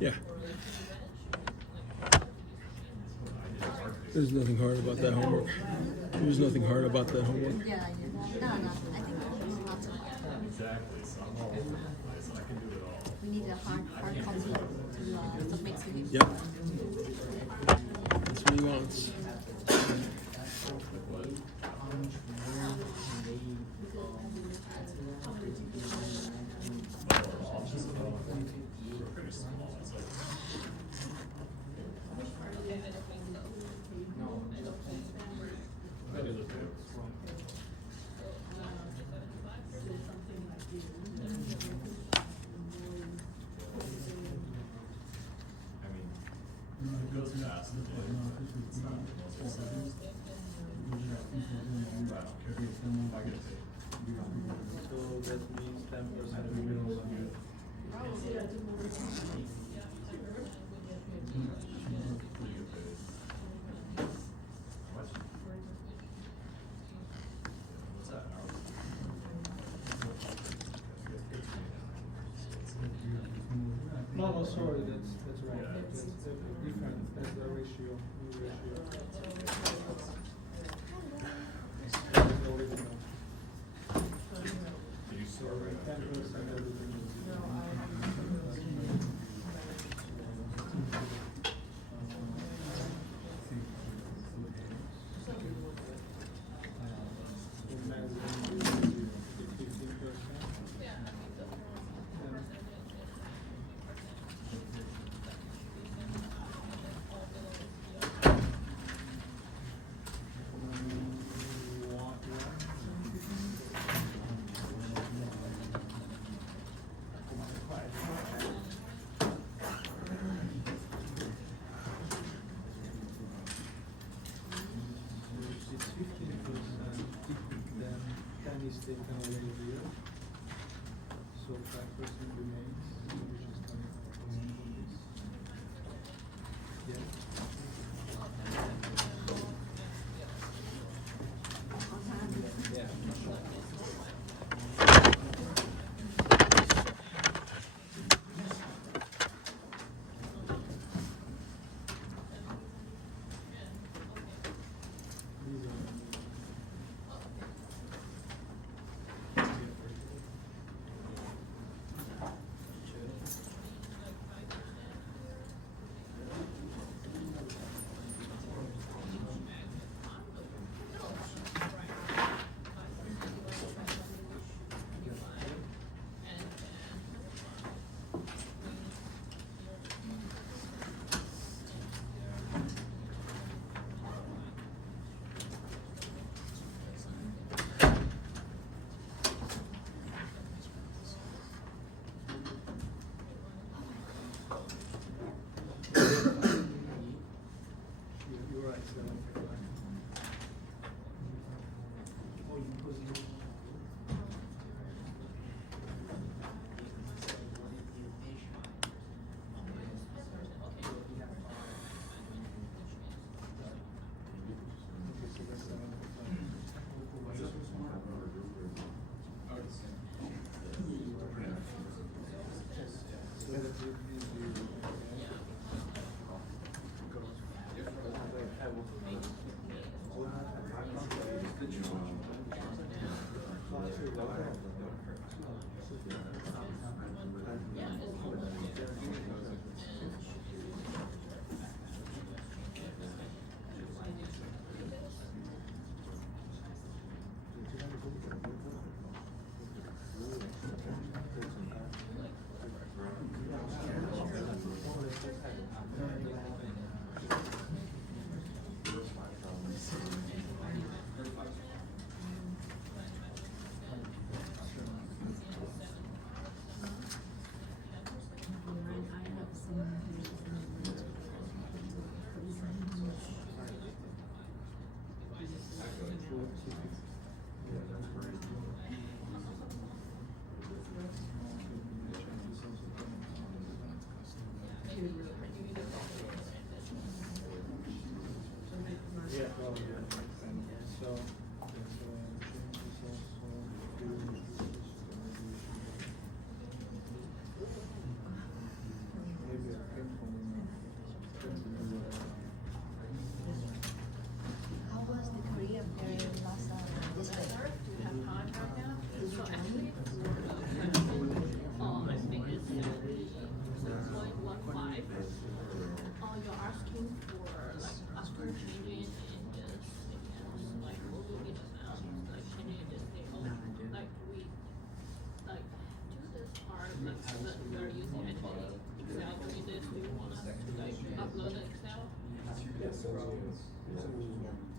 Yeah. There's nothing hard about that homework. There's nothing hard about that homework. Yeah, yeah. No, I think it's not so hard. Exactly. So I'm all over the place. I can do it all. We need a hard copy to submit to him. Yep. That's what he wants. It goes fast. It's not necessary. I get paid. So that means 10%. What's that? No, sorry, that's right. That's different. That's the ratio. New ratio. That's the original. Did you So sort it? 10% everything is.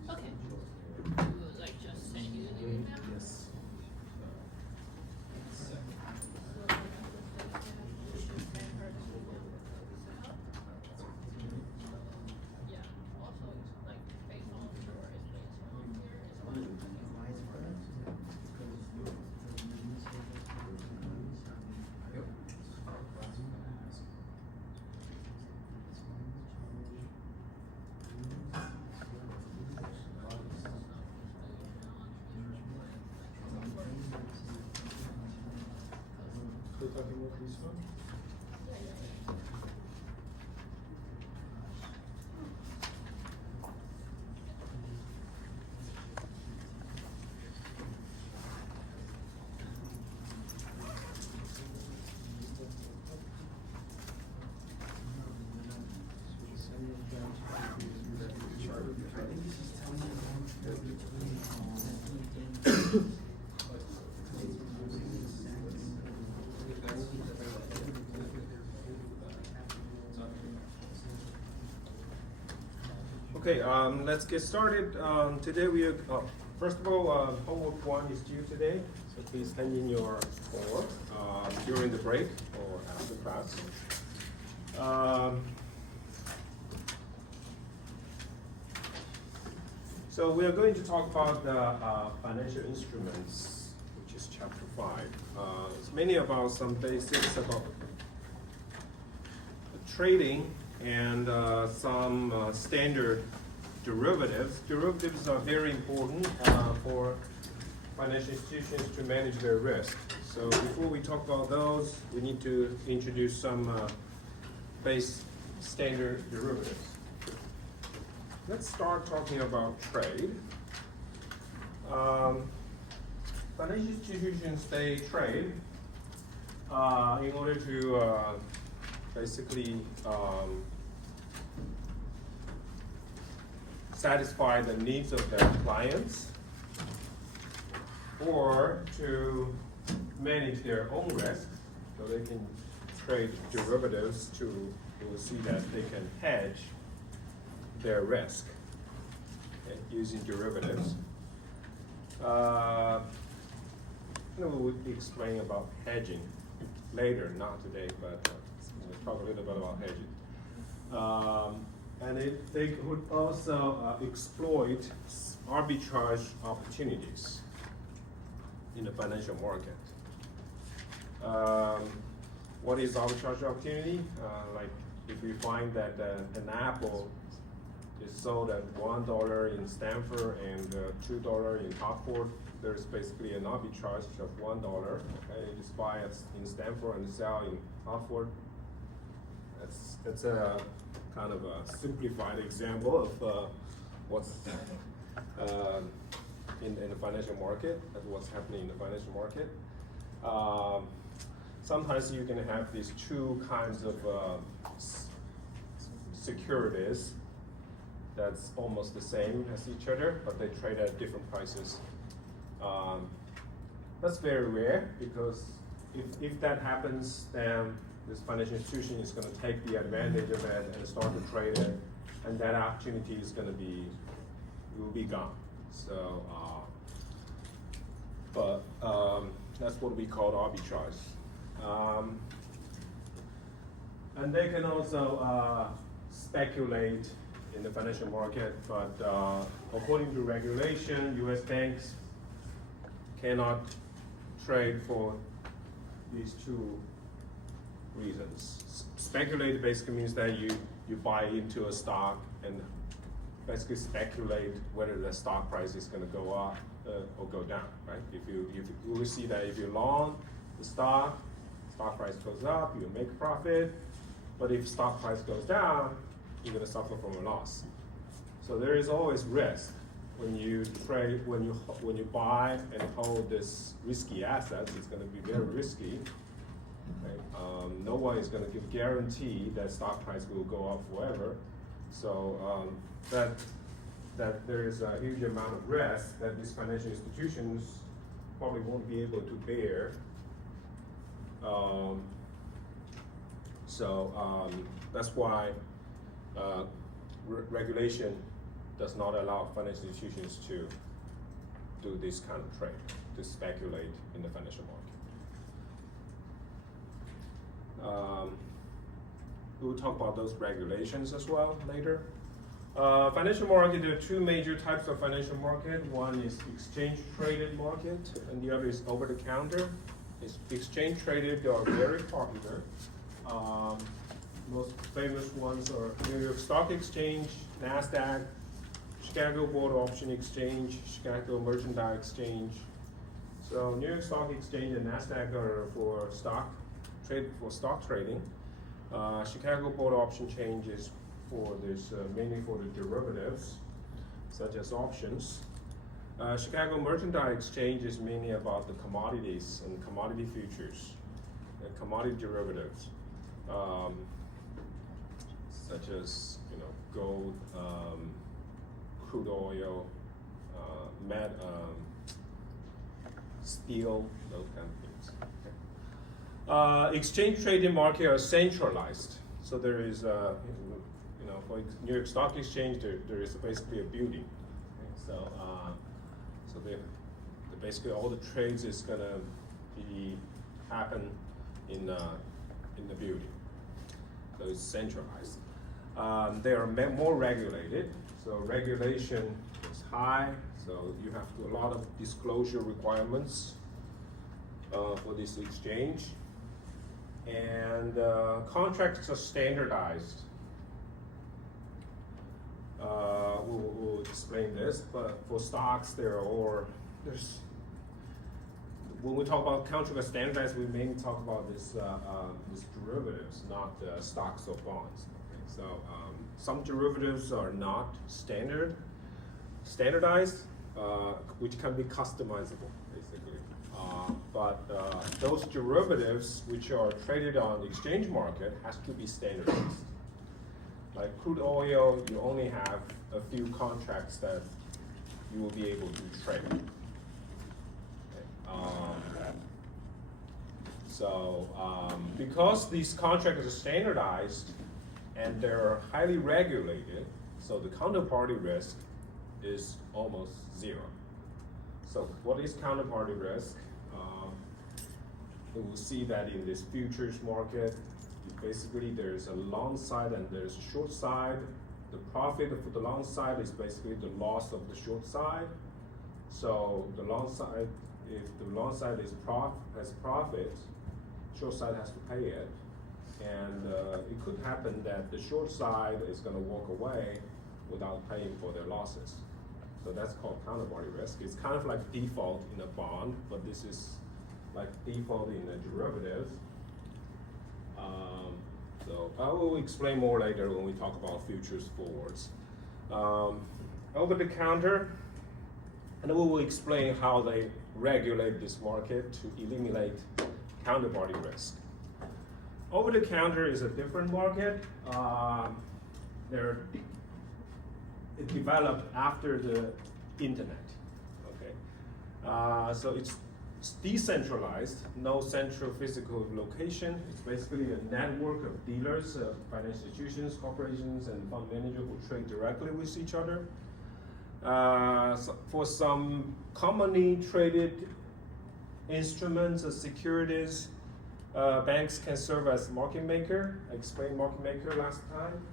Okay. Like just send you the email? Yes. Yeah. Also, like based on sure it's based on here. So you're talking about this one? Okay, let's get started. Today we are, first of all, homework 1 is due today, so please hand in your homework during the break or after class. So we are going to talk about the financial instruments, which is chapter 5. It's mainly about some basics about trading and some standard derivatives. Derivatives are very important for financial institutions to manage their risk. So before we talk about those, we need to introduce some base standard derivatives. Let's start talking about trade. Financial institutions, they trade in order to basically satisfy the needs of their clients or to manage their own risk, so they can trade derivatives to, we'll see that they can hedge their risk, okay, using derivatives. We will be explaining about hedging later, not today, but we'll talk a little bit about hedging. And they would also exploit arbitrage opportunities in the financial market. What is arbitrage opportunity? Like if we find that an apple is sold at $1 in Stanford and $2 in Hartford, there's basically an arbitrage of $1. Okay, you just buy it in Stanford and sell in Hartford. That's a kind of a simplified example of what's in the financial market, that's what's happening in the financial market. Sometimes you can have these two kinds of securities that's almost the same as each other, but they trade at different prices. That's very rare, because if that happens, then this financial institution is going to take the advantage of it and start to trade it, and that opportunity is going to will be gone. So, that's what we call arbitrage. And they can also speculate in the financial market, but according to regulation, U.S. banks cannot trade for these two reasons. Speculate basically means that you buy into a stock and basically speculate whether the stock price is going to go up or go down, right? If you will see that if you're long the stock price goes up, you make a profit, but if stock price goes down, you're going to suffer from a loss. So there is always risk when you trade, when you buy and hold this risky assets. It's going to be very risky. Right? No one is going to give guarantee that stock price will go up forever. So that there is a huge amount of risk that these financial institutions probably won't be able to bear. So that's why regulation does not allow financial institutions to do this kind of trade, to speculate in the financial market. We'll talk about those regulations as well later. Financial market, there are two major types of financial market. One is exchange traded market, and the other is over the counter. Exchange traded are very popular. Most famous ones are New York Stock Exchange, NASDAQ, Chicago Board Option Exchange, Chicago Mercantile Exchange. So New York Stock Exchange and NASDAQ are for stock trading. Chicago Board Option Exchange is for this mainly for the derivatives, such as options. Chicago Mercantile Exchange is mainly about the commodities and commodity futures and commodity derivatives, such as gold, crude oil, steel, those kind of things. Exchange traded market are centralized, so there is for New York Stock Exchange, there is basically a building. Okay? So basically all the trades is gonna happen in the building. So it's centralized. They are more regulated. So regulation is high. So you have a lot of disclosure requirements for this exchange, and contracts are standardized. We'll explain this, but for stocks, when we talk about contract standardized, we mainly talk about this derivatives, not stocks or bonds. Okay? So some derivatives are not standardized, which can be customizable, basically. But those derivatives which are traded on the exchange market has to be standardized. Like crude oil, you only have a few contracts that you will be able to trade. Okay. Because these contracts are standardized and they're highly regulated, so the counterparty risk is almost zero. So what is counterparty risk? We will see that in this futures market. Basically, there's a long side and there's a short side. The profit for the long side is basically the loss of the short side. So the long side, if the long side has profit, short side has to pay it. And it could happen that the short side is going to walk away without paying for their losses. So that's called counterparty risk. It's kind of like default in a bond, but this is like default in a derivative. So I will explain more later when we talk about futures forwards. Over the counter, and we will explain how they regulate this market to eliminate counterparty risk. Over the counter is a different market. It developed after the internet. Okay, so it's decentralized, no central physical location. It's basically a network of dealers, financial institutions, corporations, and fund managers who trade directly with each other. So for some commonly traded instruments or securities, banks can serve as market maker. I explained market maker last time.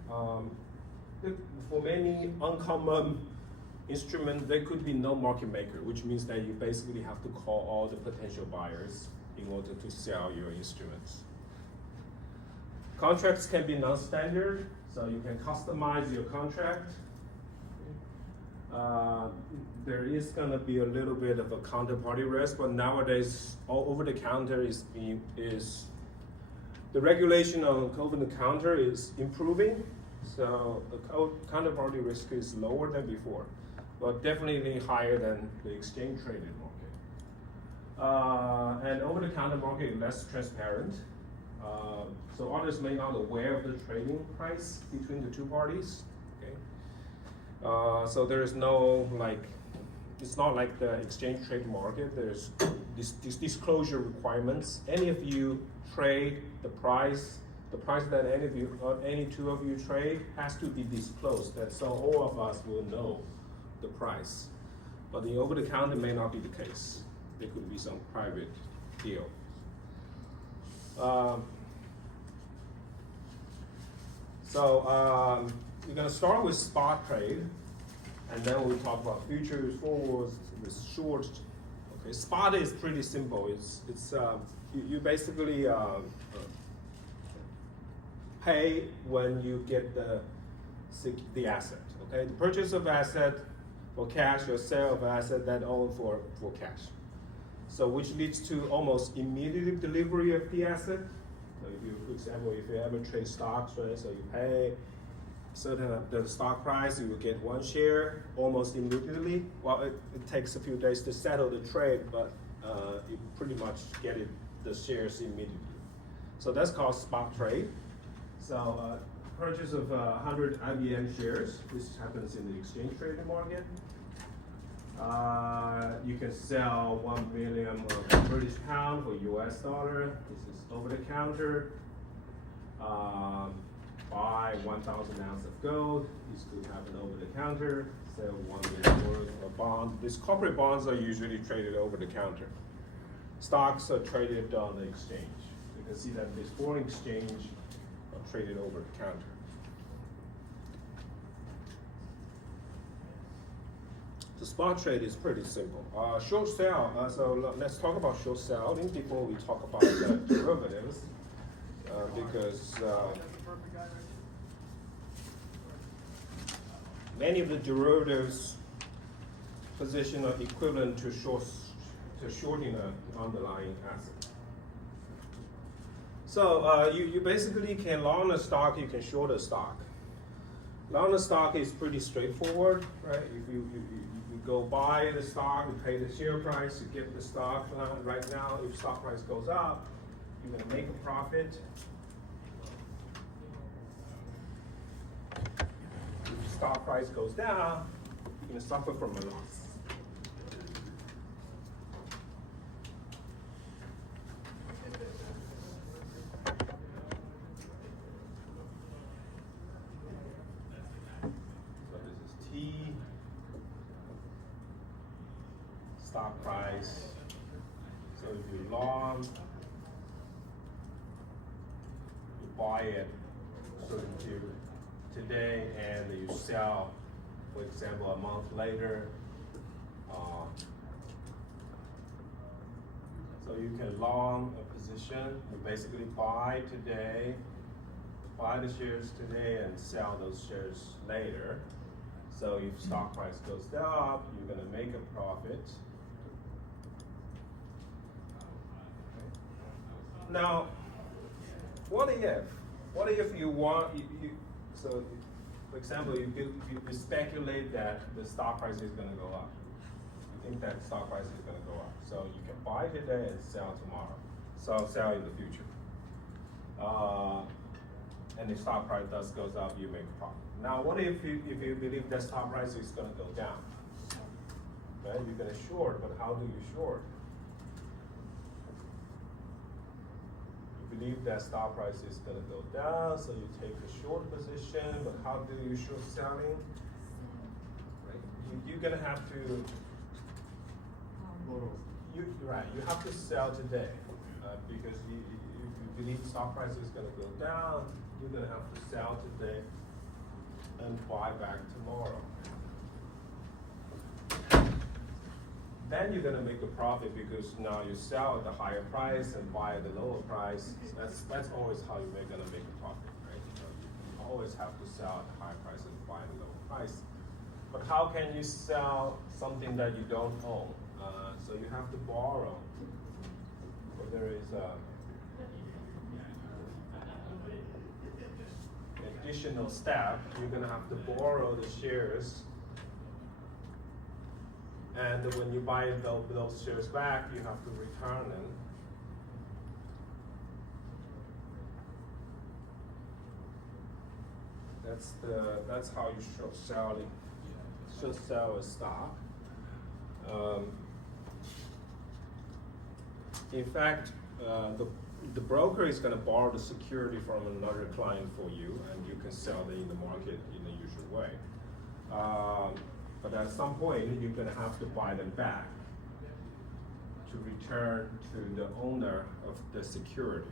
For many uncommon instruments, there could be no market maker, which means that you basically have to call all the potential buyers in order to sell your instruments. Contracts can be non-standard, so you can customize your contract. There is going to be a little bit of a counterparty risk, but nowadays, all over the counter is the regulation on over the counter is improving, so the counterparty risk is lower than before, but definitely higher than the exchange traded market. And over the counter market is less transparent, so others may not aware of the trading price between the two parties. Okay, so there is no it's not like the exchange trade market. There's this disclosure requirements. Any of you trade the price, the the price that any two of you trade has to be disclosed, that so all of us will know the price. But the over the counter may not be the case. There could be some private deal. We're gonna start with spot trade, and then we'll talk about futures, forwards, with short. Okay, spot is pretty simple. You basically pay when you get the asset. Okay, the purchase of asset for cash or sale of asset that own for cash. So which leads to almost immediate delivery of the asset. So if you, for example, if you ever trade stocks, right? So you pay certain the stock price, you will get one share almost immediately. Well, it takes a few days to settle the trade, but you pretty much get the shares immediately. So that's called spot trade. So purchase of 100 IBM shares. This happens in the exchange traded market. You can sell 1 million of British pound for US dollar. This is over the counter. Buy 1,000 ounces of gold. This could happen over the counter. Sell 1 million worth of bond. These corporate bonds are usually traded over the counter. Stocks are traded on the exchange. You can see that this foreign exchange are traded over the counter. The spot trade is pretty simple. Short sell, so let's talk about short selling before we talk about derivatives, because many of the derivatives position are equivalent to shorting an underlying asset. So you basically can long a stock, you can short a stock. Long a stock is pretty straightforward, right? If you go buy the stock, you pay the share price, you get the stock. Right now, if stock price goes up, you're gonna make a profit. If stock price goes down, you're gonna suffer from a loss. So this is T. Stock price. So if you long, you buy it certain today, and you sell, for example, a month later. So you can long a position. You basically buy today, buy the shares today, and sell those shares later. So if stock price goes up, you're gonna make a profit. Now, what if you want, so for example, you speculate that the stock price is gonna go up. You think that stock price is gonna go up. So you can buy today and sell tomorrow. So sell in the future. And if stock price goes up, you make a profit. Now, what if you believe that stock price is gonna go down? Right, you're gonna short, but how do you short? Believe that stock price is going to go down, so you take a short position. But how do you short selling? Right, you're going to have to. You have to sell today because if you believe stock price is going to go down, you're going to have to sell today and buy back tomorrow. Then you're gonna make a profit because now you sell at the higher price and buy at the lower price. That's always how you're gonna make a profit, right? You always have to sell at the higher price and buy at the lower price. But how can you sell something that you don't own? So you have to borrow. So there is an additional step. You're gonna have to borrow the shares. And when you buy those shares back, you have to return them. That's how you should sell a stock. In fact, the broker is gonna borrow the security from another client for you, and you can sell it in the market in the usual way. But at some point, you're gonna have to buy them back to return to the owner of the security.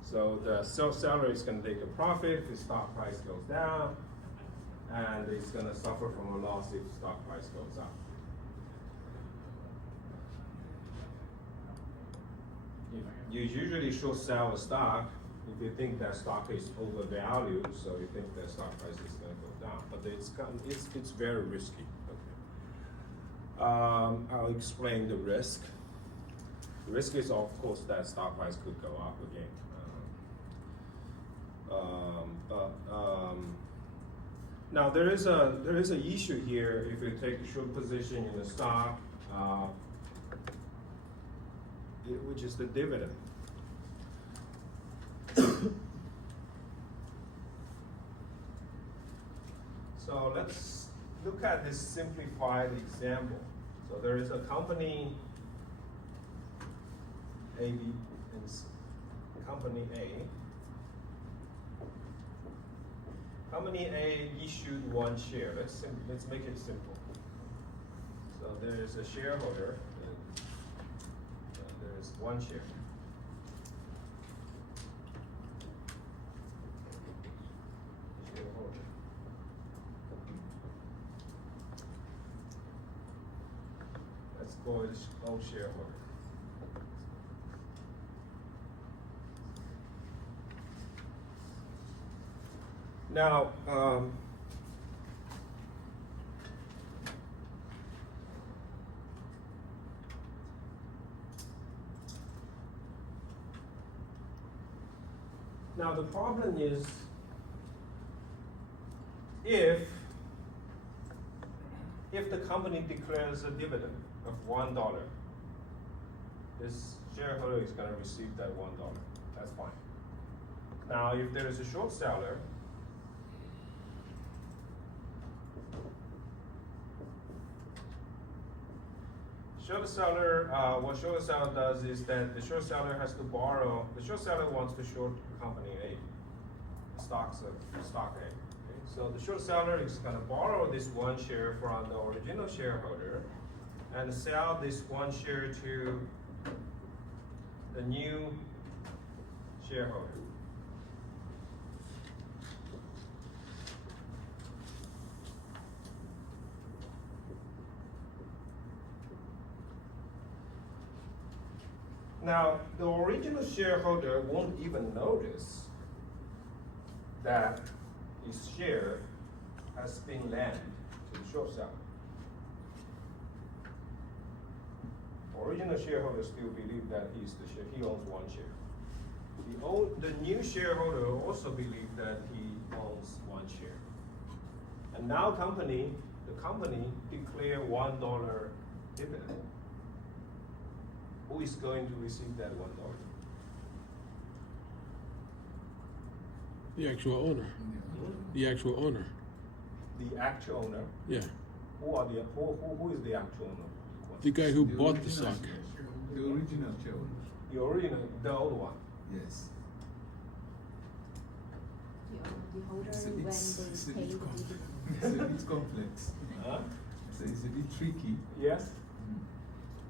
So the seller is gonna take a profit if the stock price goes down, and it's gonna suffer from a loss if the stock price goes up. You usually short sell a stock if you think that stock is overvalued, so you think that stock price is going to go down. But it's very risky. Okay. I'll explain the risk. The risk is, of course, that stock price could go up again. Now there is an issue here if you take a short position in the stock, which is the dividend. So let's look at this simplified example. So there is a company A, B, and C. Company A. Company A issued one share. Let's make it simple. So there is a shareholder, and there is one share. Shareholder. Let's call it O shareholder. Now, the problem is if the company declares a dividend of $1, this shareholder is going to receive that $1. That's fine. Now, if there is a short seller, short seller, what short seller does is that the short seller has to borrow. The short seller wants to short company A, stock A. Okay? So the short seller is going to borrow this one share from the original shareholder and sell this one share to the new shareholder. Now, the original shareholder won't even notice that his share has been lent to the short seller. Original shareholder still believe that he owns one share. The new shareholder also believe that he owns one share. And now the company declare $1 dividend. Who is going to receive that $1? The actual owner. The actual owner. The actual owner. Yeah. Who is the actual owner? The guy who bought the stock. The original shareholder. The old one. Yes. The holder It's a when bit they pay the dividend. it's a bit complex. Huh? So it's a bit tricky. Yes.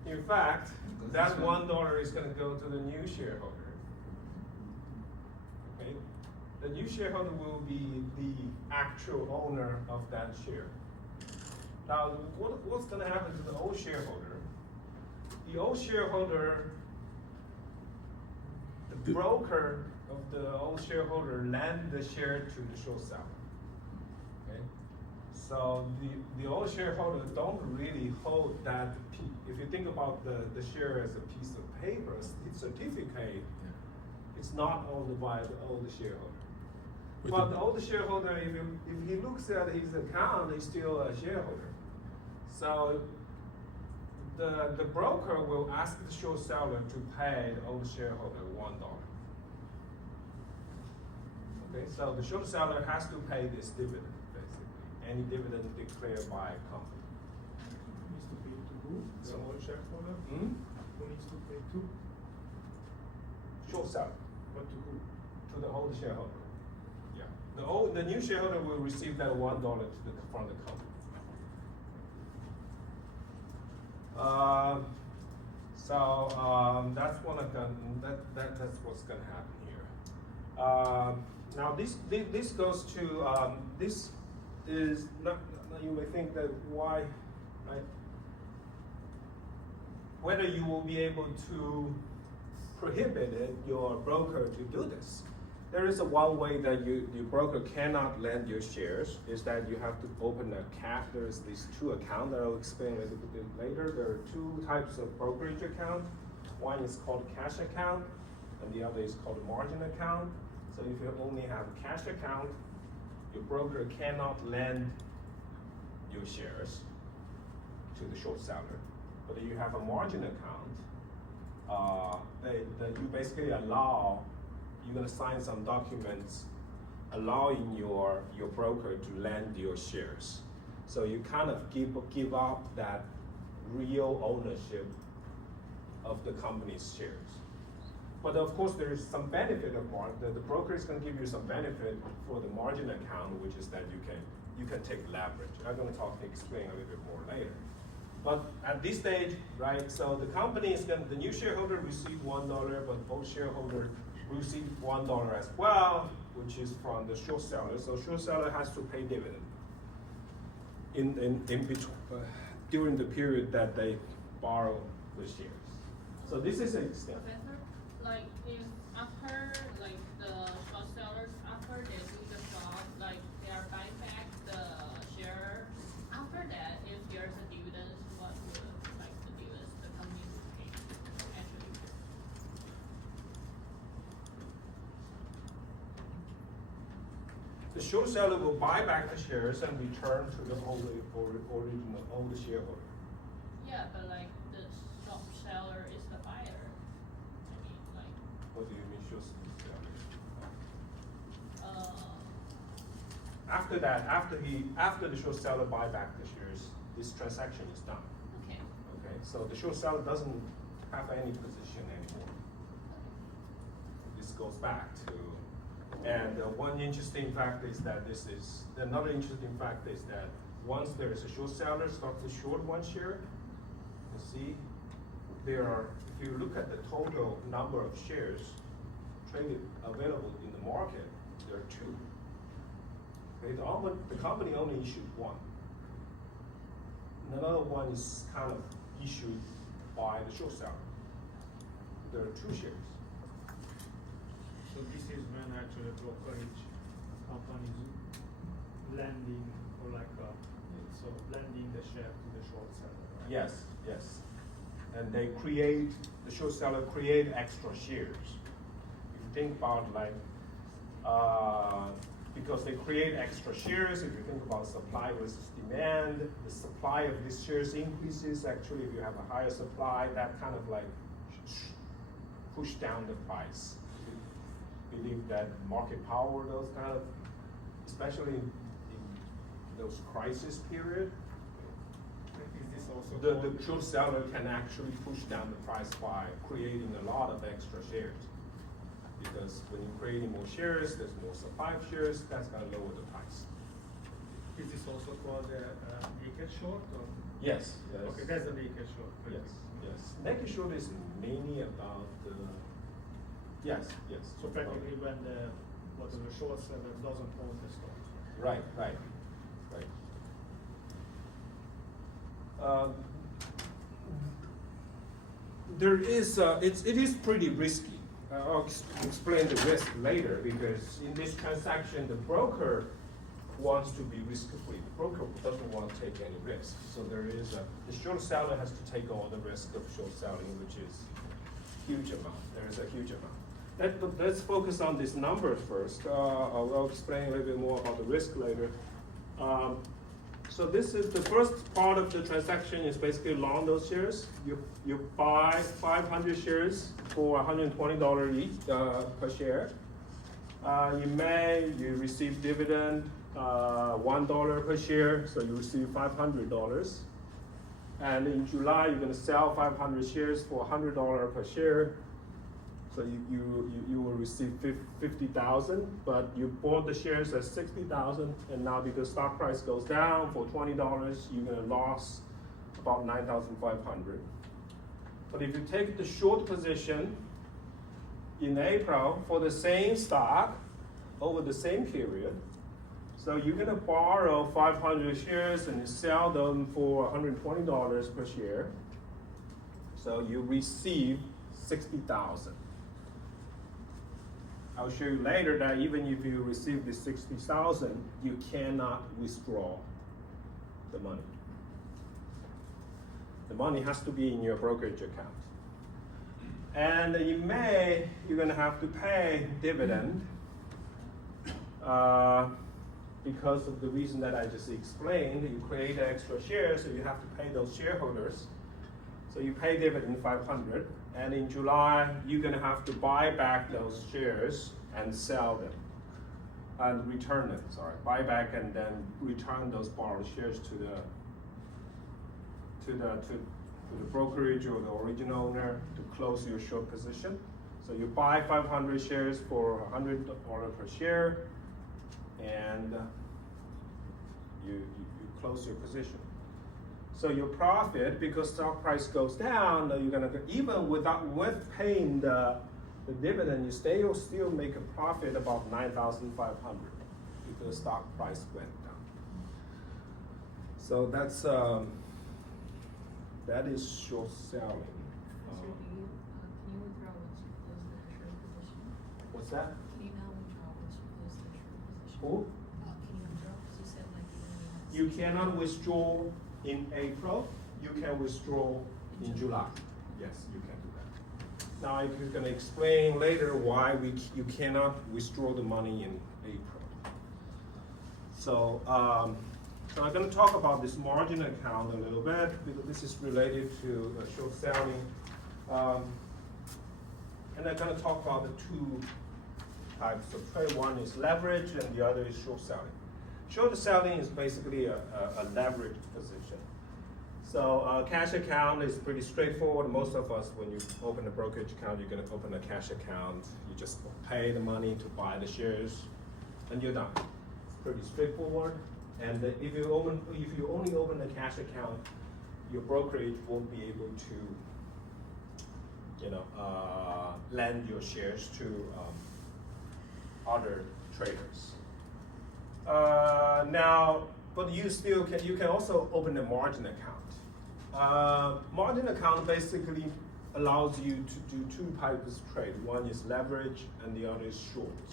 In fact, Because that this one- $1 is going to go to the new shareholder. Okay? The new shareholder will be the actual owner of that share. Now, what's going to happen to the old shareholder? The old shareholder, the broker of the old shareholder lend the share to the short seller. Okay? So the old shareholder don't really hold that. If you think about the share as a piece of paper, a certificate, it's not owned by the old shareholder. But the old shareholder, if he looks at his account, he's still a shareholder. So the broker will ask the short seller to pay the old shareholder $1. Okay, so the short seller has to pay this dividend, basically. Any dividend declared by a company. Needs to pay to who? The old shareholder? Hmm? Who needs to pay to? short seller, But to who? to the old shareholder. Yeah, the new shareholder will receive that $1 from the company. That's that's what's gonna happen here. Now this goes to this is not you may think that why, right? Whether you will be able to prohibit your broker to do this. There is a one way that your broker cannot lend your shares is that you have to open a cash. There's these two accounts that I'll explain a little bit later. There are two types of brokerage account. One is called cash account, and the other is called margin account. So if you only have a cash account, your broker cannot lend your shares to the short seller. But if you have a margin account, you basically allow, you're gonna sign some documents allowing your broker to lend your shares. So you kind of give up that real ownership of the company's shares. But of course, there is some benefit of the broker is going to give you some benefit for the margin account, which is that you can take leverage. I'm going to explain a little bit more later. But at this stage, right? So the company is the new shareholder receive $1, but both shareholders receive $1 as well, which is from the short seller. So short seller has to pay dividend in between during the period that they borrow the shares. So this is a step. Professor, like if after like the short sellers after they do the job, like they are buying back the share. After that, if there's a dividend, what would like the dividends the company would pay actually? The short seller will buy back the shares and return to the original shareholder. Yeah, but like the short seller is the buyer. I mean, like What do you mean short seller? uh, After the short seller buy back the shares, this transaction is done. okay. Okay, so the short seller doesn't have any position anymore. This goes back to, and one interesting fact is that another interesting fact is that once there is a short seller starts to short one share, you see, if you look at the total number of shares traded available in the market, there are two. Okay, the company only issued one. Another one is kind of issued by the short seller. There are two shares. So this is when actually brokerage companies lending or so lending the share to the short seller, right? Yes, yes. And the short seller create extra shares. If you think about because they create extra shares, if you think about supply versus demand, the supply of these shares increases. Actually, if you have a higher supply, that kind of push down the price. Believe that market power, those kind of, especially in those crisis period, Is this also the short seller can actually push down the price by creating a lot of extra shares. Because when you're creating more shares, there's more supply of shares, that's gonna lower the price. Is this also called a naked short or? Yes, yes. Okay, that's a naked short. Yes, yes. Naked short is mainly about yes. So practically when the short seller doesn't own the stock. Right. It is pretty risky. I'll explain the risk later because in this transaction, the broker wants to be risk-free. The broker doesn't want to take any risk. So the short seller has to take all the risk of short selling, which is huge amount. There is a huge amount. But let's focus on this number first. I'll explain a little bit more about the risk later. So this is the first part of the transaction is basically long those shares. You buy 500 shares for $120 each per share. You receive dividend $1 per share, so you receive $500. And in July, you're going to sell 500 shares for $100 per share. So you will receive 50,000, but you bought the shares at 60,000, and now because stock price goes down for $20, you're gonna lose about 9,500. But if you take the short position in April for the same stock over the same period, so you're gonna borrow 500 shares and sell them for $120 per share. So you receive 60,000. I'll show you later that even if you receive the 60,000, you cannot withdraw the money. The money has to be in your brokerage account. And in May, you're gonna have to pay dividend because of the reason that I just explained. You create extra shares, so you have to pay those shareholders. So you pay dividend 500, and in July, you're gonna have to buy back those shares and sell them, and return them, buy back and then return those borrowed shares to the brokerage or the original owner to close your short position. So you buy 500 shares for $100 per share, and you close your position. So your profit, because stock price goes down, you're gonna even with paying the dividend, you still make a profit about 9,500 because stock price went down. So that is short selling. Sir, can you withdraw once you close the short position? What's that? Can you now withdraw once you close the short position? Who? Can you withdraw? Because you said like You cannot withdraw in April. You can withdraw in July. Yes, you can do that. Now I'm going to explain later why you cannot withdraw the money in April. So, so I'm going to talk about this margin account a little bit because this is related to short selling. And I'm going to talk about the two types of trade. One is leverage and the other is short selling. Short selling is basically a leveraged position. So cash account is pretty straightforward. Most of us, when you open a brokerage account, you're going to open a cash account. You just pay the money to buy the shares, and you're done. It's pretty straightforward. And if you only open a cash account, your brokerage won't be able to, lend your shares to other traders. But you can also open a margin account. Margin account basically allows you to do two types of trade. One is leverage and the other is short.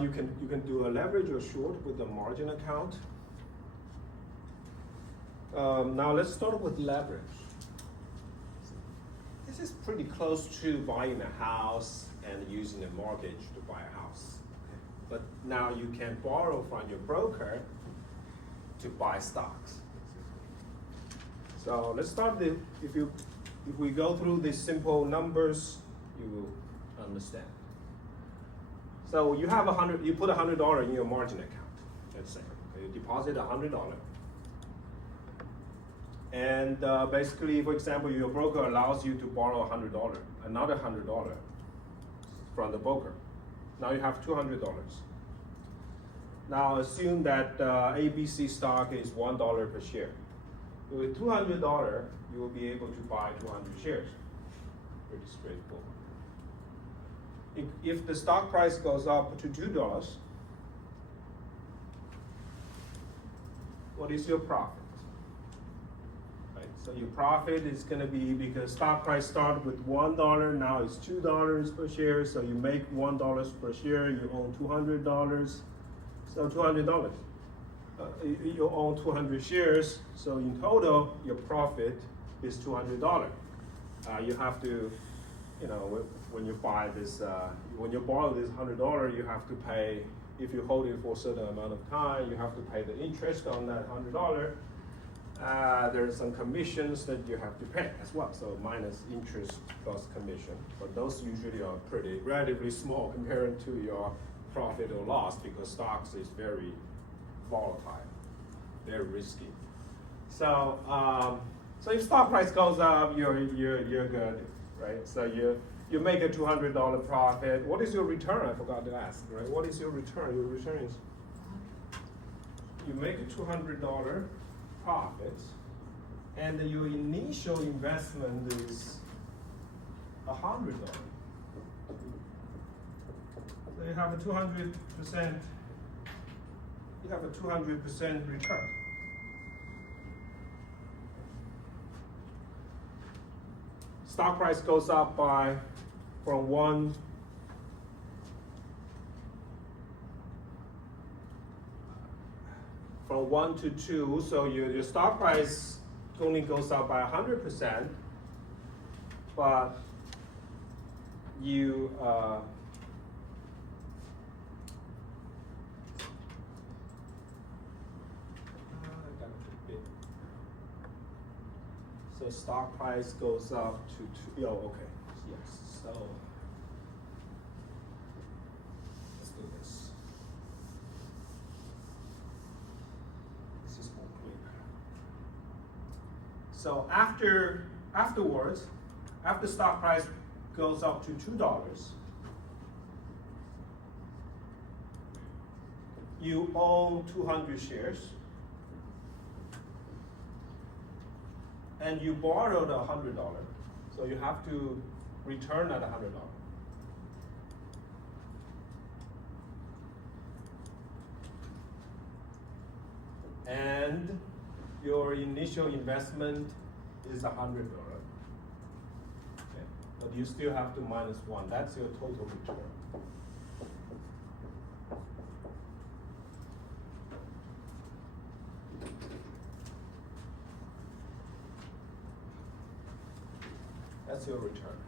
You can do a leverage or short with the margin account. Now let's start with leverage. This is pretty close to buying a house and using a mortgage to buy a house. But now you can borrow from your broker to buy stocks. So let's start if we go through these simple numbers, you will understand. So you have you put $100 in your margin account, let's say. Okay, you deposit $100. And basically, for example, your broker allows you to borrow $100, another $100 from the broker. Now you have $200. Now assume that ABC stock is $1 per share. With $200, you will be able to buy 200 shares. Pretty straightforward. If the stock price goes up to $2, what is your profit? Right, so your profit is going to be, because stock price started with $1, now it's $2 per share, so you make $1 per share, you own $200, so $200. You own 200 shares, so in total, your profit is $200. You have to, when you buy this, when you borrow this $100, you have to pay, if you hold it for a certain amount of time, you have to pay the interest on that $100. There are some commissions that you have to pay as well, so minus interest plus commission. But those usually are relatively small compared to your profit or loss, because stocks is very volatile, very risky. So, so if stock price goes up, you're good, right? So you make a $200 profit. What is your return? I forgot to ask, right? What is your return? Your return is, you make a $200 profit, and your initial investment is $100. So you have a 200%. You have a 200% return. Stock price goes up by from 1 to 2, so your stock price only goes up by 100%, but you so stock price goes up to 2. Oh, okay. Yes. So let's do this. This is more clear. So afterwards, after stock price goes up to $2, you own 200 shares. And you borrowed $100, so you have to return that $100. And your initial investment is $100. Okay. But you still have to minus 1. That's your total return. That's your return.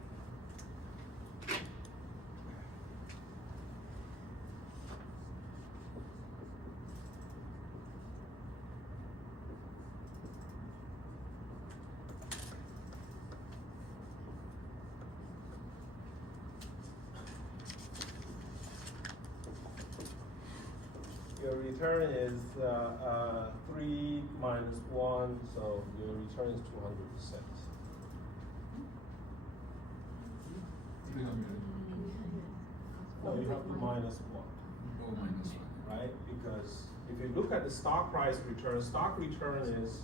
Your return is 3 minus 1, so your return is 200%. No, you have to minus 1. Oh, minus 1. Right? Because if you look at the stock price return, stock return is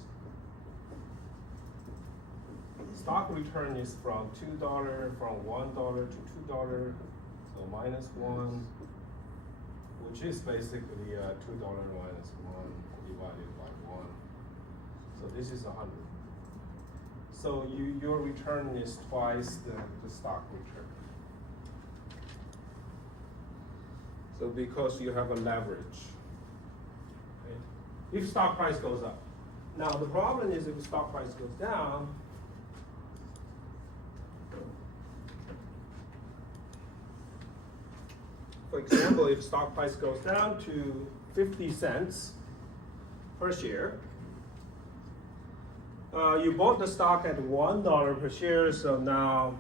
from $2, from $1 to $2, so minus 1, which is basically $2 minus 1 divided by 1. So this is 100. So your return is twice the stock return. So because you have a leverage. Okay? If stock price goes up. Now the problem is if the stock price goes down, for example, if stock price goes down to 50 cents per share, you bought the stock at $1 per share, so now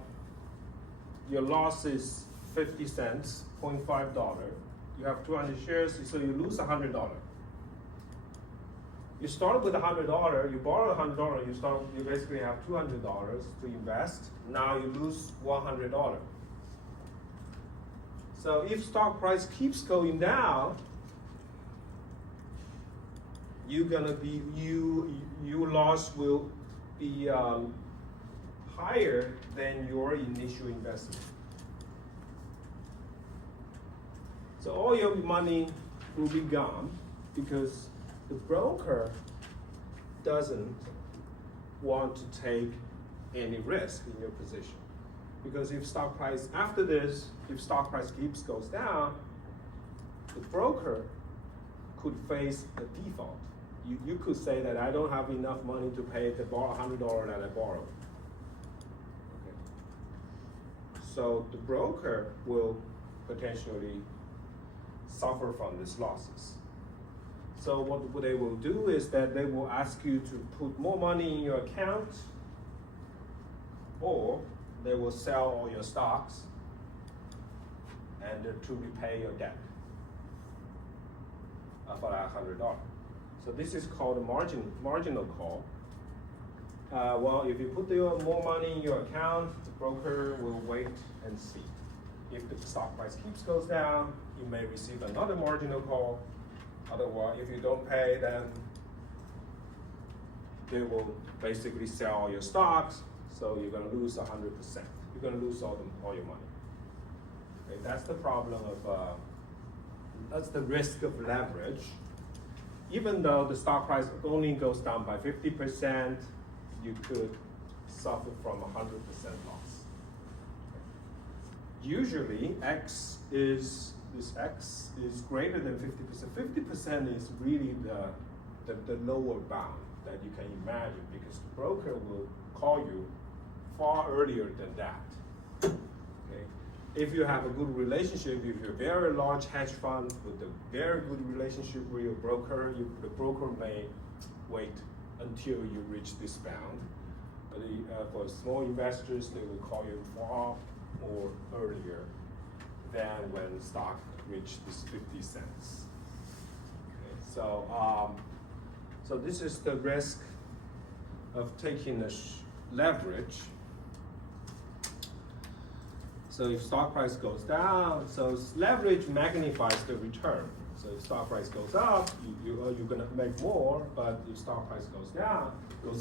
your loss is 50 cents, $0.5. You have 200 shares, so you lose $100. You start with $100, you borrow $100, you basically have $200 to invest. Now you lose $100. So if stock price keeps going down, your loss will be higher than your initial investment. So all your money will be gone because the broker doesn't want to take any risk in your position. Because if stock price, after this, if stock price goes down, the broker could face a default. You could say that I don't have enough money to pay the $100 that I borrowed. Okay. So the broker will potentially suffer from these losses. So what they will do is that they will ask you to put more money in your account, or they will sell all your stocks and to repay your debt for that $100. So this is called a marginal call. Well, if you put more money in your account, the broker will wait and see. If the stock price goes down, you may receive another marginal call. Otherwise, if you don't pay, then they will basically sell all your stocks, so you're gonna lose 100%. You're gonna lose all your money. Okay, that's the problem of, that's the risk of leverage. Even though the stock price only goes down by 50%, you could suffer from 100% loss. Usually, X is greater than 50%. 50% is really the lower bound that you can imagine, because the broker will call you far earlier than that. Okay? If you have a good relationship, if you're a very large hedge fund with a very good relationship with your broker, the broker may wait until you reach this bound. But for small investors, they will call you far more earlier than when stock reached this 50 cents. Okay, so this is the risk of taking the leverage. So if stock price goes down, so leverage magnifies the return. So if stock price goes up, you're gonna make more, but if stock price goes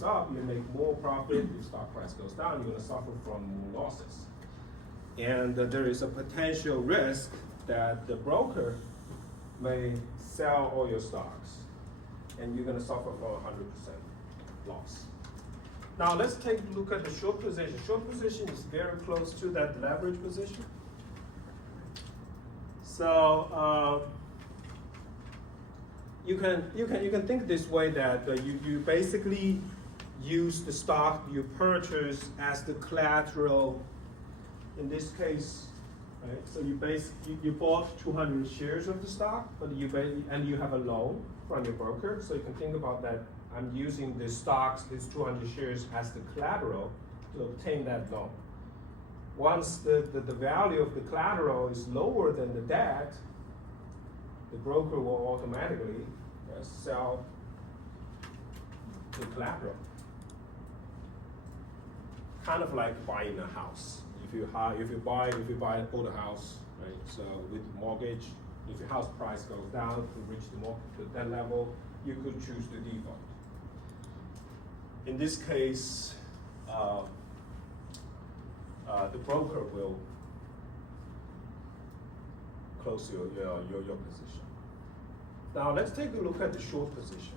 up, you make more profit. If stock price goes down, you're gonna suffer from more losses. And there is a potential risk that the broker may sell all your stocks, and you're gonna suffer from 100% loss. Now let's take a look at the short position. Short position is very close to that leverage position. So you can think this way, that you basically use the stock you purchase as the collateral. In this case, right? So you bought 200 shares of the stock, but and you have a loan from your broker. So you can think about that. I'm using the stocks, these 200 shares, as the collateral to obtain that loan. Once the value of the collateral is lower than the debt, the broker will automatically sell the collateral. Kind of like buying a house. If you buy a house, right? So with mortgage, if your house price goes down to reach that level, you could choose the default. In this case, the broker will close your position. Now let's take a look at the short position.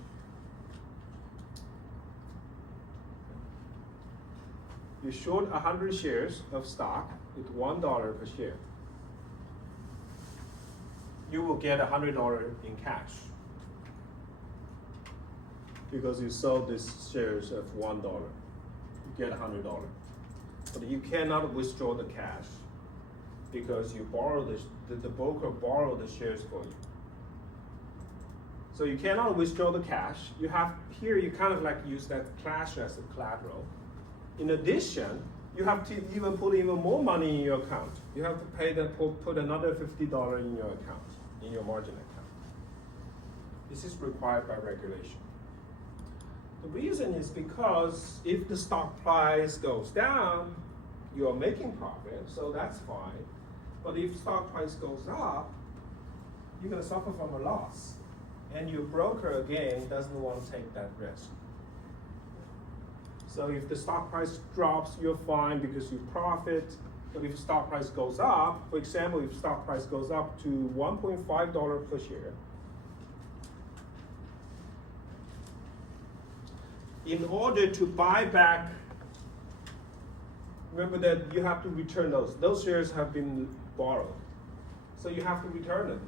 You short 100 shares of stock with $1 per share. You will get $100 in cash, because you sold these shares of $1. You get $100. But you cannot withdraw the cash, because you borrow the broker borrowed the shares for you. So you cannot withdraw the cash. You kind of like use that cash as a collateral. In addition, you have to even put even more money in your account. You have to put another $50 in your account, in your margin account. This is required by regulation. The reason is because if the stock price goes down, you are making profit, so that's fine. But if stock price goes up, you're gonna suffer from a loss. And your broker, again, doesn't want to take that risk. So if the stock price drops, you're fine because you profit. But if stock price goes up, for example, if stock price goes up to $1.5 per share, in order to buy back, remember that you have to return those. Those shares have been borrowed. So you have to return them.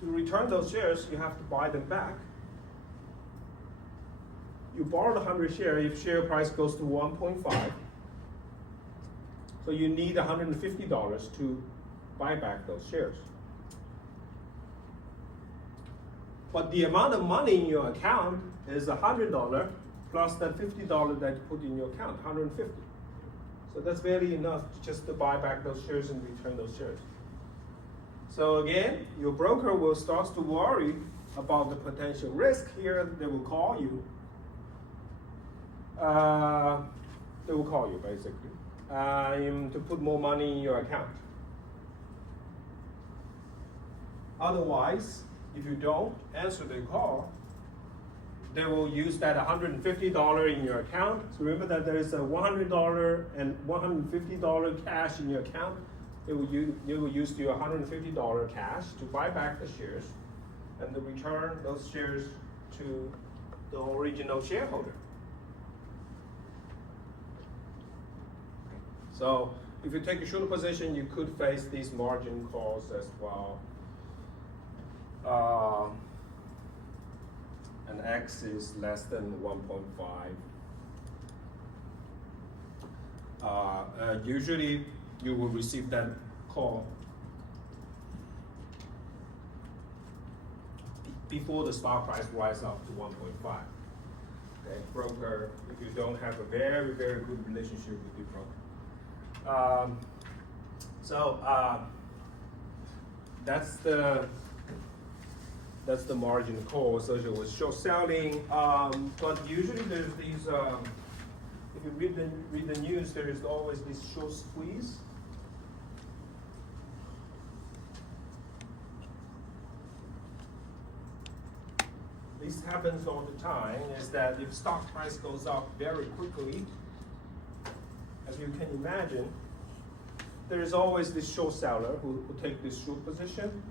To return those shares, you have to buy them back. You borrowed 100 shares, if share price goes to 1.5, so you need $150 to buy back those shares. But the amount of money in your account is $100 plus that $50 that you put in your account, $150. So that's barely enough just to buy back those shares and return those shares. So again, your broker will start to worry about the potential risk here. They will call you they will call you basically to put more money in your account. Otherwise, if you don't answer the call, they will use that $150 in your account. So remember that there is a $100 and $150 cash in your account. They will use your $150 cash to buy back the shares and to return those shares to the original shareholder. So if you take a short position, you could face these margin calls as well. And X is less than 1.5. Usually you will receive that call before the stock price rises up to 1.5. Okay, broker, if you don't have a very, very good relationship with the broker. That's the margin call associated with short selling. But usually there's these. If you read the news, there is always this short squeeze. This happens all the time. Is that if stock price goes up very quickly, as you can imagine, there is always this short seller who take this short position.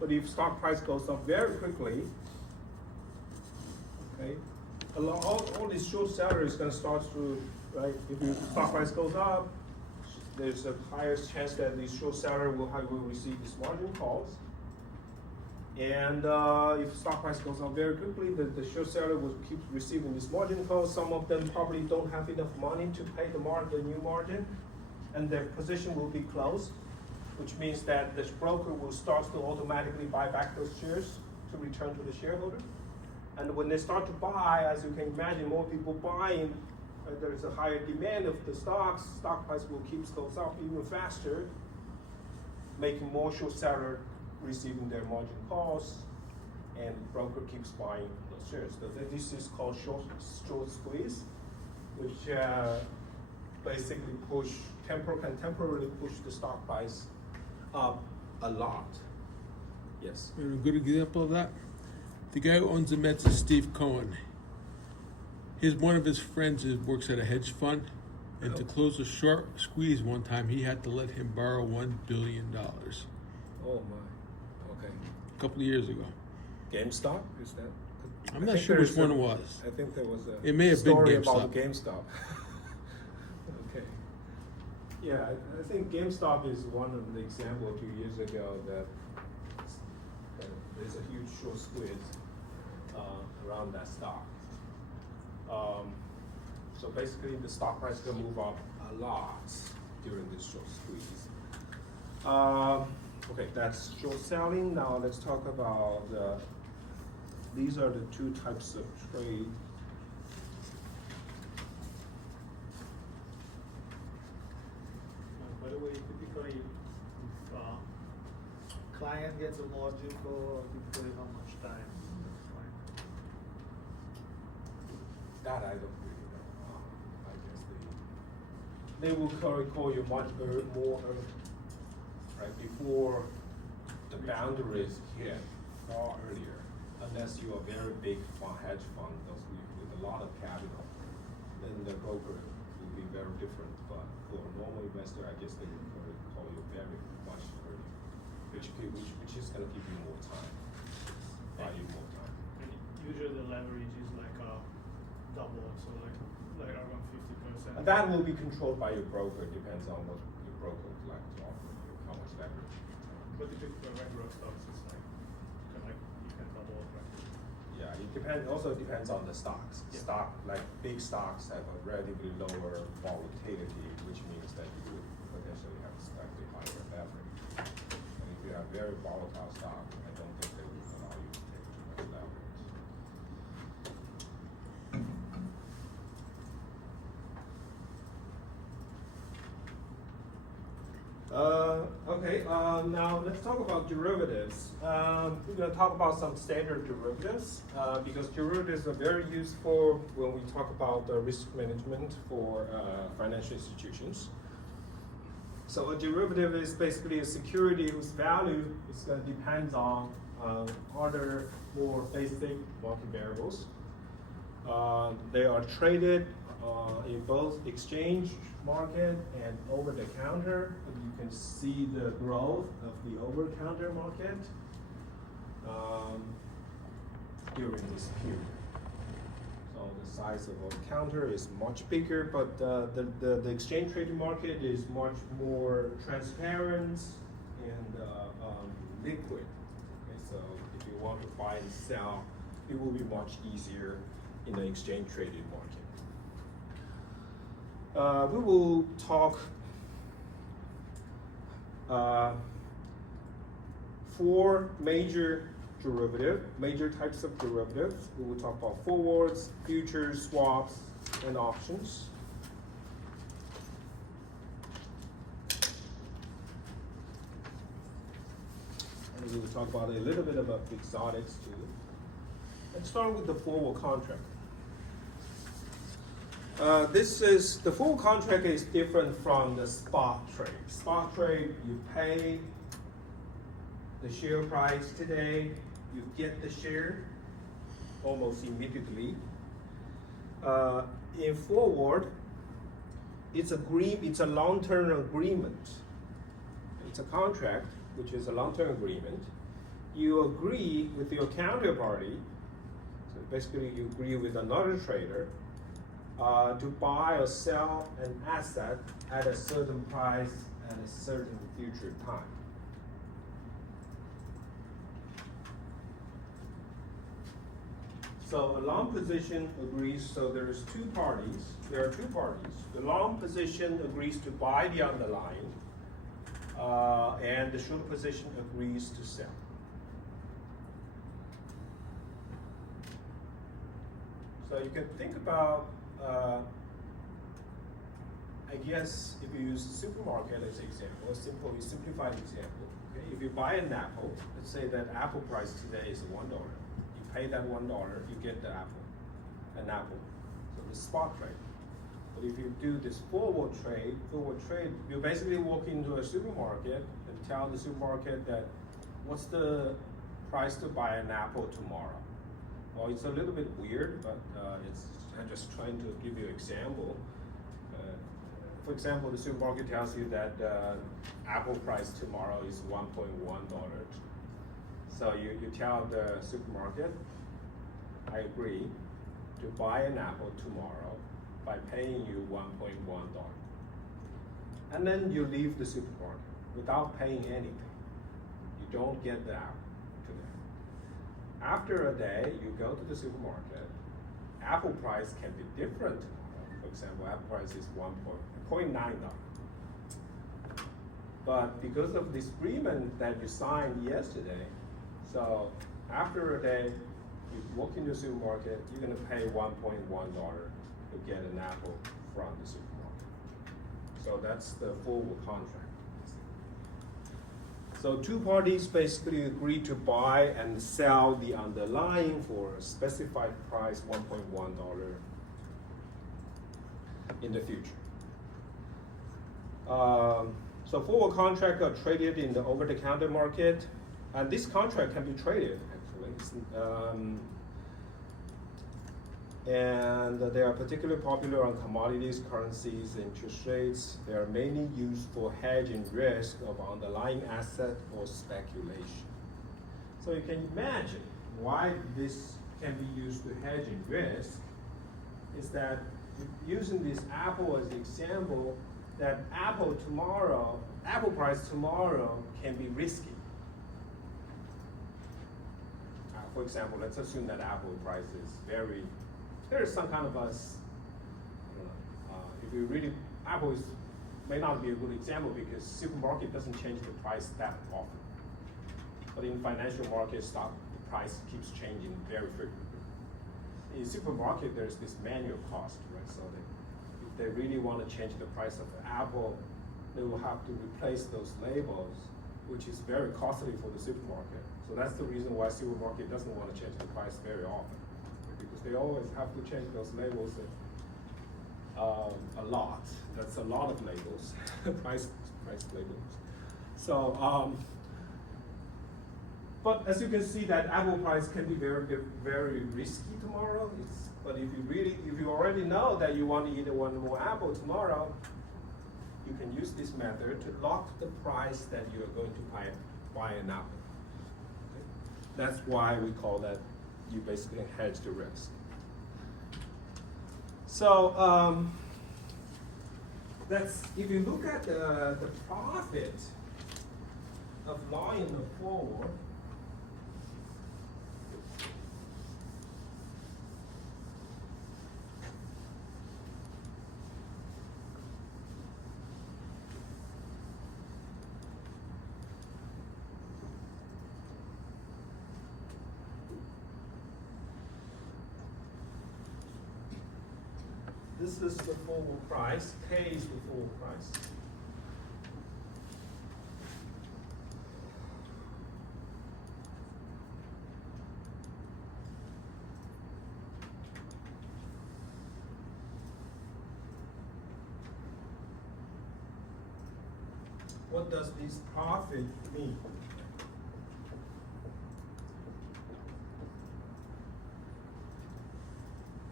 But if stock price goes up very quickly, okay, all these short sellers going to start to, right? If your stock price goes up, there's a higher chance that the short seller will receive these margin calls. And if stock price goes up very quickly, the short seller will keep receiving this margin calls. Some of them probably don't have enough money to pay the new margin, and their position will be closed, which means that the broker will start to automatically buy back those shares to return to the shareholder. And when they start to buy, as you can imagine, more people buying, there is a higher demand of the stocks, stock price will keep goes up even faster, making more short sellers receiving their margin calls, and broker keeps buying those shares. So this is called short squeeze, which basically can temporarily push the stock price up a lot. Yes. And a good example of that, the guy who owns the Mets is Steve Cohen. One of his friends works at a hedge fund, and to close a short squeeze one time, he had to let him borrow $1 billion. Oh my. Okay. A couple of years ago. GameStop, is that? I'm not sure which one it was. I think there was a It may have been story about GameStop. GameStop. Okay. Yeah, I think GameStop is one of the example 2 years ago that there's a huge short squeeze around that stock. So basically, the stock price can move up a lot during this short squeeze. Okay, that's short selling. Now let's talk about these are the two types of trade. By the way, typically, if client gets a margin call, typically how much time? That I don't really know. I guess they will call you much more early, right? Before the boundaries hit far earlier, unless you are very big hedge fund, those with a lot of capital, then the broker will be very different. But for a normal investor, I guess they will call you very much earlier, which is going to give you more time, buy you more time. And usually the leverage is like double, so like around 50%. That will be controlled by your broker. Depends on what your broker would like to offer you, how much leverage. But if it's a regular stocks, it's like you can double it, right? Yeah, it depends. Also depends on the stocks. Yeah. Like big stocks have a relatively lower volatility, which means that you would potentially have slightly higher leverage. And if you have very volatile stock, I don't think they would allow you to take too much leverage. Okay, now let's talk about derivatives. We're going to talk about some standard derivatives because derivatives are very useful when we talk about risk management for financial institutions. So a derivative is basically a security whose value is going to depend on other more basic market variables. They are traded in both exchange market and over-the-counter. You can see the growth of the over-the-counter market during this period. So the size of over-the-counter is much bigger, but the exchange traded market is much more transparent and liquid. Okay, so if you want to buy and sell, it will be much easier in the exchange traded market. We will talk four major types of derivatives. We will talk about forwards, futures, swaps, and options. And we will talk about a little bit about exotics too. Let's start with the forward contract. The forward contract is different from the spot trade. Spot trade, you pay the share price today, you get the share almost immediately. In forward, it's a long-term agreement. It's a contract, which is a long-term agreement. You agree with your counterparty, so basically you agree with another trader, to buy or sell an asset at a certain price at a certain future time. So a long position agrees, so there's two parties. There are two parties. The long position agrees to buy the underlying, and the short position agrees to sell. So you can think about, I guess if you use a supermarket as an example, a simplified example. Okay? If you buy an apple, let's say that apple price today is $1. You pay that $1, you get an apple. So the spot trade. But if you do this forward trade, you basically walk into a supermarket and tell the supermarket that what's the price to buy an apple tomorrow. Well, it's a little bit weird, but I'm just trying to give you an example. For example, the supermarket tells you that apple price tomorrow is $1.1. So you tell the supermarket, I agree to buy an apple tomorrow by paying you $1.1. And then you leave the supermarket without paying anything. You don't get the apple today. After a day, you go to the supermarket. Apple price can be different tomorrow. For example, apple price is $1.9. But because of this agreement that you signed yesterday, so after a day, you walk into the supermarket, you're going to pay $1.1 to get an apple from the supermarket. So that's the forward contract. So two parties basically agree to buy and sell the underlying for a specified price, $1.1 in the future. So forward contracts are traded in the over-the-counter market, and this contract can be traded actually. And they are particularly popular on commodities, currencies, interest rates. They are mainly used for hedging risk of underlying asset or speculation. So you can imagine why this can be used to hedging risk is that using this apple as an example, that apple price tomorrow can be risky. For example, let's assume that apple price is there is some kind of if you really, Apple may not be a good example because supermarket doesn't change the price that often. But in financial markets, the price keeps changing very frequently. In supermarket, there's this manual cost, right? So if they really want to change the price of the apple, they will have to replace those labels, which is very costly for the supermarket. So that's the reason why supermarket doesn't want to change the price very often, because they always have to change those labels a lot. That's a lot of labels, price labels. So, but as you can see, that Apple price can be very risky tomorrow. But if you already know that you want to eat one more apple tomorrow, you can use this method to lock the price that you are going to buy an apple. Okay? That's why we call that you basically hedge the risk. So that's, if you look at the profit of locking the forward, this is the forward price, K is the forward price. What does this profit mean?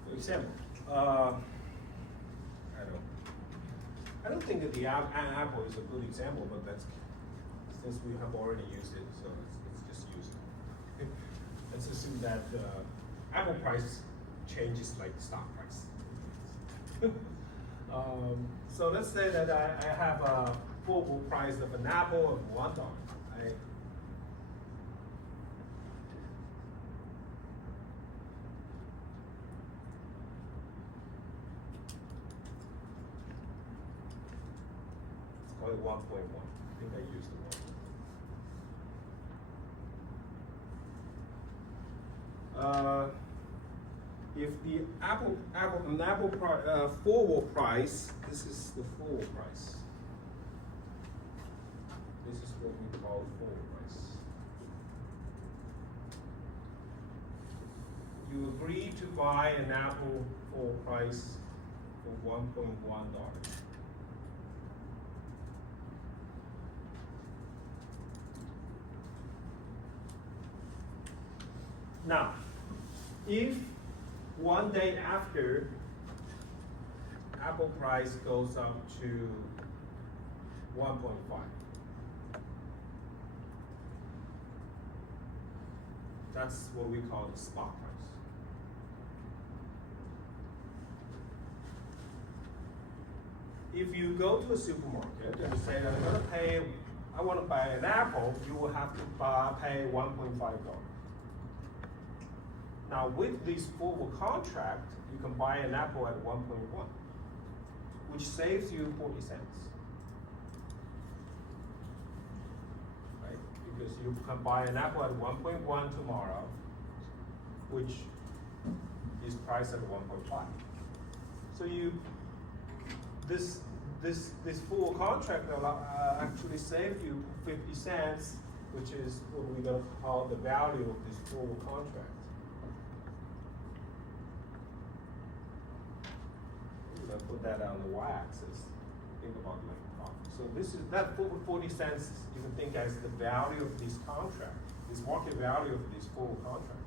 For example, I don't think that the apple is a good example, but that's since we have already used it, so let's just use it. Let's assume that apple price changes like stock price. So let's say that I have a forward price of an apple of $1. Call it 1.1. I think I used the 1. If the forward price, this is the forward price. This is what we call forward price. You agree to buy an apple forward price for $1.1. Now, if one day after apple price goes up to 1.5, that's what we call the spot price. If you go to a supermarket and say, I want to buy an apple, you will have to pay $1.5. Now with this forward contract, you can buy an apple at 1.1, which saves you 40 cents. Right? Because you can buy an apple at 1.1 tomorrow, which is priced at 1.5. So this forward contract actually saved you 50 cents, which is what we're going to call the value of this forward contract. I put that on the y-axis. Think about like profit. So this is that 40 cents. You can think as the value of this contract, this market value of this forward contract,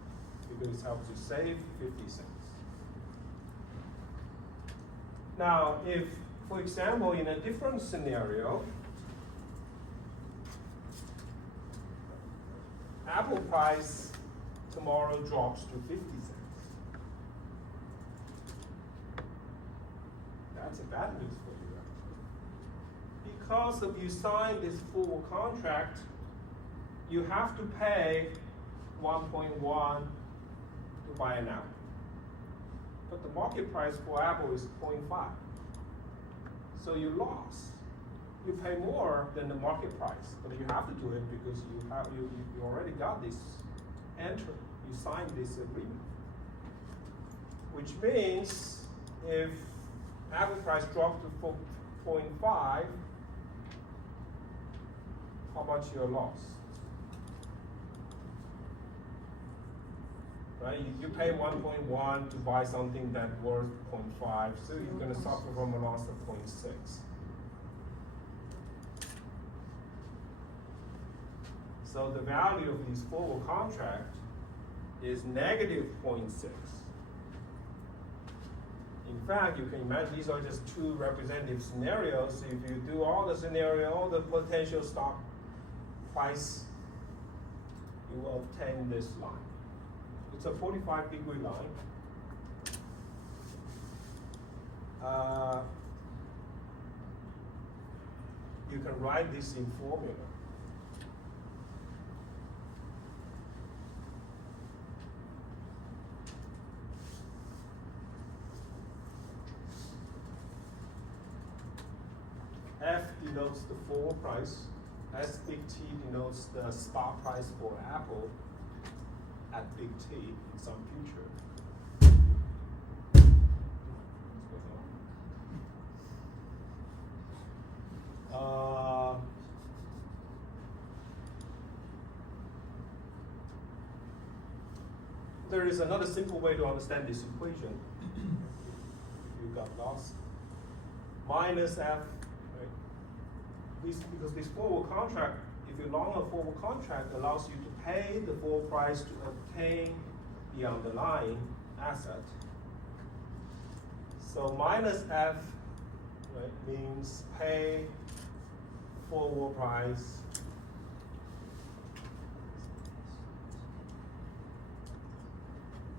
because it helps you save 50 cents. Now, if, for example, in a different scenario, apple price tomorrow drops to 50 cents. That's a bad news for you, actually. Because if you sign this forward contract, you have to pay 1.1 to buy an apple. But the market price for apple is 0.5. So you lost. You pay more than the market price, but you have to do it because you already got this entry. You signed this agreement. Which means if apple price dropped to 0.5, how much your loss? Right? You pay 1.1 to buy something that worth 0.5, so you're gonna suffer from a loss of 0.6. So the value of this forward contract is negative 0.6. In fact, you can imagine these are just two representative scenarios. If you do all the scenario, all the potential stock price, you will obtain this line. It's a 45-degree line. You can write this in formula. F denotes the forward price. S big T denotes the spot price for Apple at big T in some future. There is another simple way to understand this equation. If you got lost, minus F, right? Because this forward contract, if you long a forward contract, allows you to pay the forward price to obtain the underlying asset. So minus F, right, means pay forward price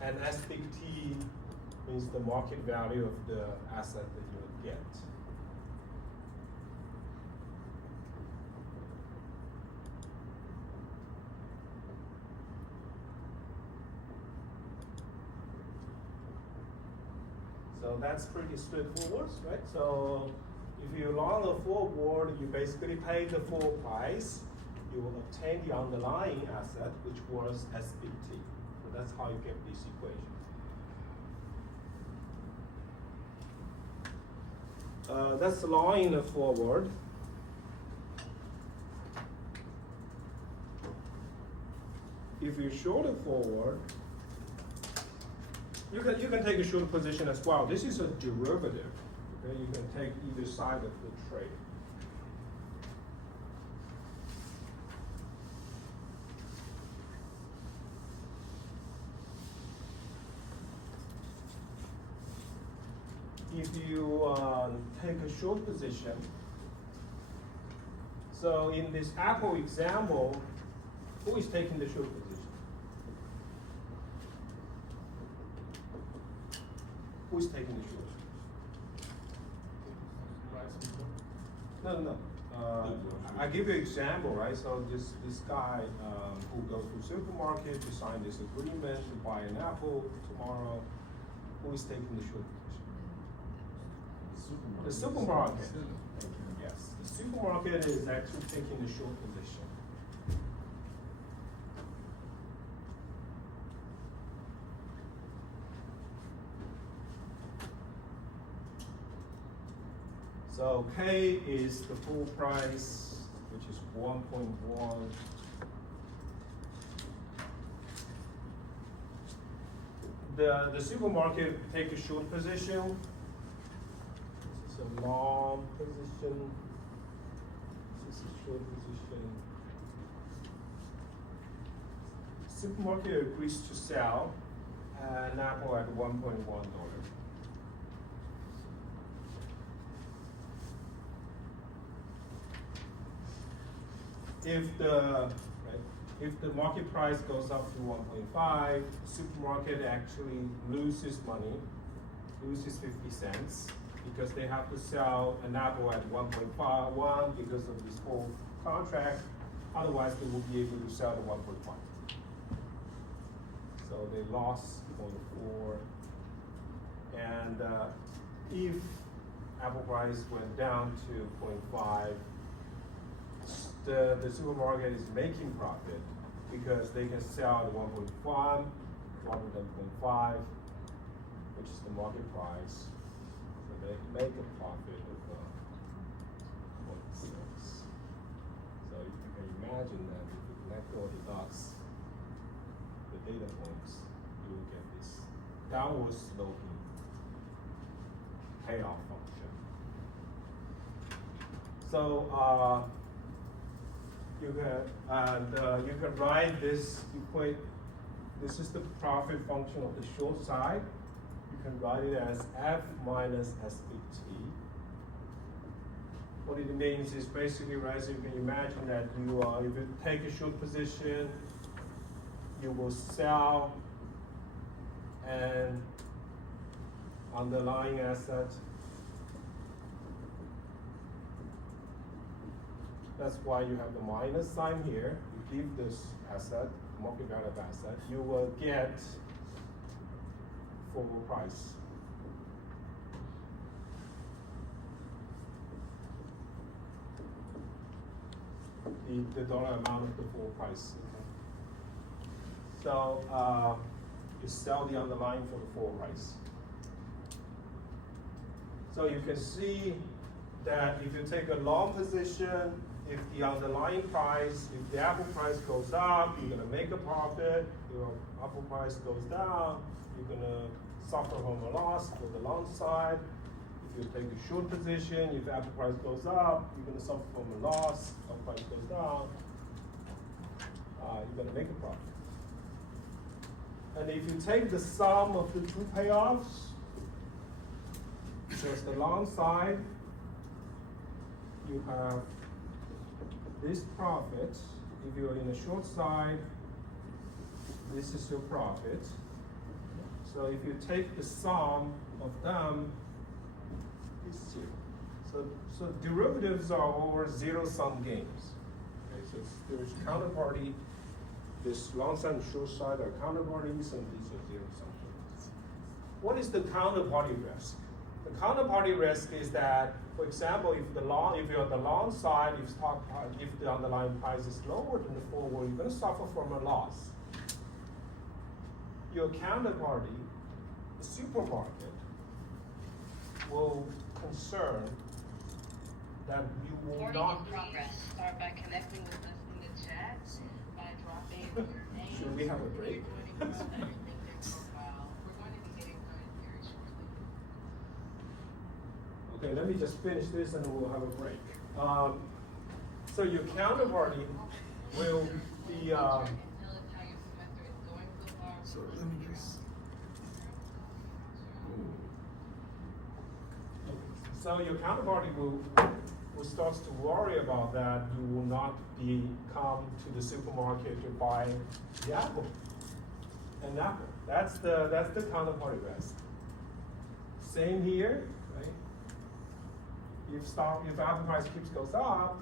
and S big T means the market value of the asset that you would get. So that's pretty straightforward, right? So if you long a forward, you basically pay the full price. You will obtain the underlying asset, which was S big T. So that's how you get this equation. That's long in the forward. If you short a forward, you can take a short position as well. This is a derivative. Okay? You can take either side of the trade. If you take a short position, so in this Apple example, who is taking the short position? Who is taking the short? No. I give you an example, right? So this guy who goes to supermarket to sign this agreement to buy an apple tomorrow, who is taking the short position? The supermarket. Yes, the supermarket is actually taking the short position. So K is the full price, which is 1.1. The supermarket take a short position. This is a long position. This is a short position. Supermarket agrees to sell an apple at $1.1. If the market price goes up to 1.5, supermarket actually loses money, loses 50 cents, because they have to sell an apple at 1.1 because of this whole contract. Otherwise, they will be able to sell at 1.5. So they lost 0.4. And if apple price went down to 0.5, the supermarket is making profit because they can sell at 1.1 rather than 0.5, which is the market price. So they make a profit of 0.6. So you can imagine that if you connect all the dots, the data points, you will get this downward sloping payoff function. So you can write this equate. This is the profit function of the short side. You can write it as f minus SBT. What it means is basically, right, so you can imagine that you, if you take a short position, you will sell an underlying asset. That's why you have the minus sign here. You give this asset, market value of asset, you will get full price. The dollar amount of the full price. Okay. So you sell the underlying for the full price. So you can see that if you take a long position, if the underlying price, if the apple price goes up, you're gonna make a profit. If your apple price goes down, you're gonna suffer from a loss for the long side. If you take a short position, if the apple price goes up, you're gonna suffer from a loss. If the price goes down, you're gonna make a profit. And if you take the sum of the two payoffs, there's the long side, you have this profit. If you're in the short side, this is your profit. So if you take the sum of them, it's zero. So derivatives are over zero-sum games. Okay, so there's counterparty, this long side and short side are counterparties, and these are zero-sum games. What is the counterparty risk? The counterparty risk is that, for example, if you're on the long side, if the underlying price is lower than the forward, you're going to suffer from a loss. Your counterparty, the supermarket, will concern that you will Recording not. in progress. Start by connecting with us in the chat, by dropping your name. Should we have a break? Recording from everything, their profile. We're going to be getting started very shortly. Okay, let me just finish this and we'll have a break. So your counterparty will be. Tell us how your semester is going so far. So let me just. So your counterparty will start to worry about that. You will not come to the supermarket to buy the apple. An apple. That's the counterparty risk. Same here, right? If apple price goes up,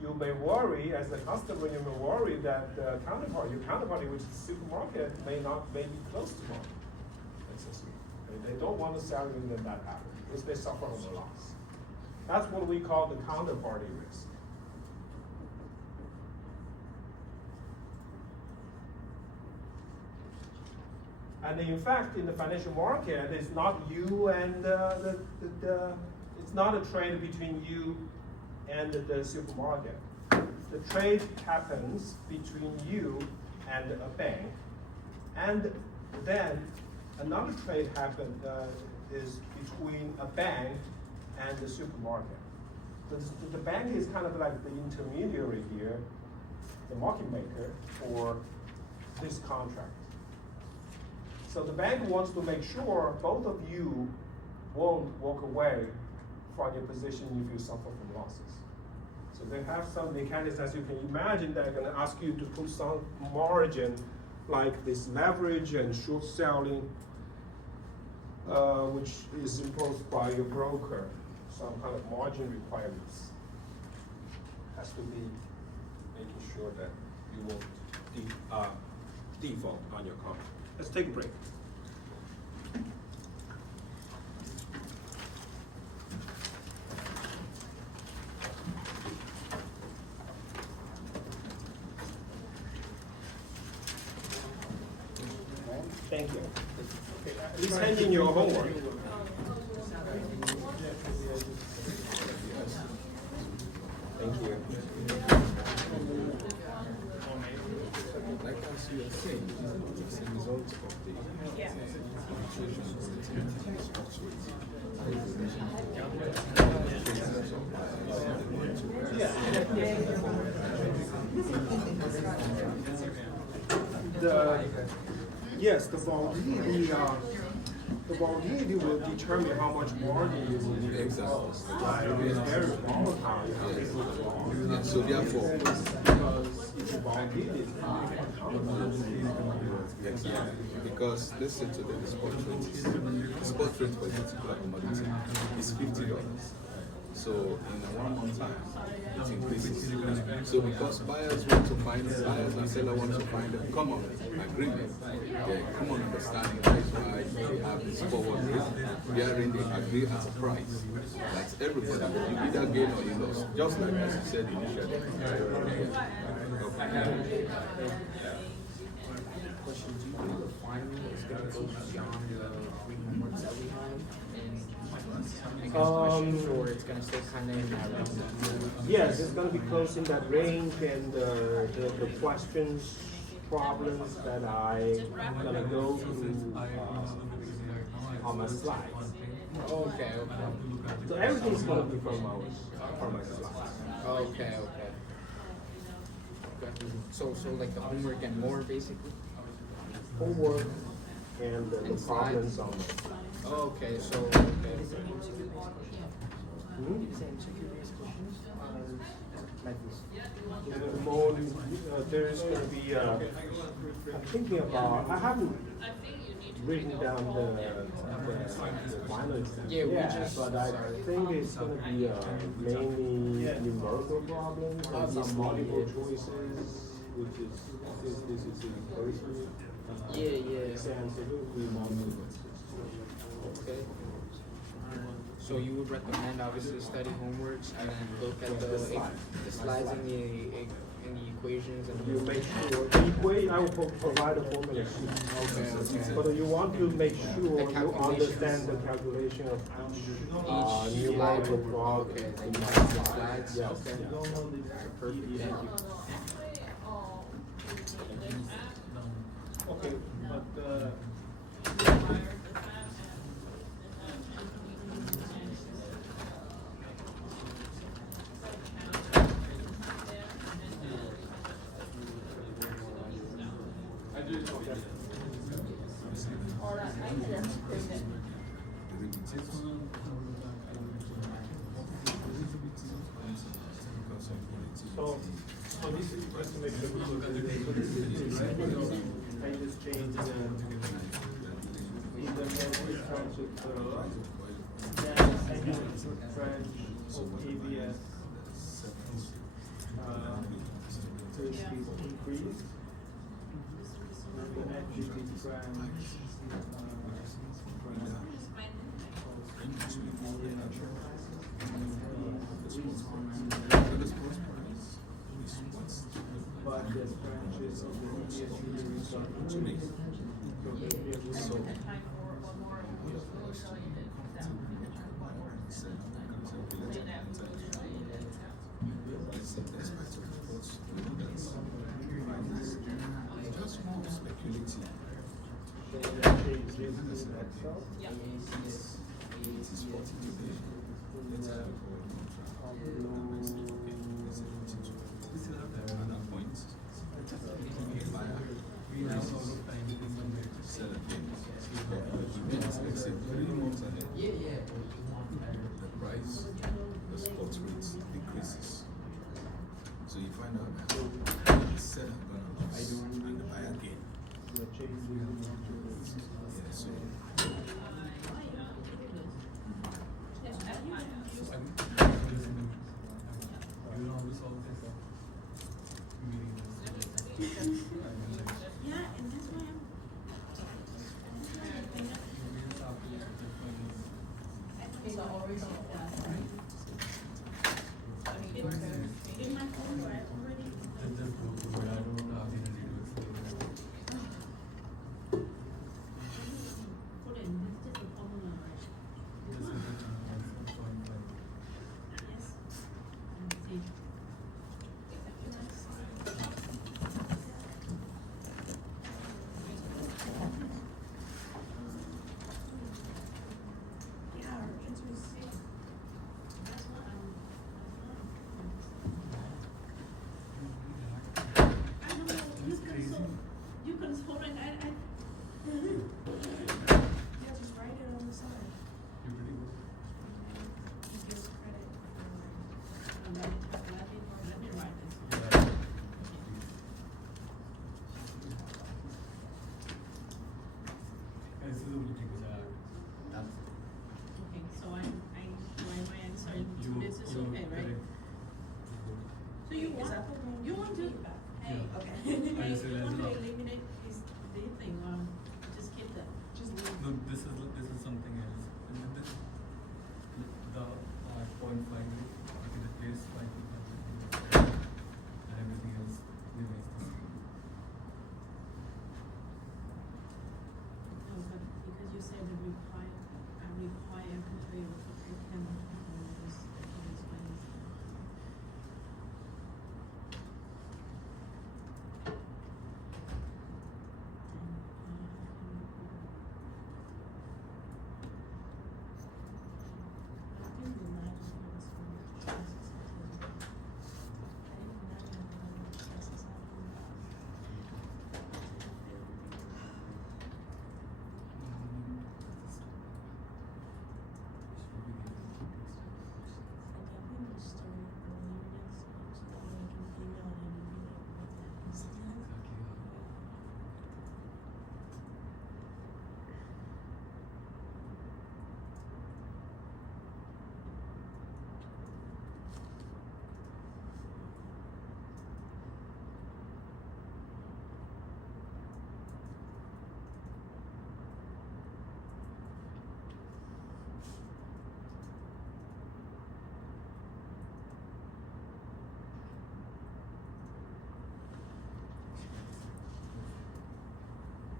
you may worry as a customer. You may worry that your counterparty, which is the supermarket, may be close to market. They don't want to sell you when that happens because they suffer from a loss. That's what we call the counterparty risk. And in fact, in the financial market, it's not you and it's not a trade between you and the supermarket. The trade happens between you and a bank, and then another trade is between a bank and the supermarket. The bank is kind of like the intermediary here, the market maker for this contract. So the bank wants to make sure both of you won't walk away from your position if you suffer from losses. So they have some mechanics, as you can imagine, they're going to ask you to put some margin, like this leverage and short selling, which is imposed by your broker. Some kind of margin requirements has to be making sure that you won't default on your contract. Let's take a break. Thank you. Okay, please hand in your homework. Thank you. Like as you are saying, it's a result of the fluctuations of the fluctuates. Yes, the volatility will determine how much margin you will need. Exactly. Right, it's very volatile. Yeah, so therefore, Because if the volatility is high, exactly. Because let's say today the spot rate for a particular commodity is $50. So in a 1 month time, it increases. So because buyers and sellers want to find a common agreement, a common understanding, that's why they have this forward rate, wherein they agree at a price. That's everybody. You either gain or you lose. Just like as you said initially. Question, do you think the refinement is going to go beyond the 3 homeworks that we have? And questions, or it's going to stay kind of in that range? yes, it's going to be close in that range, and the questions, problems that I'm going to go through on my slides. Okay. So everything's going to be from my slides. Okay. So like the homework and more, basically? Homework and the And problems slides. on it. Okay, so, Hmm? like this. The more, there's going to be, I'm thinking about, I haven't I think you need to written bring down up the final exam. Yeah, we just- but I think it's going to be mainly numerical problems and some multiple choices, which is, this is in person. Yeah. Exams, it will be multiple. Okay. So you would recommend obviously study homeworks and then look at the slides and the equations and You make sure, I will provide a formula sheet. Okay. But you want to make sure you calculations. understand the calculation of each numerical slide. problem. Okay, then you have the slides. Yes. Okay. Perfect. Thank you. Okay, but so this is just to make sure. So this is I just changed in the memory concept then second branch of ABS is increased. And the FGB branch but the branches of the EBS usually start to make. So the price, the spot rate decreases. So you find out that the seller gonna lose and the buyer gain. Yeah, so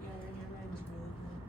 Yeah, your handwriting is really good.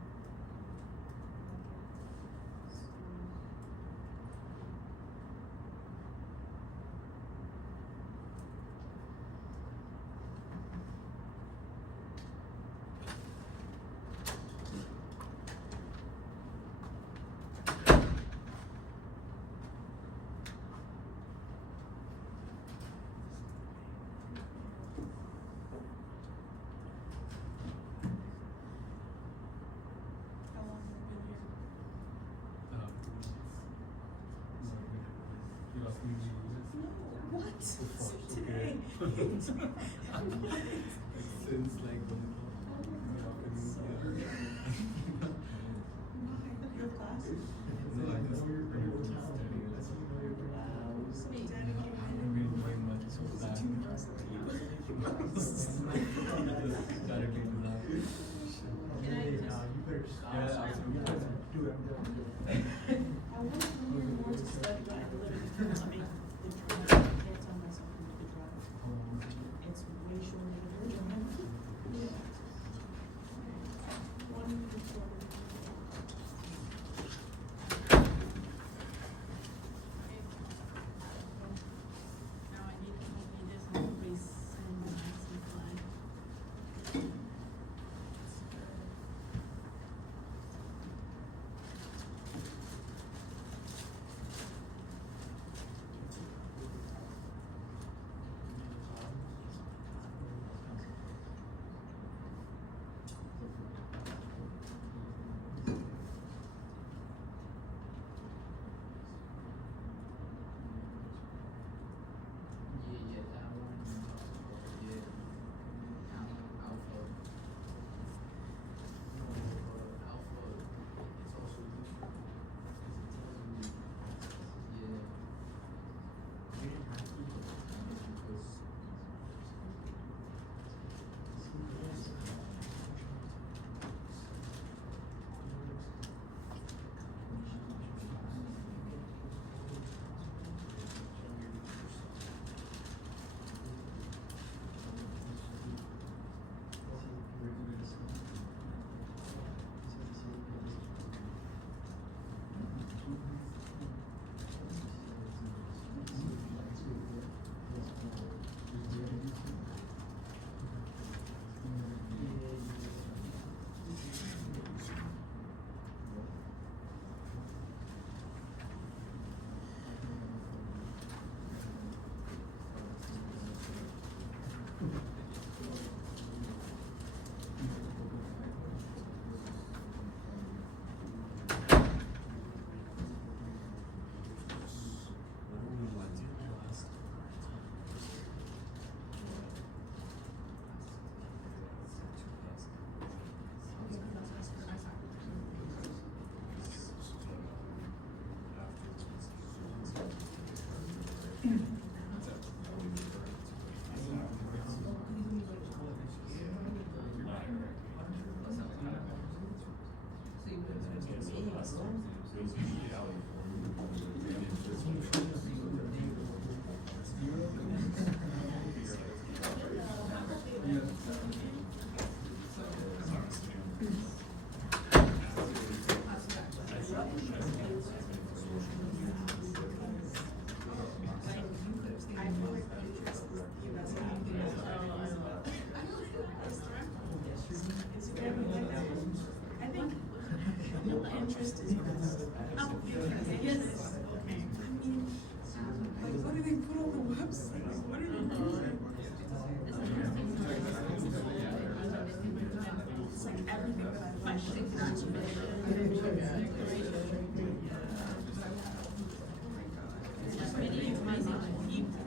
How long have you been here? No, what? Today. Since like Your class? no, I just Sweet. I've been going much so bad. Directly to that. Yeah, absolutely. I want to learn more to study, but I literally can't. I mean, the drive, I can't tell myself to do the drive. It's way shorter than the drive. Yeah. interest is because I'm yes. Okay. I mean, like, what do they put on the website? Like, what are you doing? It's like everything that I There's just many amazing people.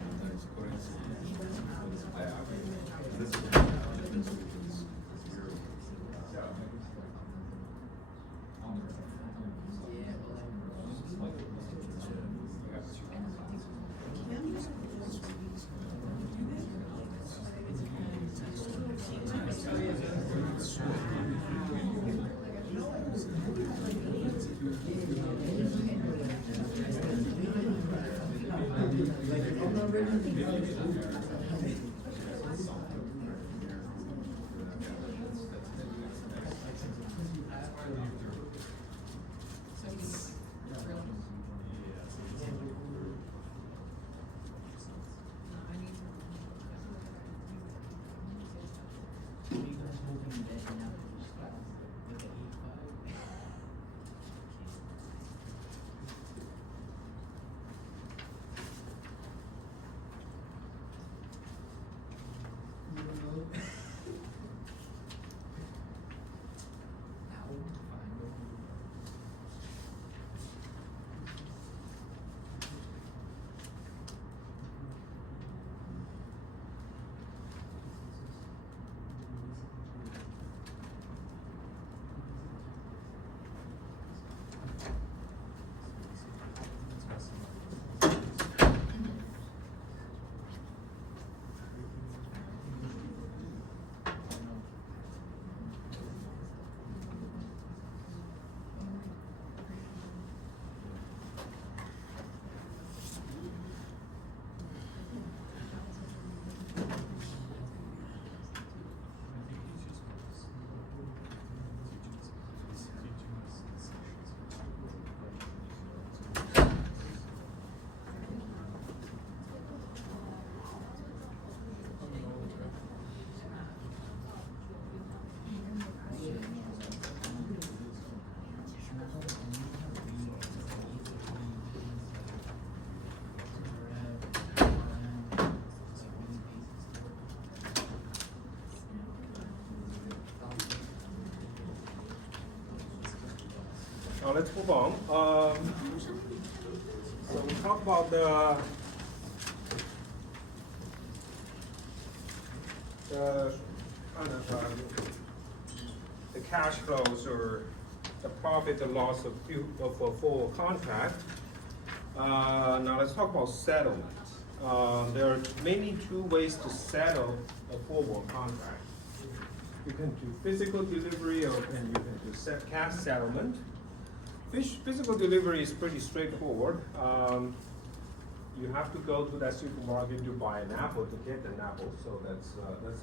Now let's move on. So we talk about the kind of the cash flows or the profit and loss of a full contract. Now let's talk about settlement. There are mainly two ways to settle a forward contract. You can do physical delivery or you can do cash settlement. Physical delivery is pretty straightforward. You have to go to that supermarket to buy an apple to get an apple, so that's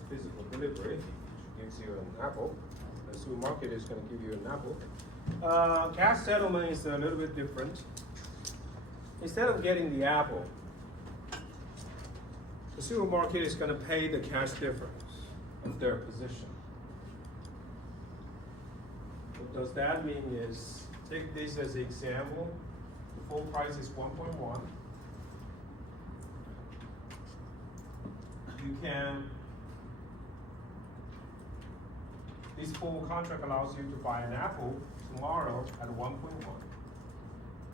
physical delivery. It gives you an apple. The supermarket is going to give you an apple. Cash settlement is a little bit different. Instead of getting the apple, the supermarket is going to pay the cash difference of their position. What does that mean is, take this as an example. The full price is 1.1. You can, this full contract allows you to buy an apple tomorrow at 1.1.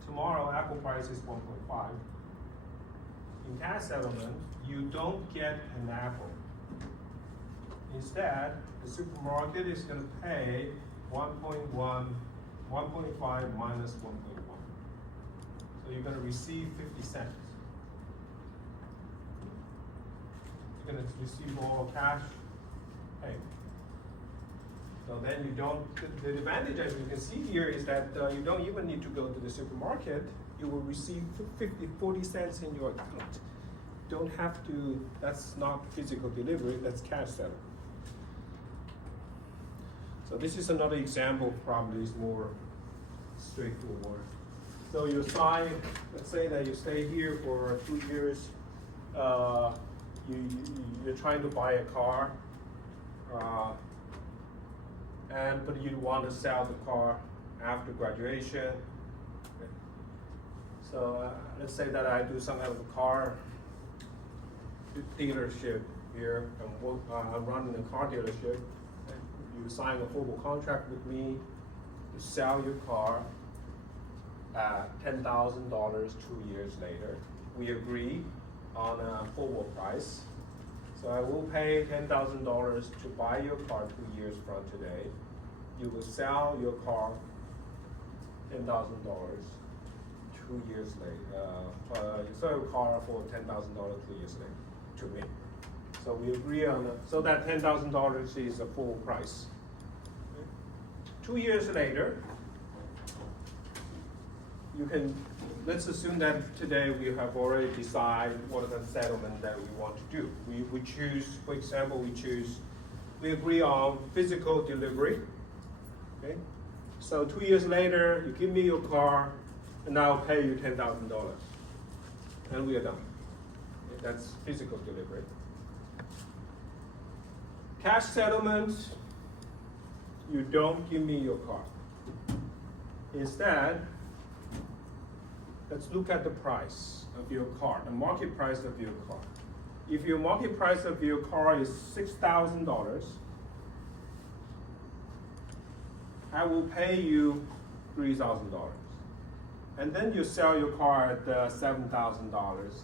Tomorrow, apple price is 1.5. In cash settlement, you don't get an apple. Instead, the supermarket is going to pay 1.5 minus 1.1. So you're going to receive 50 cents. You're going to receive all cash payment. So then you don't, the advantage, as you can see here, is that you don't even need to go to the supermarket. You will receive 40 cents in your account. Don't have to, that's not physical delivery, that's cash settlement. So this is another example, probably is more straightforward. So you sign, let's say that you stay here for 2 years, you're trying to buy a car, but you want to sell the car after graduation. So let's say that I do some kind of a car dealership here, and I'm running a car dealership. You sign a formal contract with me to sell your car at $10,000 2 years later. We agree on a forward price. So I will pay $10,000 to buy your car 2 years from today. You will sell your car $10,000 2 years later. You sell your car for $10,000 2 years later to me. So we agree on it. So that $10,000 is a full price. 2 years later, you can, let's assume that today we have already decided what are the settlement that we want to do. We choose, for example, we agree on physical delivery. Okay? So 2 years later, you give me your car, and I'll pay you $10,000. And we are done. Okay? That's physical delivery. Cash settlement, you don't give me your car. Instead, let's look at the price of your car, the market price of your car. If your market price of your car is $6,000, I will pay you $3,000. And then you sell your car at $7,000.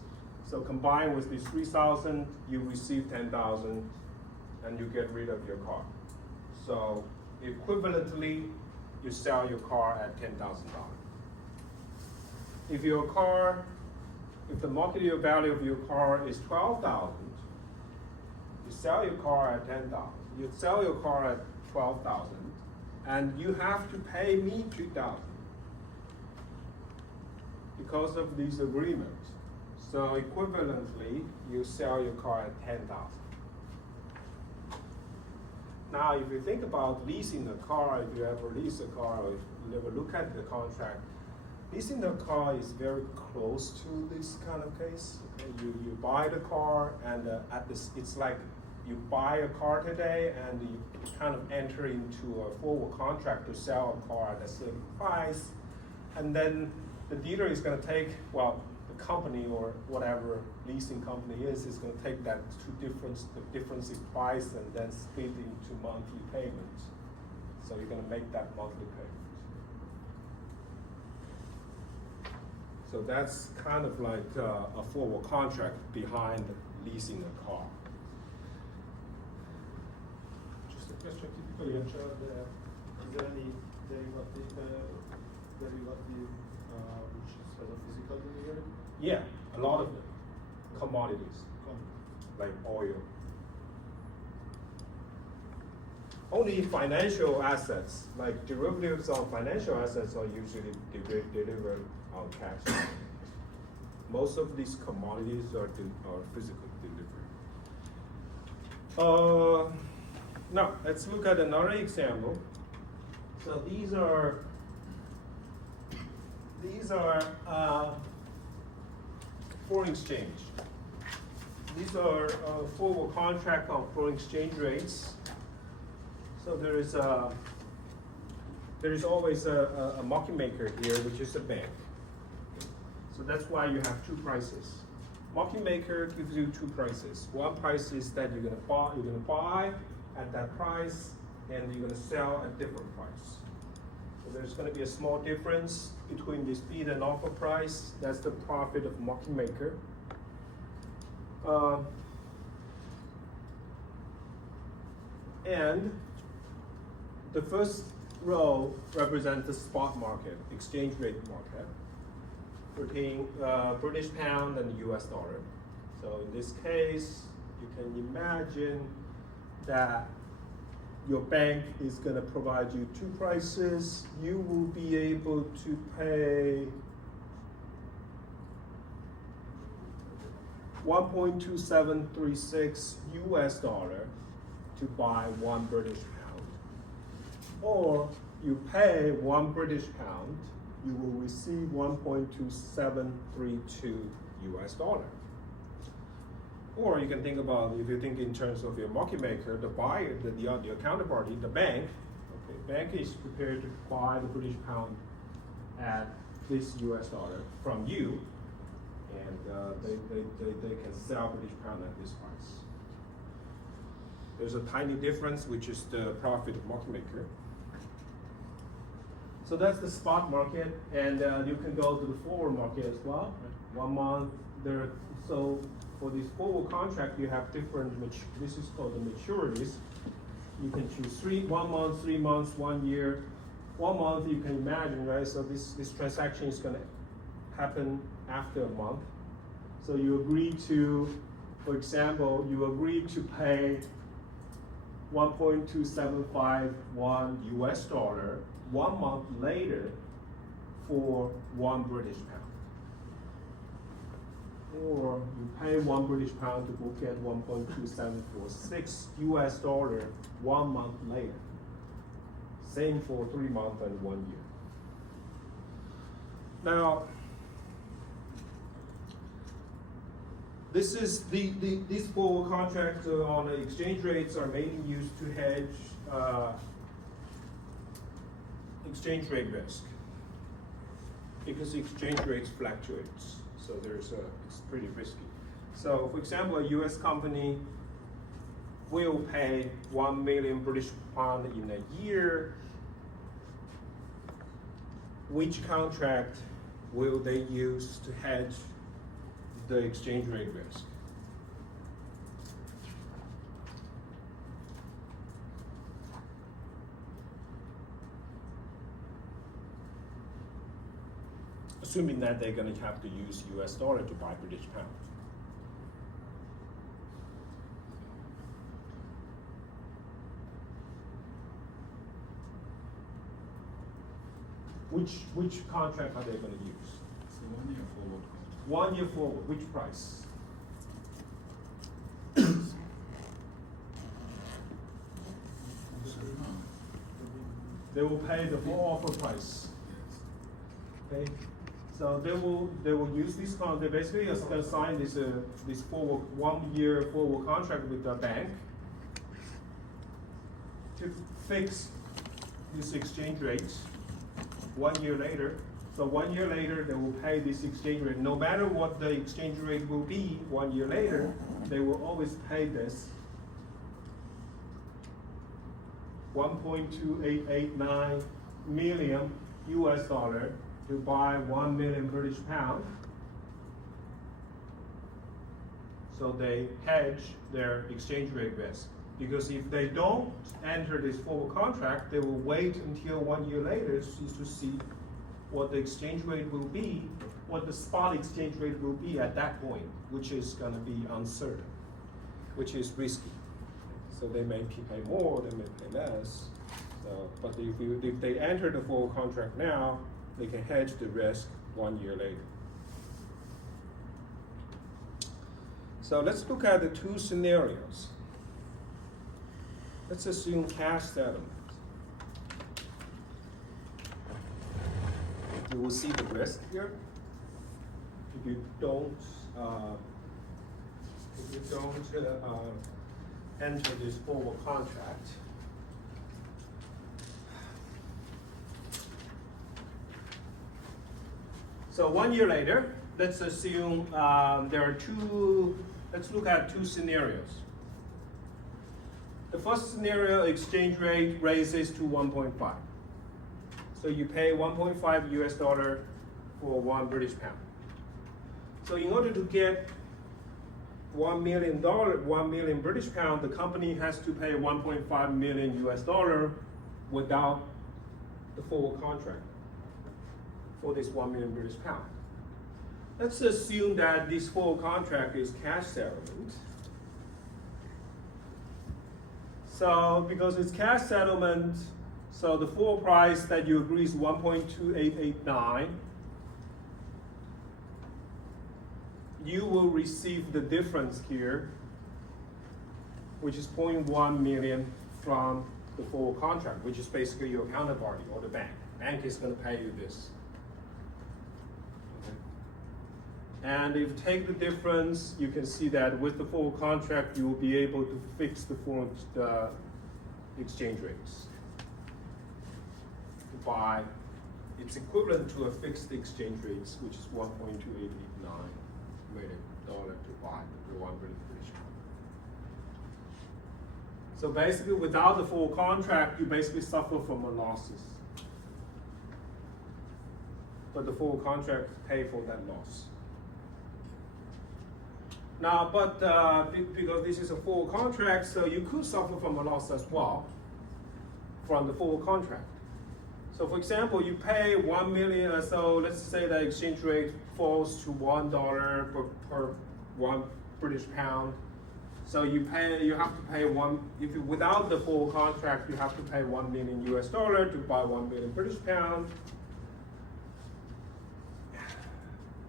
So combined with the $3,000, you receive $10,000 and you get rid of your car. So equivalently, you sell your car at $10,000. If the market value of your car is $12,000, you sell your car at $10,000. You sell your car at $12,000, and you have to pay me $2,000 because of these agreements. So equivalently, you sell your car at $10,000. Now, if you think about leasing a car, if you ever lease a car, or if you ever look at the contract, leasing the car is very close to this kind of case. Okay? You buy the car, and it's like you buy a car today, and you kind of enter into a forward contract to sell a car at a certain price, and then the dealer is going to take, well, the company or whatever leasing company is going to take that the difference in price and then split into monthly payments. So you're going to make that monthly payment. So that's kind of like a forward contract behind leasing a car. Just a question, typically in chart there, is there any derivative which has a physical delivery? Yeah, a lot of them. Commodities, like oil. Only financial assets, like derivatives on financial assets, are usually delivered on cash. Most of these commodities are physical delivery. Now, let's look at another example. So these are foreign exchange. These are forward contract on foreign exchange rates. So there is always a market maker here, which is a bank. So that's why you have two prices. Market maker gives you two prices. One price is that you're gonna buy at that price, and you're gonna sell at different price. So there's gonna be a small difference between this bid and offer price. That's the profit of market maker. And the first row represents the spot market, exchange rate market, between British pound and US dollar. So in this case, you can imagine that your bank is going to provide you two prices. You will be able to pay 1.2736 US dollar to buy 1 British pound. Or you pay 1 British pound, you will receive 1.2732 US dollar. Or you can think about, if you think in terms of your market maker, the buyer, your counterparty, the bank, Okay, bank is prepared to buy the British pound at this US dollar from you, and they can sell British pound at this price. There's a tiny difference, which is the profit of market maker. So that's the spot market, and you can go to the forward market as well. 1 month there. So for this forward contract, you have different. This is called the maturities. You can choose 1 month, 3 months, 1 year. 1 month you can imagine, right? So this transaction is going to happen after a month. So you agree to, for example, you agree to pay 1.2751 US dollar 1 month later for 1 British pound. Or you pay 1 British pound to go get 1.2746 US dollar 1 month later. Same for 3 months and 1 year. Now, this is these forward contracts on the exchange rates are mainly used to hedge exchange rate risk, because the exchange rates fluctuates. So it's pretty risky. So for example, a US company will pay 1 million British pound in a year. Which contract will they use to hedge the exchange rate risk? Assuming that they're going to have to use US dollar to buy British pound. Which contract are they going to use? It's a 1 year forward contract. 1 year forward, which price? They will pay the full offer price. Yes. Okay, so they will use this contract. They basically are going to sign this forward 1 year forward contract with the bank to fix this exchange rate 1 year later. So 1 year later, they will pay this exchange rate. No matter what the exchange rate will be 1 year later, they will always pay this 1.2889 million US dollar to buy 1 million British pound. So they hedge their exchange rate risk. Because if they don't enter this forward contract, they will wait until 1 year later to see what the exchange rate will be, what the spot exchange rate will be at that point, which is going to be uncertain, which is risky. So they may pay more, they may pay less. So, but if they enter the forward contract now, they can hedge the risk 1 year later. So let's look at the two scenarios. Let's assume cash settlement. You will see the risk here. If you don't enter this forward contract, so 1 year later, let's assume there are let's look at two scenarios. The first scenario, exchange rate raises to 1.5. So you pay 1.5 US dollar for 1 British pound. So in order to get $1 million, 1 million British pound, the company has to pay 1.5 million US dollar without the forward contract for this 1 million British pound. Let's assume that this forward contract is cash settlement. So because it's cash settlement, so the forward price that you agree is 1.2889. You will receive the difference here, which is 0.1 million from the forward contract, which is basically your counterparty or the bank. Bank is going to pay you this. And if you take the difference, you can see that with the forward contract, you will be able to fix the exchange rates. buy, it's equivalent to a fixed exchange rate, which is $1.2889 million to buy the 1 billion British pound. So basically, without the full contract, you basically suffer from a losses. But the full contract pay for that loss. Now, but because this is a full contract, so you could suffer from a loss as well from the full contract. So for example, you pay 1 million, so let's say the exchange rate falls to $1 per 1 British pound. So you have to pay without the full contract, you have to pay $1 million to buy 1 million British pound.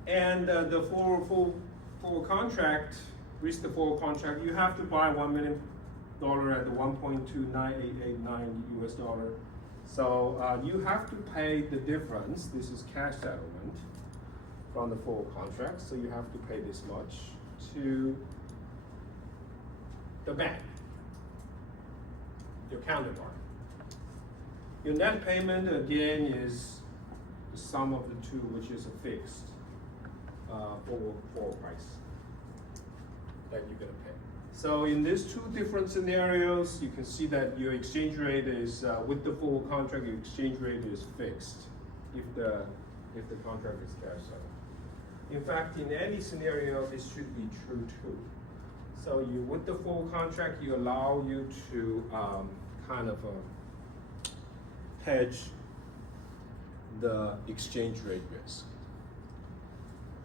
And the full contract, reach the full contract, you have to buy $1 million at the $1.29889. So you have to pay the difference. This is cash settlement from the full contract. So you have to pay this much to the bank, your counterpart. Your net payment again is the sum of the two, which is a fixed forward price that you're gonna pay. So in these two different scenarios, you can see that your exchange rate is, with the full contract, your exchange rate is fixed if the contract is cash settled. In fact, in any scenario, this should be true too. So with the full contract, you allow you to kind of hedge the exchange rate risk.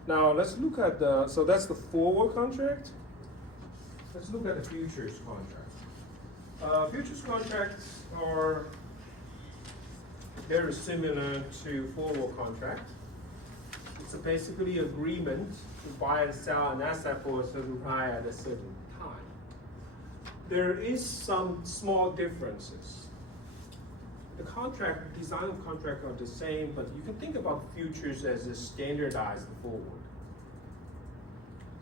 Now let's look at so that's the forward contract. Let's look at the futures contract. Futures contracts are very similar to forward contract. It's basically agreement to buy and sell an asset for a certain price at a certain time. There is some small differences. The design of contract are the same, but you can think about futures as a standardized forward.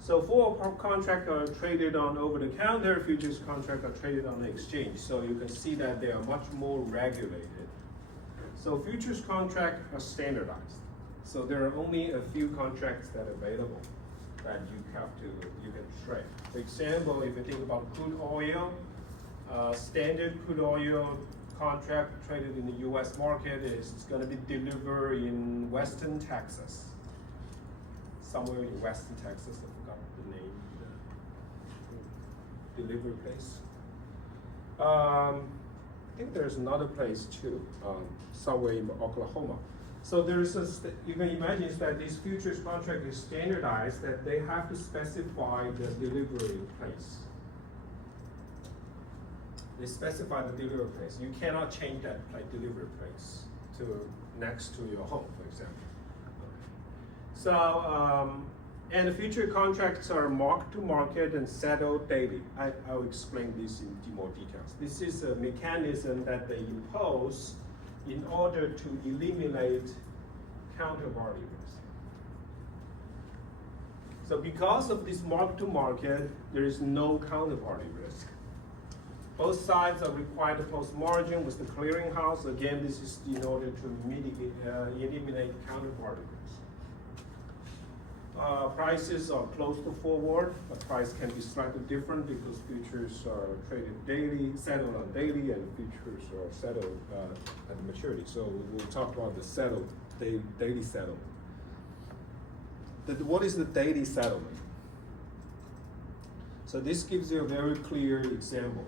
So forward contract are traded on over-the-counter, futures contract are traded on the exchange. So you can see that they are much more regulated. So futures contract are standardized. So there are only a few contracts that are available that you can trade. For example, if you think about crude oil, standard crude oil contract traded in the U.S. market is going to be delivered in Weston, Texas. Somewhere in Weston, Texas, I forgot the name, the delivery place. I think there's another place too, somewhere in Oklahoma. So you can imagine that this futures contract is standardized, that they have to specify the delivery place. They specify the delivery place. You cannot change that delivery place to next to your home, for example. So, and the future contracts are marked to market and settled daily. I'll explain this in more details. This is a mechanism that they impose in order to eliminate counterparty risk. So because of this mark to market, there is no counterparty risk. Both sides are required to post margin with the clearinghouse. Again, this is in order to eliminate counterparty risk. Prices are close to forward, but price can be slightly different because futures are traded daily, settled on daily, and futures are settled at maturity. So we'll talk about the daily settlement. What is the daily settlement? So this gives you a very clear example.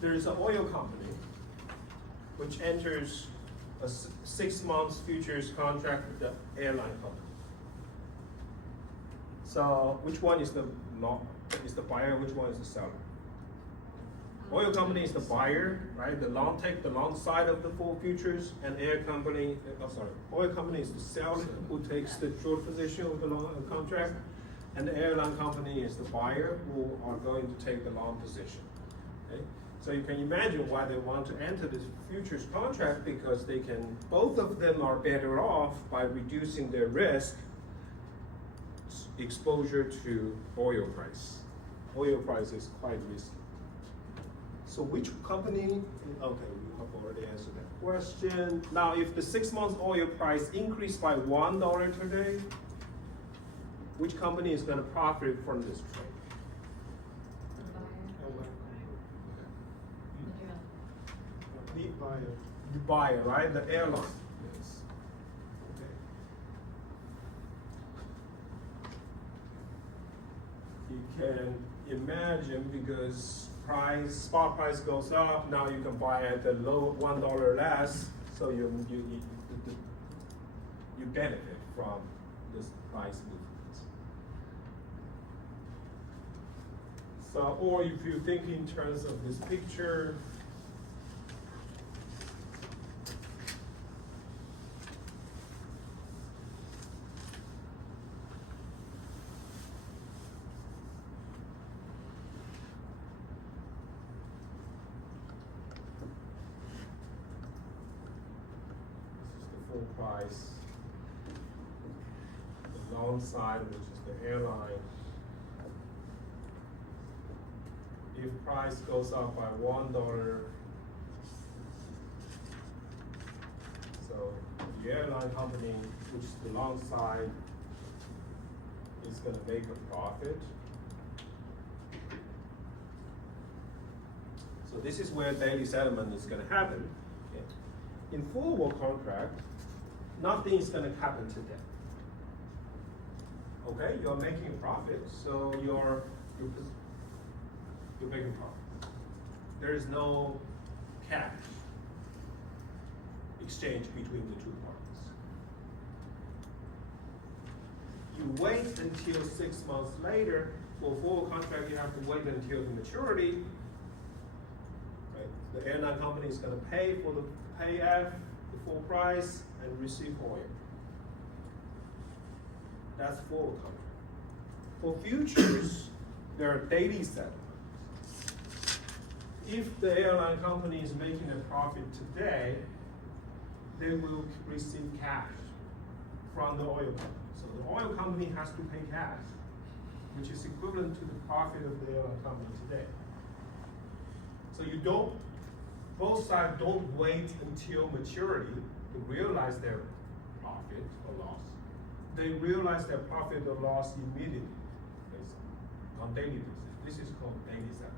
There is an oil company which enters a 6 months futures contract with the airline company. So which one is the buyer, which one is the seller? Oil company is the buyer, right? The long side of the full futures, and oil company is the seller who takes the short position with the long contract, and the airline company is the buyer who are going to take the long position. Okay? So you can imagine why they want to enter this futures contract, because both of them are better off by reducing their risk exposure to oil price. oil price is quite risky. So which company, okay, you have already answered that question. Now, if the 6 months oil price increased by $1 today, which company is gonna profit from this trade? The buyer. The buyer, right? The airline. Yes. Okay. You can imagine because spot price goes up, now you can buy at the low $1 less, so you benefit from this price movement. So, or if you think in terms of this picture, full price. The long side, which is the airline. If price goes up by $1, so the airline company, which is the long side, is gonna make a profit. So this is where daily settlement is gonna happen. Okay. In forward contract, nothing is gonna happen today. Okay, you're making a profit, so you're making profit. There is no cash exchange between the two parties. You wait until 6 months later. For forward contract, you have to wait until the maturity. Right? The airline company is gonna pay for the payaf, the full price, and receive oil. That's forward contract. For futures, there are daily settlements. If the airline company is making a profit today, they will receive cash from the oil company. So the oil company has to pay cash, which is equivalent to the profit of the airline company today. So both sides don't wait until maturity to realize their profit or loss. They realize their profit or loss immediately, basically, on daily basis. This is called daily settlement.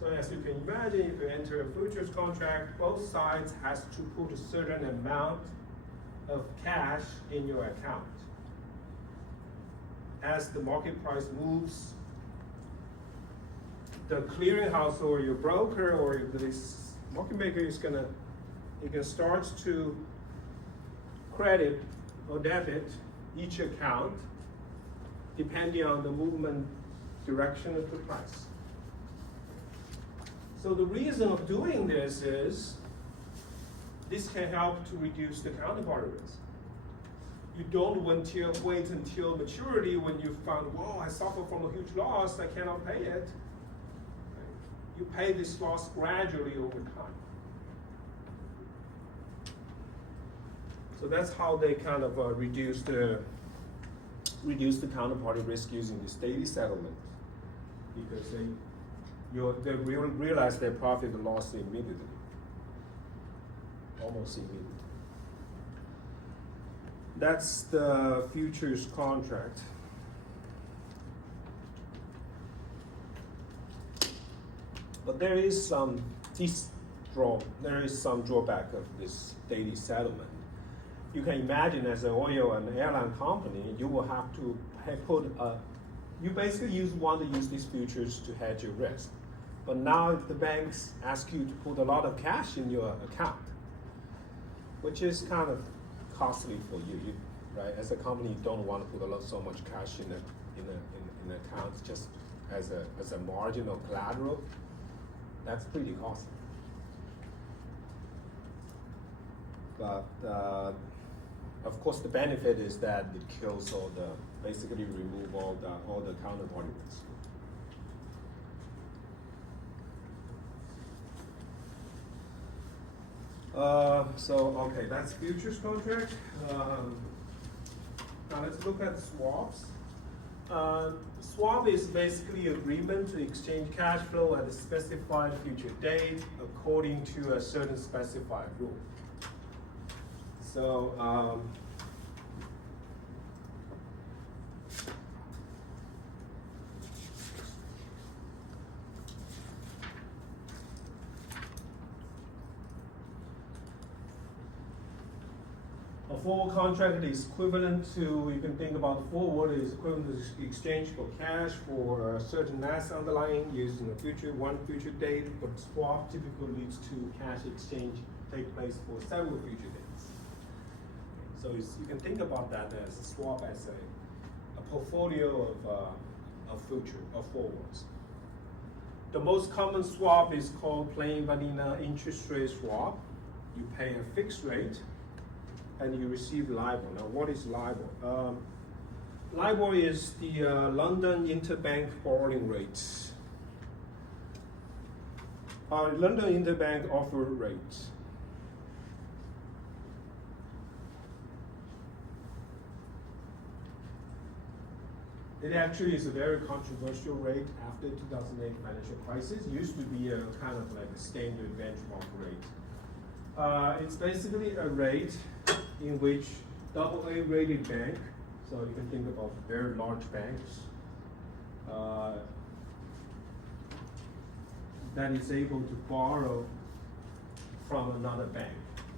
So as you can imagine, if you enter a futures contract, both sides has to put a certain amount of cash in your account. As the market price moves, the clearinghouse or your broker or this market maker is gonna, it can start to credit or debit each account depending on the movement direction of the price. So the reason of doing this is this can help to reduce the counterparty risk. You don't wait until maturity when you found, whoa, I suffer from a huge loss, I cannot pay it. You pay this loss gradually over time. So that's how they kind of reduce the counterparty risk using this daily settlement, because they realize their profit and loss immediately, almost immediately. That's the futures contract. But there is some drawback of this daily settlement. You can imagine as an oil and airline company, you will have to you basically want to use these futures to hedge your risk. But now the banks ask you to put a lot of cash in your account, which is kind of costly for you, right? As a company, you don't want to put so much cash in an account just as a margin or collateral. That's pretty costly. But of course, the benefit is that it kills basically remove all the counterparty risk. Okay, that's futures contract. Now let's look at swaps. Swap is basically agreement to exchange cash flow at a specified future date according to a certain specified rule. So, a forward contract is equivalent to, you can think about forward is equivalent to exchange for cash for a certain asset underlying used in the future, one future date, but swap typically leads to cash exchange take place for several future dates. So you can think about that as a swap as a portfolio of forwards. The most common swap is called plain vanilla interest rate swap. You pay a fixed rate and you receive LIBOR. Now, what is LIBOR? LIBOR is the London interbank borrowing rates. London interbank offer rates. It actually is a very controversial rate after 2008 financial crisis. It used to be a kind of like a standard benchmark rate. It's basically a rate in which AA rated bank, so you can think about very large banks, that is able to borrow from another bank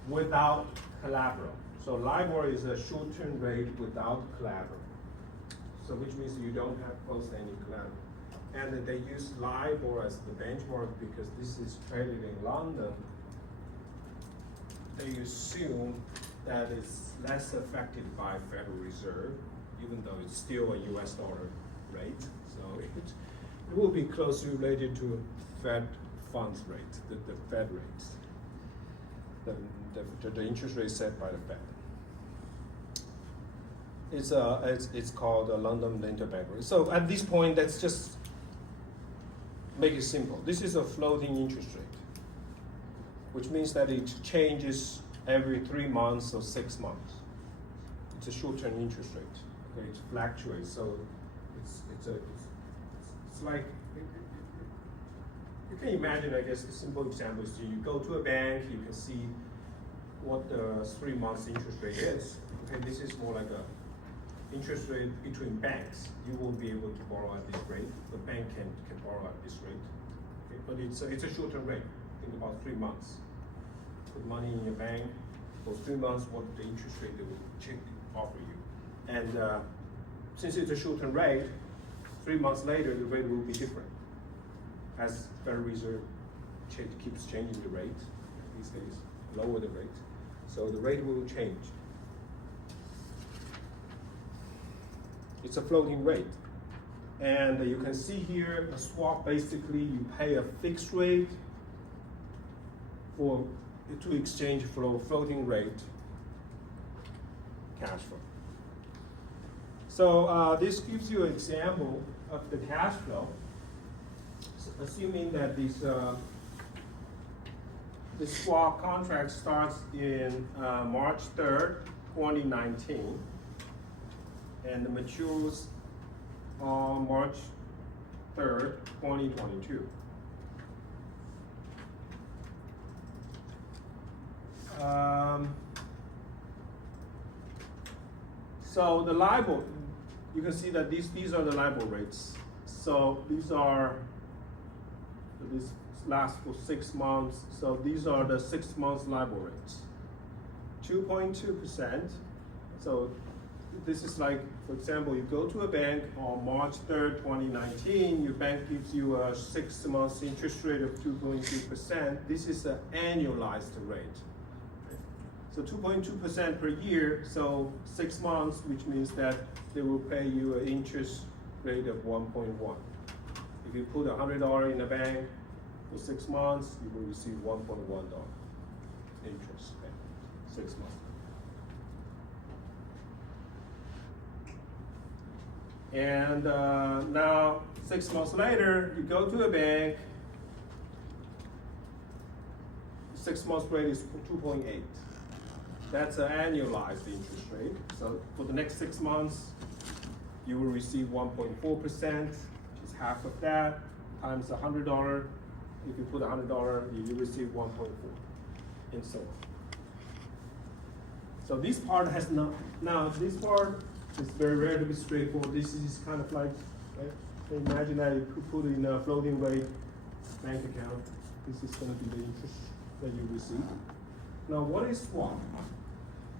without collateral. So LIBOR is a short-term rate without collateral. So which means you don't have to post any collateral. And they use LIBOR as the benchmark because this is traded in London. They assume that it's less affected by Federal Reserve, even though it's still a US dollar rate. So it will be closely related to Fed funds rate, the Fed rates, the interest rate set by the Fed. It's called a London interbank rate. So at this point, let's just make it simple. This is a floating interest rate, which means that it changes every 3 months or 6 months. It's a short-term interest rate. Okay, it fluctuates. So it's like you can imagine. I guess the simple example is you go to a bank, you can see what the 3 months interest rate is. Okay, this is more like a interest rate between banks. You won't be able to borrow at this rate. The bank can borrow at this rate. Okay, but it's a short-term rate. Think about 3 months. Put money in your bank for 3 months. What the interest rate they will offer you, and since it's a short-term rate, 3 months later the rate will be different. As Federal Reserve keeps changing the rate, these days lower the rate, so the rate will change. It's a floating rate. And you can see here a swap, basically you pay a fixed rate to exchange for floating rate cash flow. So this gives you an example of the cash flow. So assuming that this swap contract starts in March 3rd, 2019. And matures on March 3rd, 2022. So the LIBOR, you can see that these are the LIBOR rates. So these are, this lasts for 6 months. So these are the 6 months LIBOR rates. 2.2%. So this is like, for example, you go to a bank on March 3rd, 2019, your bank gives you a 6 months interest rate of 2.2%. This is an annualized rate. So 2.2% per year, so 6 months, which means that they will pay you an interest rate of 1.1. If you put $100 in the bank for 6 months, you will receive $1.1 interest payment, 6 months. And now, 6 months later, you go to a bank, 6 months rate is 2.8. That's an annualized interest rate. So for the next 6 months, you will receive 1.4%, which is half of that, times $100. If you put $100, you receive 1.4, and so on. So this part has not, now this part is very relatively straightforward. This is kind of like, imagine that you could put in a floating rate bank account. This is gonna be the interest that you receive. Now what is swap?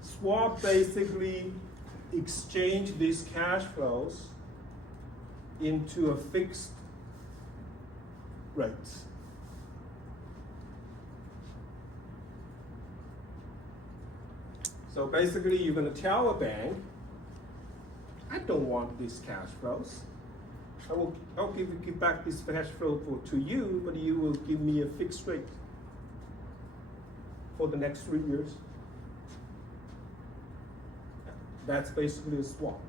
Swap basically exchange these cash flows into a fixed rate. So basically you're gonna tell a bank, I don't want these cash flows. I'll give back this cash flow to you, but you will give me a fixed rate for the next 3 years. That's basically a swap.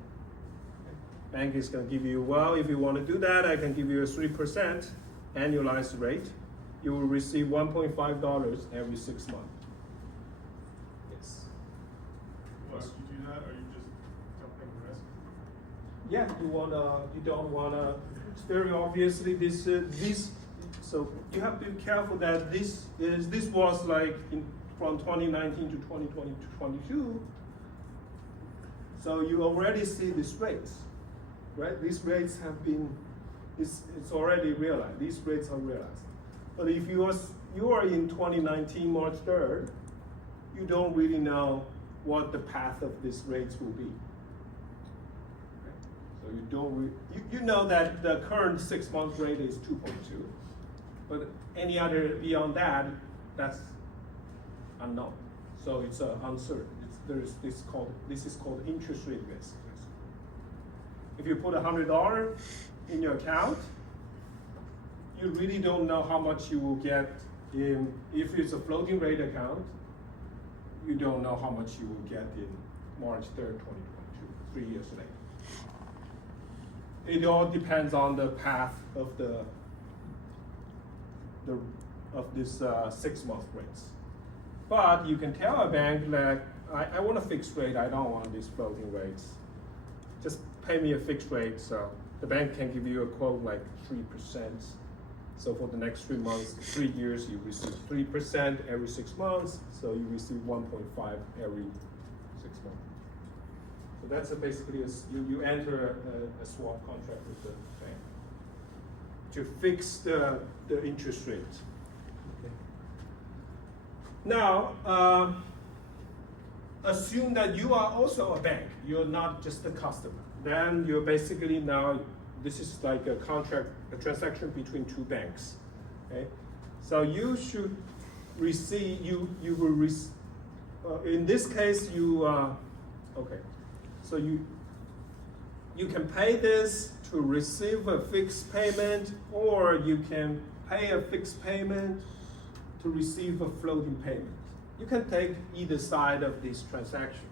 Bank is going to give you, well, if you want to do that, I can give you a 3% annualized rate. You will receive $1.5 every 6 months. Yes. Well, you do that, or you just jumping the risk? Yeah, you don't wanna, it's very obviously this, so you have to be careful that this was like from 2019 to 2020 to 22. So you already see these rates, right? These rates have been, it's already realized, these rates are realized. But if you are in 2019 March 3rd, you don't really know what the path of these rates will be. So you don't, you know that the current 6-month rate is 2.2, but any other beyond that, that's unknown. So it's uncertain. This is called interest rate risk. If you put $100 in your account, you really don't know how much you will get in, if it's a floating rate account, you don't know how much you will get in March 3rd, 2022, 3 years later. It all depends on the path of this 6-month rates. But you can tell a bank that I want a fixed rate, I don't want these floating rates. Just pay me a fixed rate, so the bank can give you a quote like 3%. So for the next 3 months, 3 years, you receive 3% every 6 months, so you receive 1.5 every 6 months. So that's basically, you enter a swap contract with the bank to fix the interest rate. Okay. Now, assume that you are also a bank, you're not just a customer. Then you're basically now, this is like a contract, a transaction between two banks. Okay? So you should receive, you will receive, in this case, okay. So you can pay this to receive a fixed payment, or you can pay a fixed payment to receive a floating payment. You can take either side of this transaction.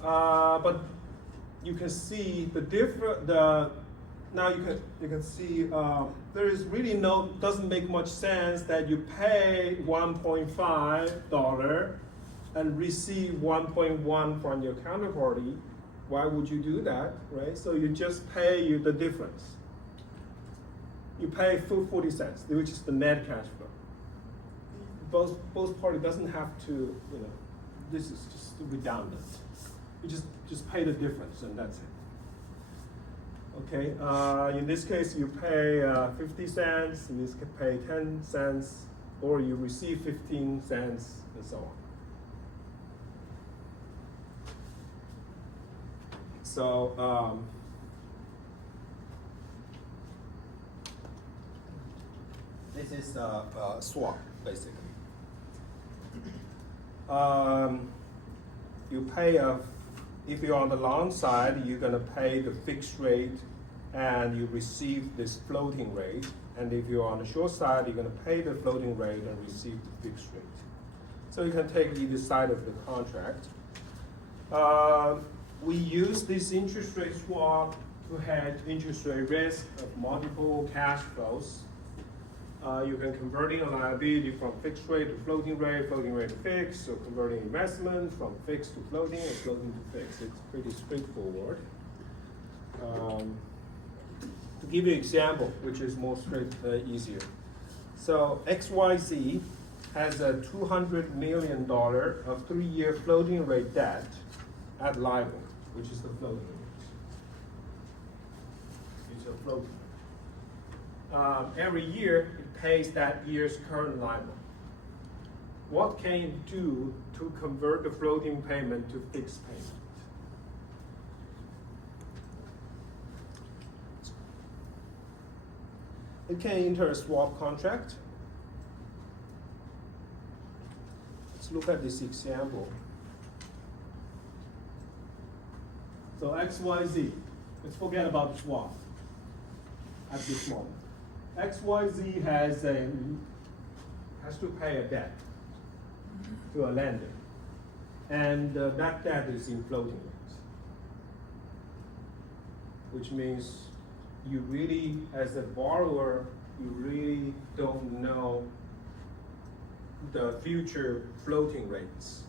But you can see now you can see there is really doesn't make much sense that you pay $1.5 and receive 1.1 from your counterparty. Why would you do that, right? So you just pay the difference. You pay 40 cents, which is the net cash flow. Both parties doesn't have to, this is just redundant. You just pay the difference and that's it. Okay, in this case you pay 50 cents, in this case pay 10 cents, or you receive 15 cents and so on. So, this is a swap, basically. You pay if you're on the long side, you're gonna pay the fixed rate and you receive this floating rate. And if you're on the short side, you're gonna pay the floating rate and receive the fixed rate. So you can take either side of the contract. We use this interest rate swap to hedge interest rate risk of multiple cash flows. You can converting a liability from fixed rate to floating rate to fixed, so converting investment from fixed to floating and floating to fixed. It's pretty straightforward. To give you an example, which is more easier. So XYZ has a $200 million of 3-year floating rate debt at LIBOR, which is the floating rate. It's a floating. Every year, it pays that year's current LIBOR. What can it do to convert the floating payment to fixed payment? It can enter a swap contract. Let's look at this example. So XYZ, let's forget about swap at this moment. XYZ has to pay a debt to a lender, and that debt is in floating rates, which means you really, as a borrower, you really don't know the future floating rates.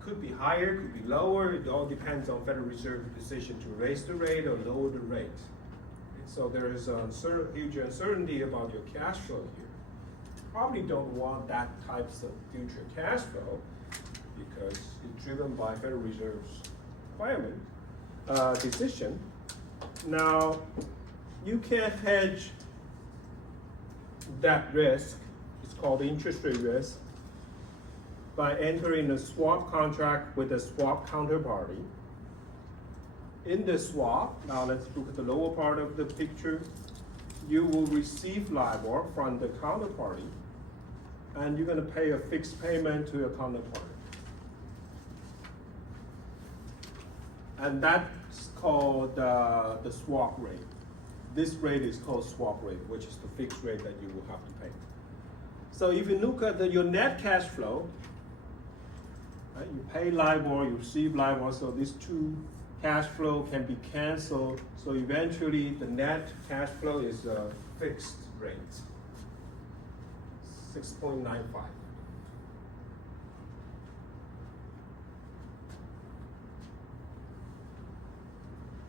Could be higher, could be lower. It all depends on Federal Reserve decision to raise the rate or lower the rate. So there is a huge uncertainty about your cash flow here. Probably don't want that types of future cash flow because it's driven by Federal Reserve's requirement decision. Now, you can hedge that risk. It's called interest rate risk by entering a swap contract with a swap counterparty. In the swap, now let's look at the lower part of the picture. You will receive LIBOR from the counterparty, and you're going to pay a fixed payment to your counterparty. And that's called the swap rate. This rate is called swap rate, which is the fixed rate that you will have to pay. So if you look at your net cash flow, right, you pay LIBOR, you receive LIBOR, so these two cash flow can be canceled. So eventually the net cash flow is a fixed rate, 6.95.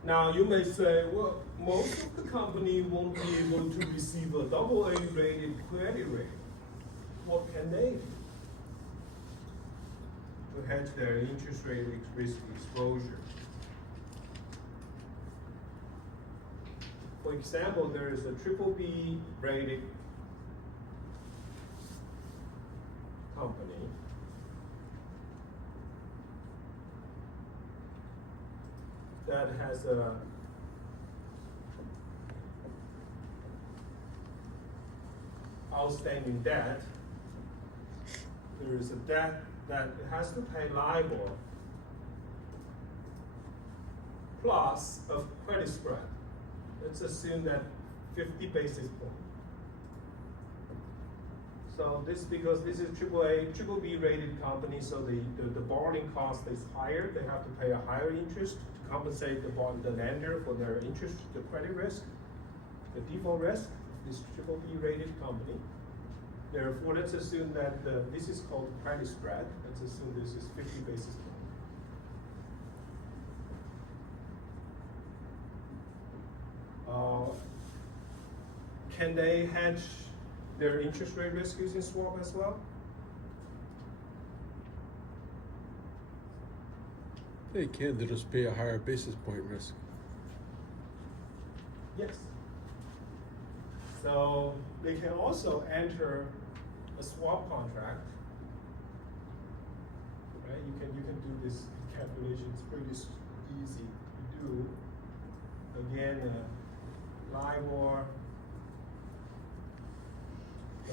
Now you may say, well, most of the company won't be able to receive a AA rated credit rating. What can they do to hedge their interest rate risk exposure? For example, there is a BBB rated company that has a outstanding debt. There is a debt that it has to pay LIBOR plus a credit spread. Let's assume that 50 basis points. So this, because this is BBB rated company, so the borrowing cost is higher. They have to pay a higher interest to compensate the lender for their interest, the credit risk, the default risk. This BBB rated company. Therefore, let's assume that this is called credit spread. Let's assume this is 50 basis points. Can they hedge their interest rate risk using swap as well? They can, they just pay a higher basis point risk. Yes. So they can also enter a swap contract. Right? You can do this calculation. It's pretty easy to do. Again, LIBOR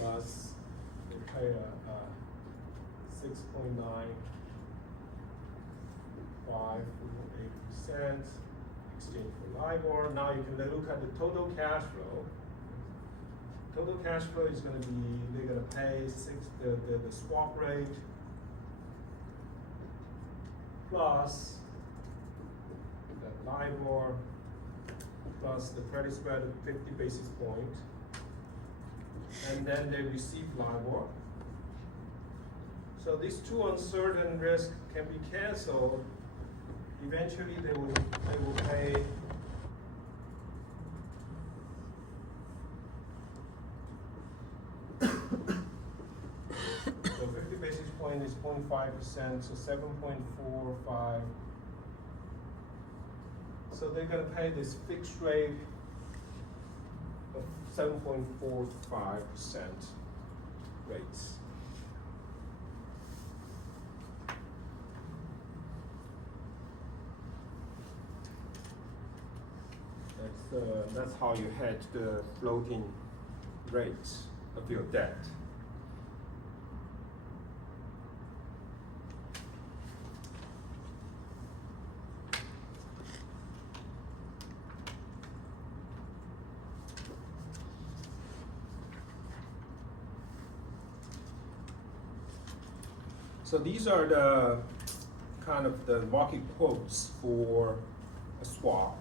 plus they pay a 6.9548% exchange for LIBOR. Now you can then look at the total cash flow. Total cash flow is going to be, they're going to pay the swap rate plus the LIBOR plus the credit spread of 50 basis points. and then they receive LIBOR. So these two uncertain risks can be canceled. Eventually they will pay so 50 basis point is 0.5%, so 7.45. So they're gonna pay this fixed rate of 7.45% rates. That's how you hedge the floating rates of your debt. So these are the kind of the market quotes for a swap.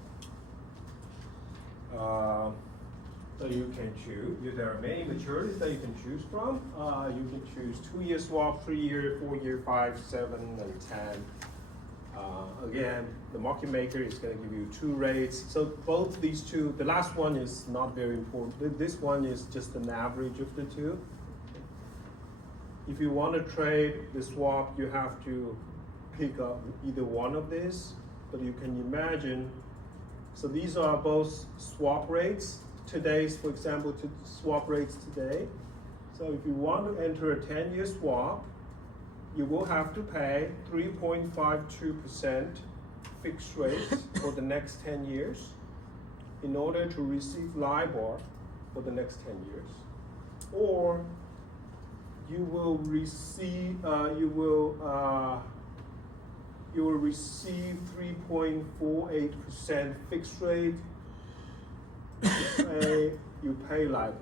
So you can choose, there are many maturities that you can choose from. You can choose 2-year swap, 3-year, 4-year, 5, 7, and 10. Again, the market maker is going to give you 2 rates. So both these two, the last one is not very important. This one is just an average of the two. If you want to trade the swap, you have to pick up either one of these, but you can imagine, so these are both swap rates. Today's, for example, swap rates today. So if you want to enter a 10-year swap, you will have to pay 3.52% fixed rate for the next 10 years in order to receive LIBOR for the next 10 years. Or you will receive 3.48% fixed rate. You pay LIBOR.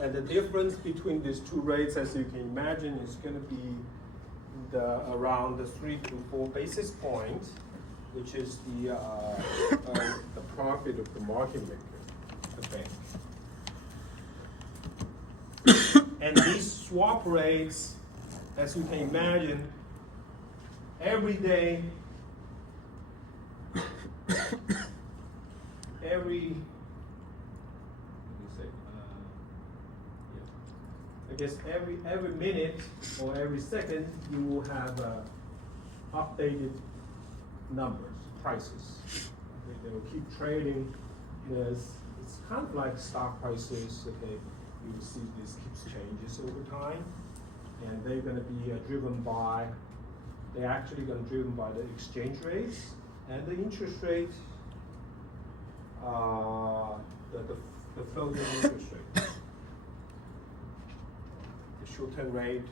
And the difference between these two rates, as you can imagine, is going to be around the 3 to 4 basis points, which is the profit of the market maker, the bank. And these swap rates, as you can imagine, every day, I guess every minute or every second, you will have updated numbers, prices. Okay, they will keep trading this. It's kind of like stock prices. Okay, you will see this keeps changes over time, and they're going to be driven by. They're actually going to be driven by the exchange rates and the interest rate, the floating interest rate. The short-term rate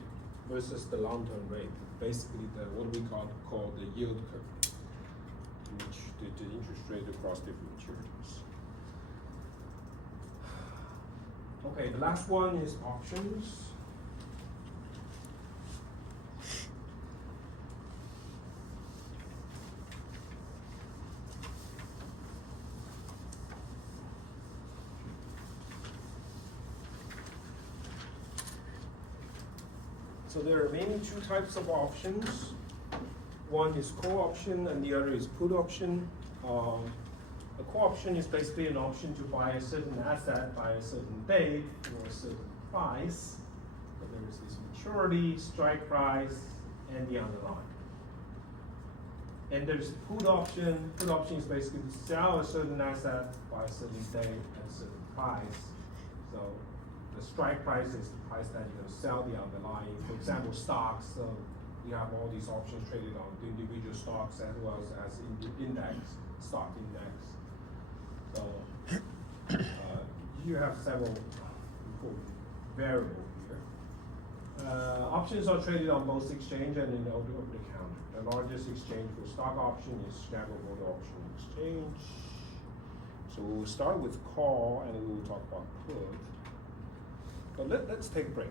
versus the long-term rate. Basically, what we call the yield curve, which the interest rate across different maturities. Okay, the last one is options. So there are mainly 2 types of options. One is call option and the other is put option. A call option is basically an option to buy a certain asset by a certain date or a certain price. So there is this maturity, strike price, and the underlying. And there's put option. Put option is basically to sell a certain asset by a certain date at a certain price. So the strike price is the price that you're going to sell the underlying. For example, stocks. So you have all these options traded on the individual stocks as well as index, stock index. So you have several important variables here. Options are traded on both exchange and in over the counter. The largest exchange for stock option is Chicago Board Option Exchange. So we'll start with call and then we'll talk about put. But let's take a break.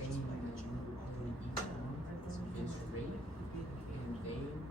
Same as you know, the economic is rate, and they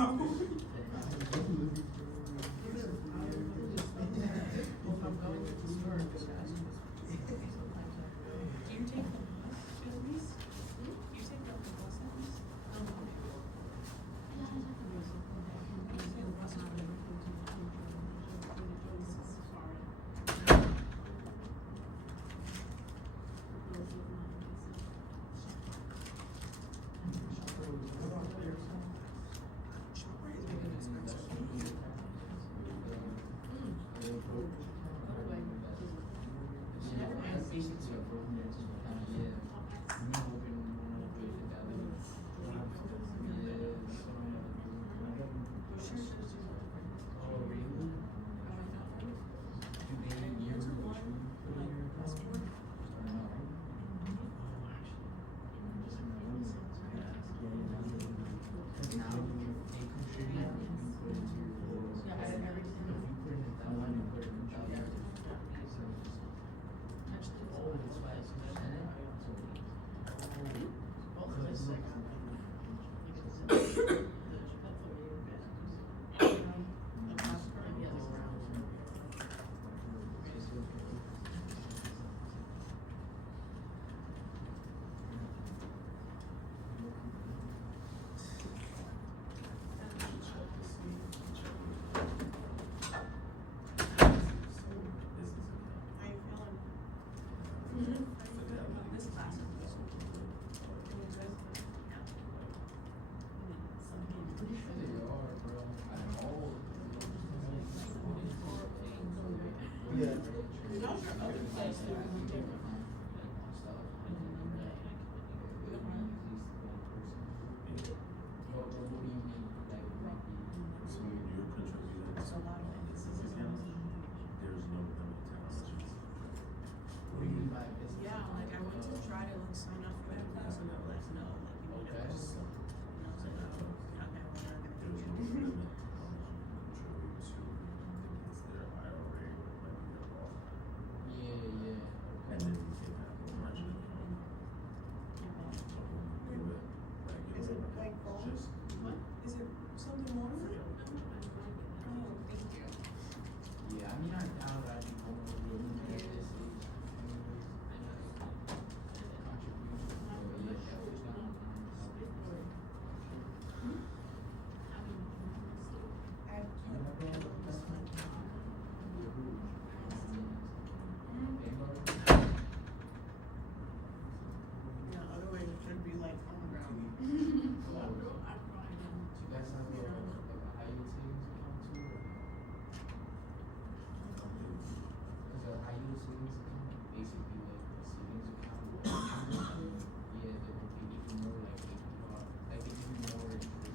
Do you take the bus, Elise? Do you take the bus at least? How you feeling? This class is It's a lot of There's no technology. Yeah, like I went to try to like sign up for that class and they were like, no, like you need to just. And I was like, oh, okay, well, we're not There's no gonna do it. limit to it's their IRA or it might be their law. And then you can have a margin account. Is it like gold? Just What? Is it something more? Oh, thank you. Yeah, I mean, I doubt I'd be home with you at this age. Yeah, otherwise it should be like, oh no. You guys have a high yield savings account too? Because a high yield savings account, basically like a savings account. Yeah, they will pay even more like even more interest.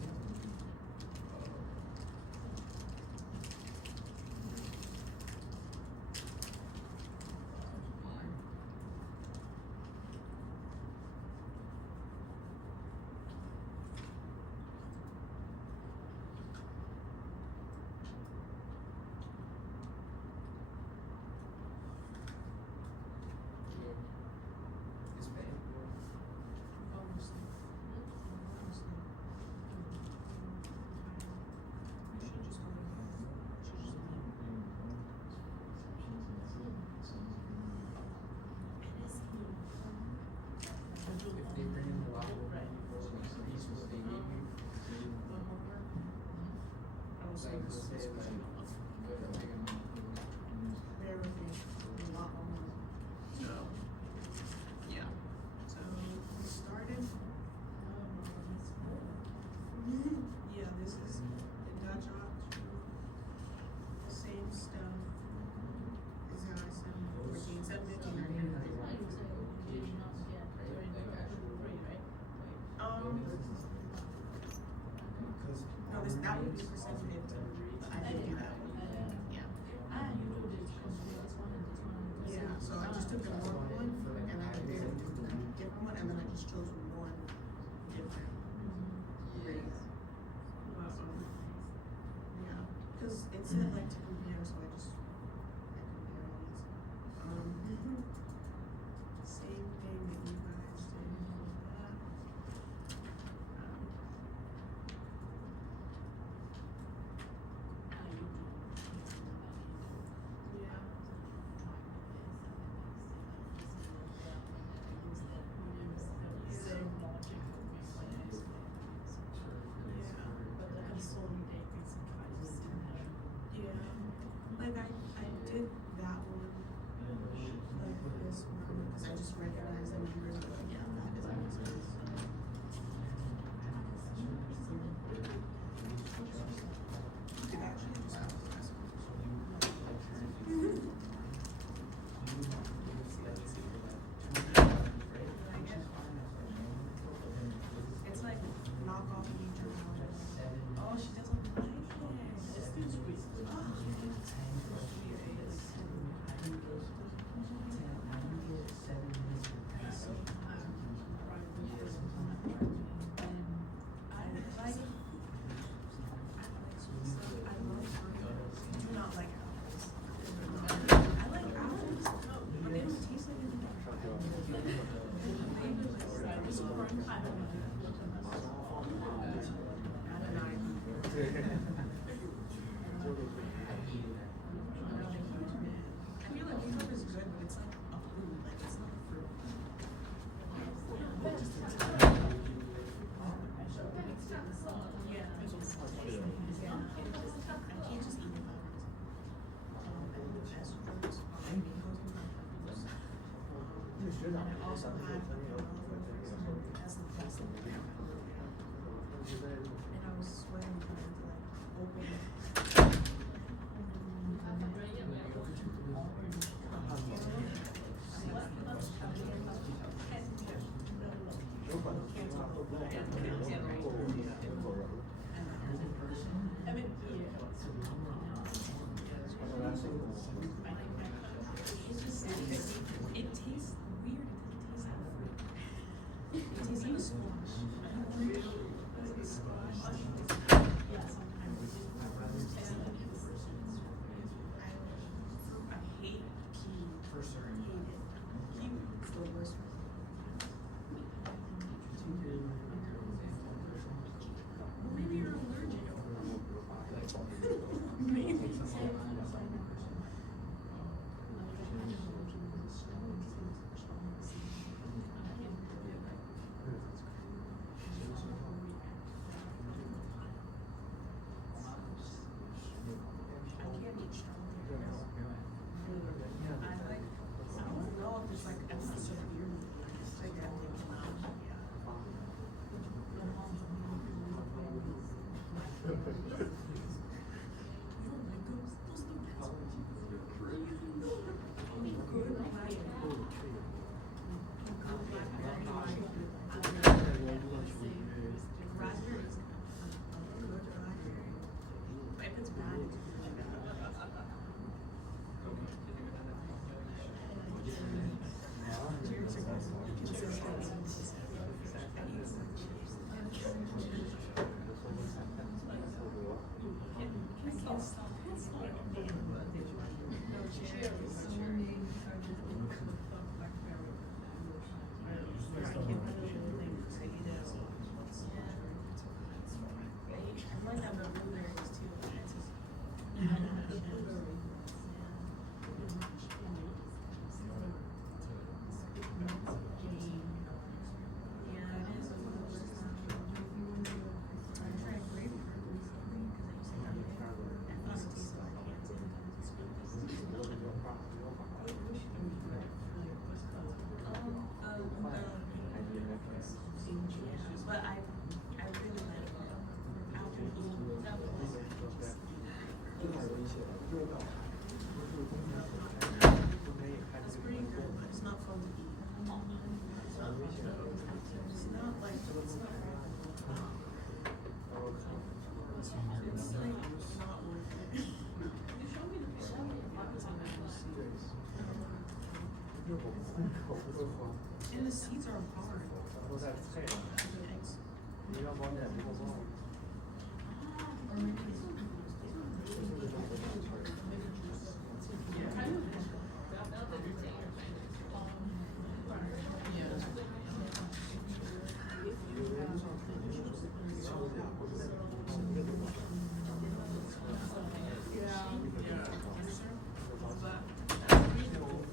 It's bad. If they bring in a lot of resources they gave you, I was like like, let's this say is like good or big amount. very a lot more. So, yeah. So we started. Yeah, this is the Dutch option. The same stuff. Is how I said 14, 17. No, this that would be percent 50. But I didn't do that one. Yeah. Yeah, so I just took the normal one and I did a different one and then I just chose one different rate. Yeah, cause it said like to compare, so I compare all these. Same thing that you guys did. did that one, like this one, because I just recognized the numbers, but yeah, that is my space. You could actually just have this. It's like knockoff feature. Oh, she doesn't like it. It's too sweet. I feel like cucumber is good, but it's like a fruit, like it's not a fruit. Yeah, I can't just eat it. As fruits, and I also had as the best thing. And I was sweating trying to like open it. It tastes weird. It doesn't taste like fruit. It tastes like squash. I hate kiwi. Hate it. Kiwi is the worst. Well, maybe you're allergic. Maybe. But I really like it's pretty good, but it's not fun to eat. It's not like, it's not like, it's like not worth it. You showed me the picture. And the seeds are hard.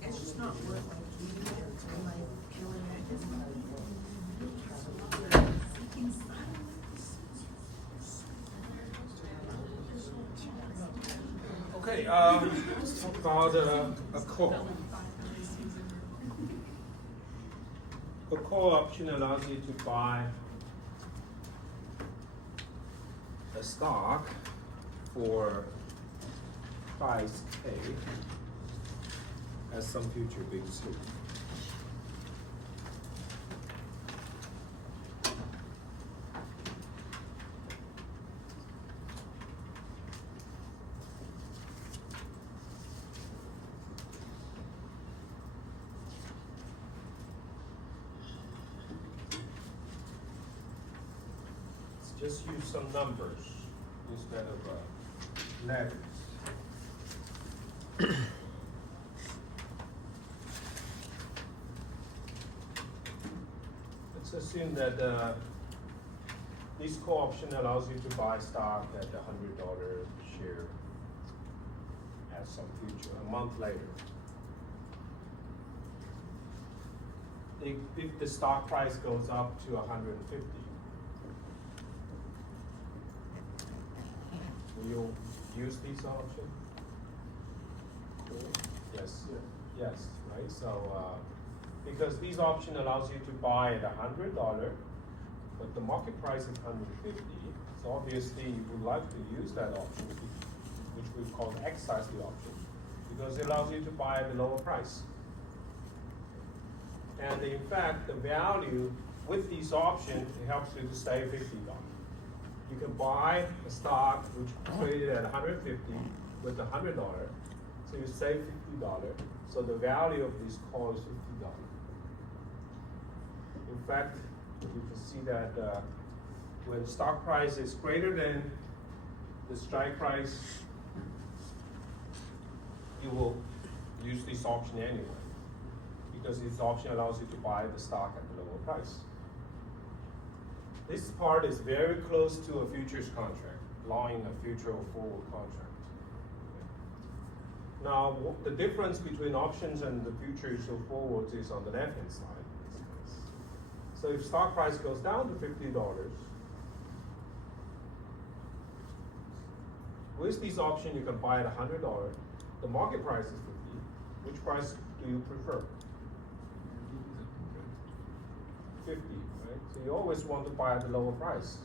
It's just not worth like eating it and like killing it. Okay, let's talk about a call. A call option allows you to buy a stock for price K as some future big sleep. Just use some numbers instead of letters. Let's assume that this call option allows you to buy stock at $100 share at some future, a month later. If the stock price goes up to 150, will you use this option? Yes. Yes, right? So, because this option allows you to buy at $100, but the market price is 150, so obviously you would like to use that option, which we call exercise the option, because it allows you to buy at a lower price. And in fact, the value with this option, it helps you to save $50. You can buy a stock which traded at 150 with $100, so you save $50. So the value of this call is $50. In fact, you can see that when stock price is greater than the strike price, you will use this option anyway, because this option allows you to buy the stock at the lower price. This part is very close to a futures contract, allowing a future or forward contract. Now, the difference between options and the futures or forwards is on the left-hand side. So if stock price goes down to $50, with this option you can buy at $100. The market price is $50. Which price do you prefer? 50, right? So you always want to buy at the lower price.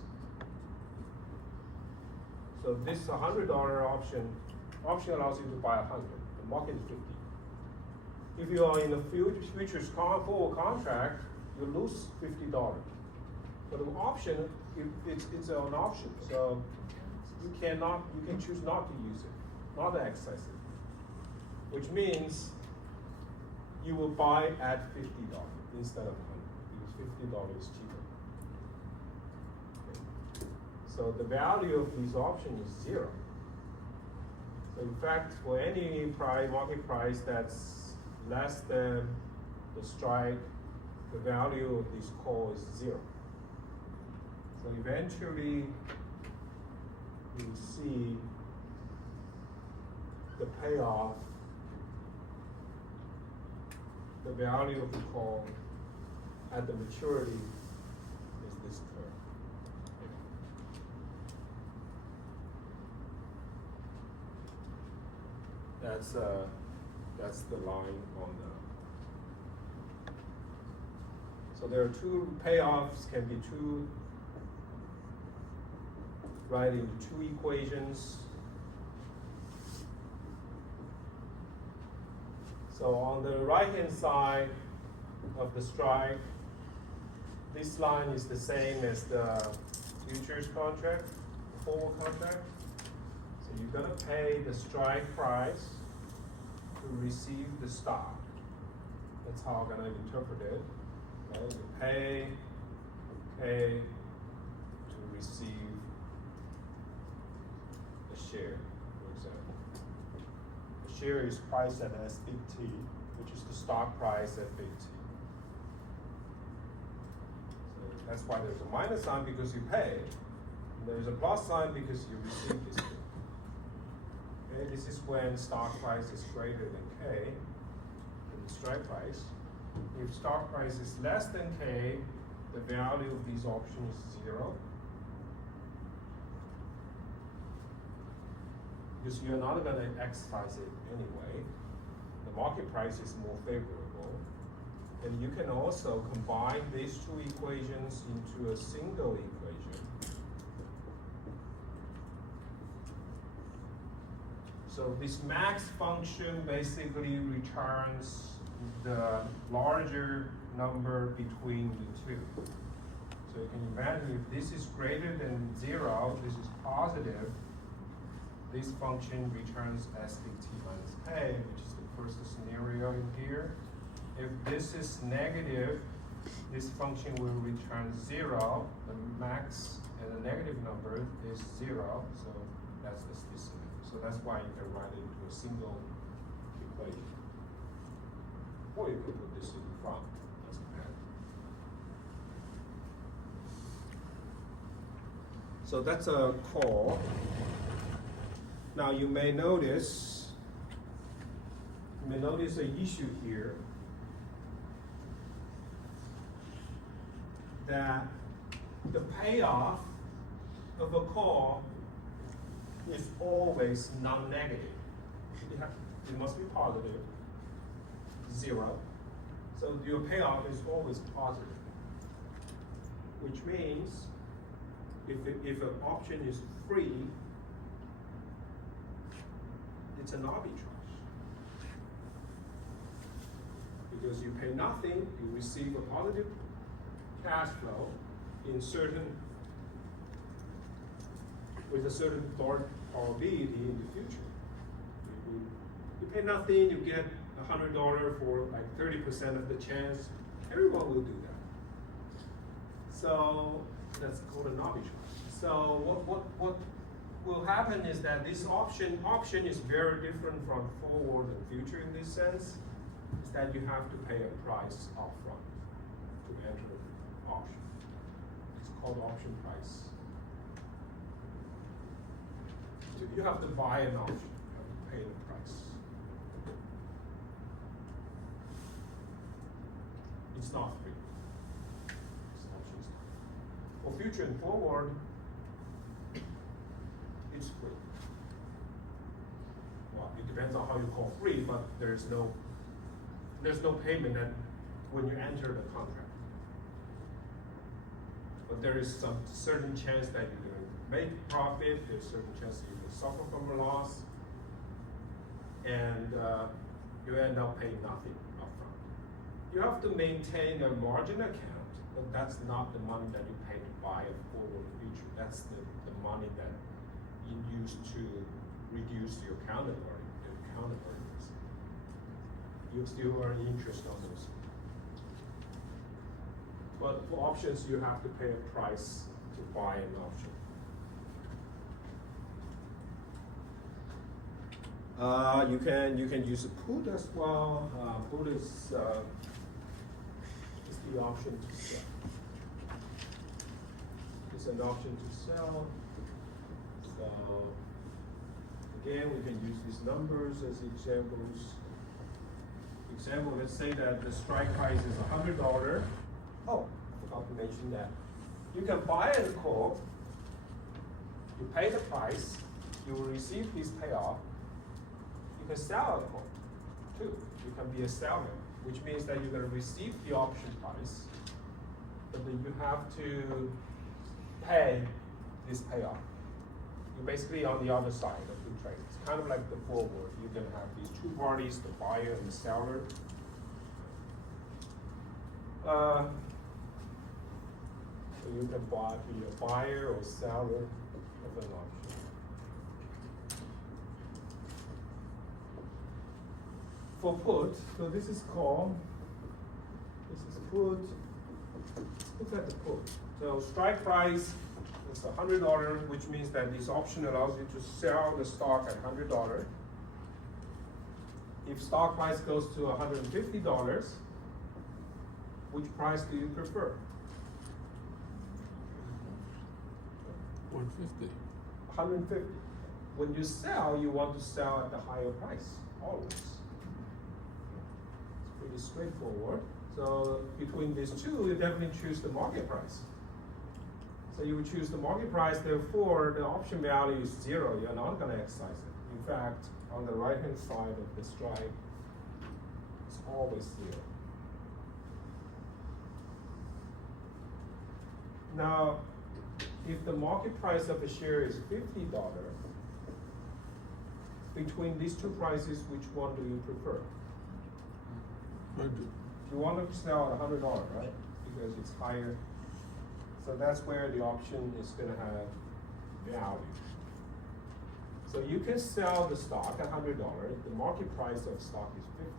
So this $100 option allows you to buy 100. The market is 50. If you are in a futures forward contract, you lose $50. But the option, it's an option, so you can choose not to use it, not to exercise it. Which means you will buy at $50 instead of 100, because $50 is cheaper. Okay. So the value of this option is 0. So in fact, for any market price that's less than the strike, the value of this call is 0. So eventually, you see the payoff, the value of the call at the maturity is this curve. That's the line on the. So there are two payoffs, can be two, right into two equations. So on the right-hand side of the strike, this line is the same as the futures contract, the forward contract. So you're gonna pay the strike price to receive the stock. That's how I'm gonna interpret it. Right? You pay to receive the share, for example. The share is priced at S big T, which is the stock price at big T. So that's why there's a minus sign, because you pay. And there's a plus sign because you receive this share. Okay, this is when stock price is greater than K, than the strike price. If stock price is less than K, the value of these options is 0. because you're not gonna exercise it anyway. The market price is more favorable. And you can also combine these two equations into a single equation. So this max function basically returns the larger number between the two. So you can imagine if this is greater than 0, this is positive, this function returns s big T minus k, which is the first scenario in here. If this is negative, this function will return 0, the max and the negative number is 0, so that's the specific. So that's why you can write it into a single equation. Or you can put this in front, doesn't matter. So that's a call. Now you may notice an issue here that the payoff of a call is always non-negative. It must be positive, 0. So your payoff is always positive, which means if an option is free, it's an arbitrage. Because you pay nothing, you receive a positive cash flow with a certain probability in the future. You pay nothing, you get $100 for like 30% of the chance. Everyone will do that. So that's called an arbitrage. So what will happen is that this option is very different from forward and future in this sense. Is that you have to pay a price upfront to enter the option. It's called option price. So you have to buy an option, you have to pay the price. It's not free. This option is not free. For future and forward, it's free. Well, it depends on how you call free, but there's no payment that when you enter the contract. But there is some certain chance that you're going to make profit, there's certain chance that you will suffer from a loss, and you end up paying nothing upfront. You have to maintain a margin account, but that's not the money that you pay to buy a forward future. That's the money that you use to reduce your counterparty risk. You still earn interest on those. But for options, you have to pay a price to buy an option. You can use a put as well. Put is the option to sell. It's an option to sell. So again, we can use these numbers as examples. Example, let's say that the strike price is $100. Oh, I forgot to mention that. You can buy a call, you pay the price, you will receive this payoff. You can sell a call too. You can be a seller, which means that you're going to receive the option price, but then you have to pay this payoff. You're basically on the other side of the trade. It's kind of like the forward. You can have these two parties, the buyer and the seller. So you can be a buyer or seller of an option. For put, so this is call, this is put. Look at the put. So strike price is $100, which means that this option allows you to sell the stock at $100. If stock price goes to $150, which price do you prefer? 150. 150. When you sell, you want to sell at the higher price, always. It's pretty straightforward. So between these two, you definitely choose the market price. So you would choose the market price, therefore the option value is 0. You're not going to exercise it. In fact, on the right-hand side of the strike, it's always 0. Now, if the market price of a share is $50, between these two prices, which one do you prefer? 100. You want to sell at $100, right? Because it's higher. So that's where the option is going to have value. So you can sell the stock at $100. The market price of stock is 50.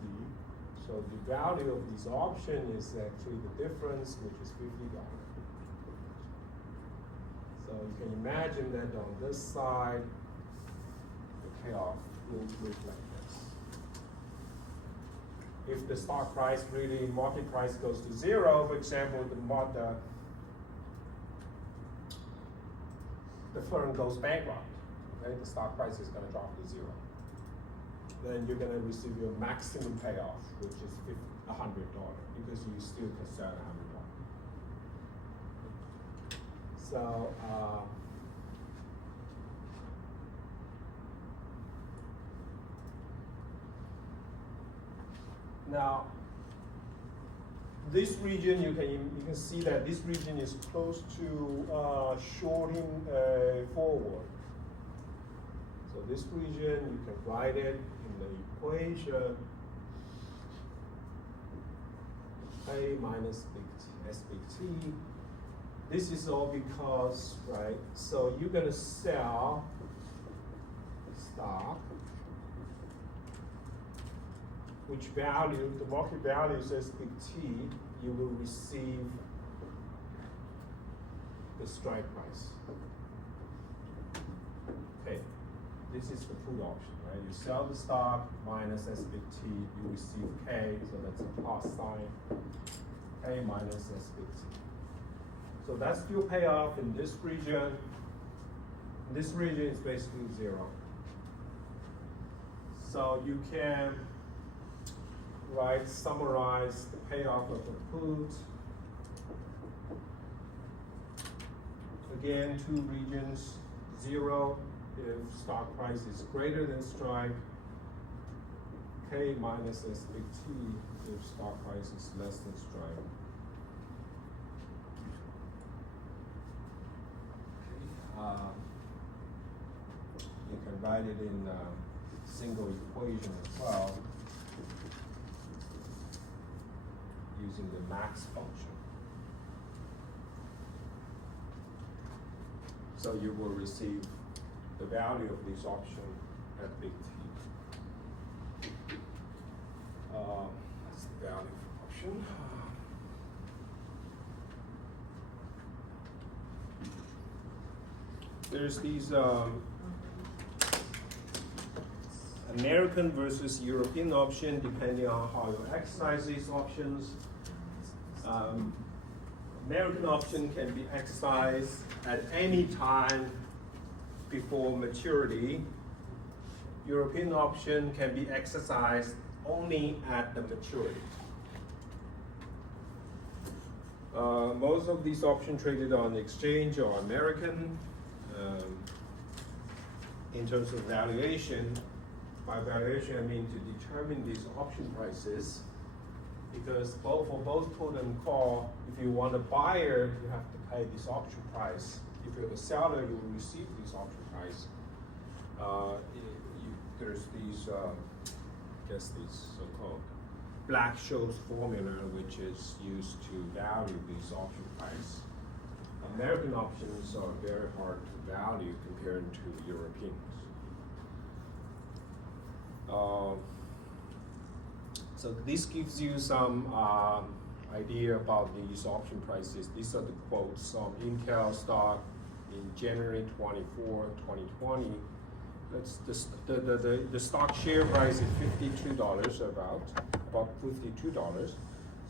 So the value of this option is actually the difference, which is $50. So you can imagine that on this side, the payoff will look like this. If the stock price really, market price goes to 0, for example, the firm goes bankrupt, okay? The stock price is going to drop to 0. Then you're going to receive your maximum payoff, which is $100, because you still can sell at $100. So, now, this region, you can see that this region is close to shorting forward. So this region, you can write it in the equation, A minus big T, S big T. This is all because, right, so you're gonna sell stock, which value, the market value says big T, you will receive the strike price. Okay, this is the put option, right? You sell the stock minus S big T, you receive K, so that's a plus sign, K minus S big T. So that's your payoff in this region. This region is basically 0. So you can summarize the payoff of a put. Again, 2 regions, 0 if stock price is greater than strike, K minus S big T if stock price is less than strike. You can write it in single equation as well, using the max function. So you will receive the value of this option at big T. That's the value of option. There's these American versus European option, depending on how you exercise these options. American option can be exercised at any time before maturity. European option can be exercised only at the maturity. Most of these options traded on the exchange are American. In terms of valuation, by valuation I mean to determine these option prices, because for both put and call, if you want a buyer, you have to pay this option price. If you're the seller, you will receive this option price. There's these, these so-called Black-Scholes formula, which is used to value these option price. American options are very hard to value compared to Europeans. So this gives you some idea about these option prices. These are the quotes on Intel stock in January 24, 2020. The stock share price is $52, about $52.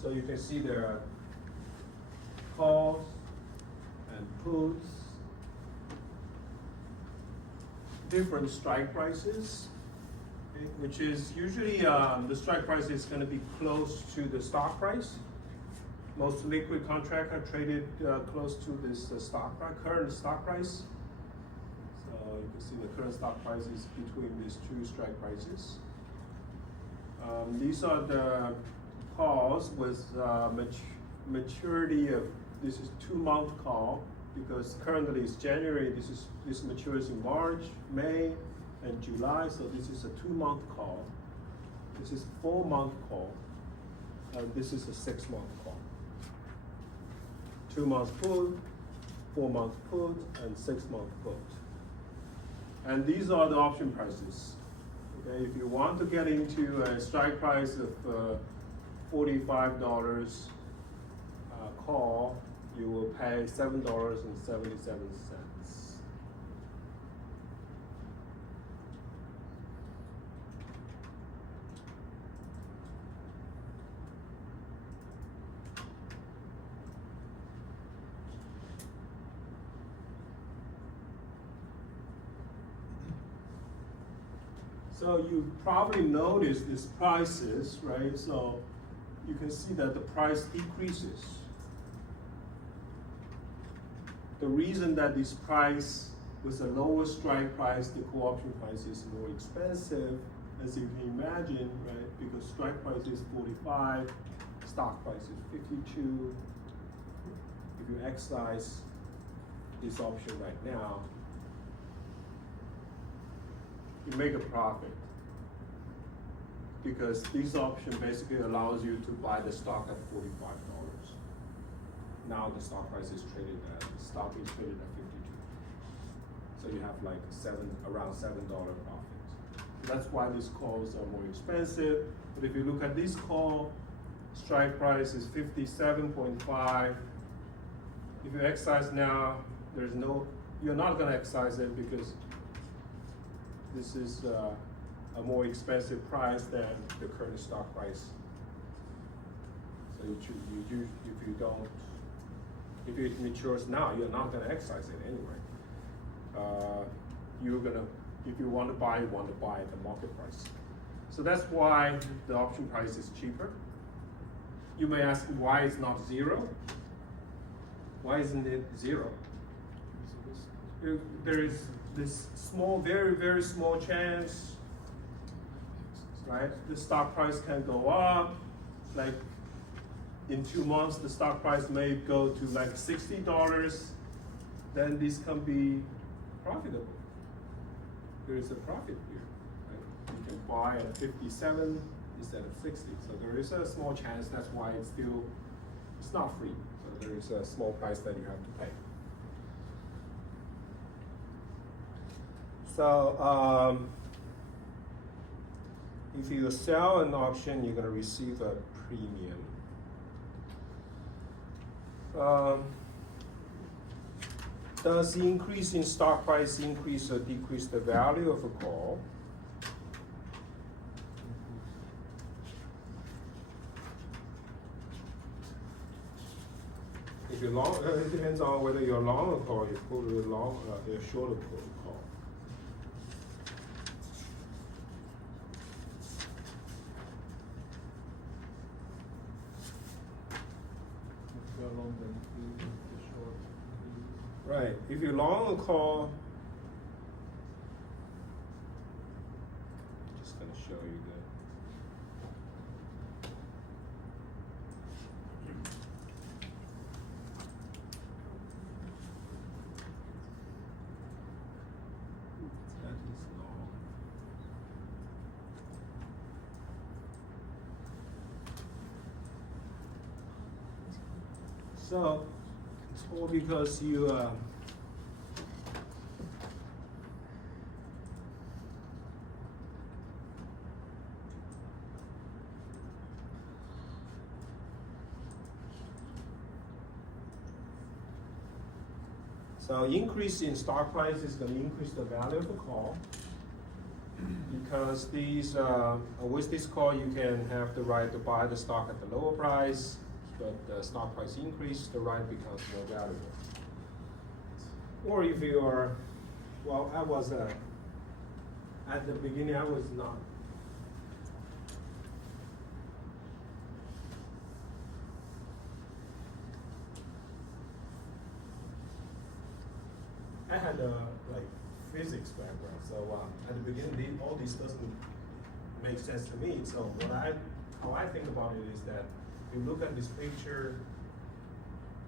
So you can see there are calls and puts, different strike prices, okay, which is usually the strike price is going to be close to the stock price. Most liquid contracts are traded close to this current stock price. So you can see the current stock price is between these two strike prices. These are the calls with maturity of, this is 2-month call, because currently it's January, this matures in March, May, and July, so this is a 2-month call. This is 4-month call, and this is a 6-month call. 2 months put, 4-month put, and 6-month put. And these are the option prices. Okay, if you want to get into a strike price of $45 call, you will pay $7.77. So you probably noticed these prices, right? So you can see that the price decreases. The reason that this price with a lower strike price, the call option price is more expensive, as you can imagine, right? Because strike price is 45, stock price is 52. If you exercise this option right now, you make a profit, because this option basically allows you to buy the stock at $45. Now the stock price is traded at, the stock is traded at 52. So you have like around $7 profit. That's why these calls are more expensive. But if you look at this call, strike price is 57.5. If you exercise now, you're not gonna exercise it because this is a more expensive price than the current stock price. So if it matures now, you're not gonna exercise it anyway. If you want to buy at the market price. So that's why the option price is cheaper. You may ask why it's not 0? Why isn't it 0? There is this small, very, very small chance, right? The stock price can go up, like in 2 months, the stock price may go to like $60, then this can be profitable. There is a profit here, right? You can buy at 57 instead of 60. So there is a small chance, that's why it's not free. So there is a small price that you have to pay. So if you sell an option, you're gonna receive a premium. Does the increase in stock price increase or decrease the value of a call? If you're long, it depends on whether you're long a call, you're short a call. Right, if you're long a call, just gonna show you that. That is long. So, it's all because you so increase in stock price is going to increase the value of the call, because these with this call you can have the right to buy the stock at the lower price, but the stock price increase, the right becomes more valuable. Or if you are, well, I was at the beginning I was not. I had like physics background, so at the beginning, all this doesn't make sense to me. So how I think about it is that if you look at this picture,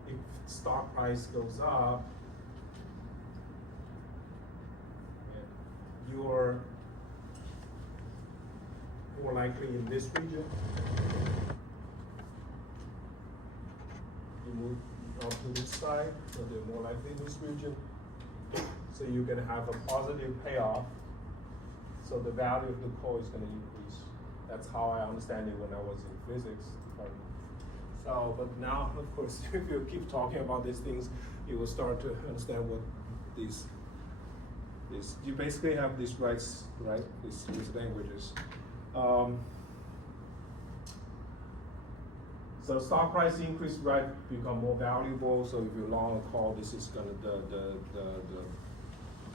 if stock price goes up, you're more likely in this region. You move up to this side, so they're more likely in this region. So you can have a positive payoff. So the value of the call is going to increase. That's how I understand it when I was in physics department. So, but now, of course, if you keep talking about these things, you will start to understand what these you basically have these rights, right? These languages. So stock price increase, right, become more valuable. So if you long a call, this is gonna the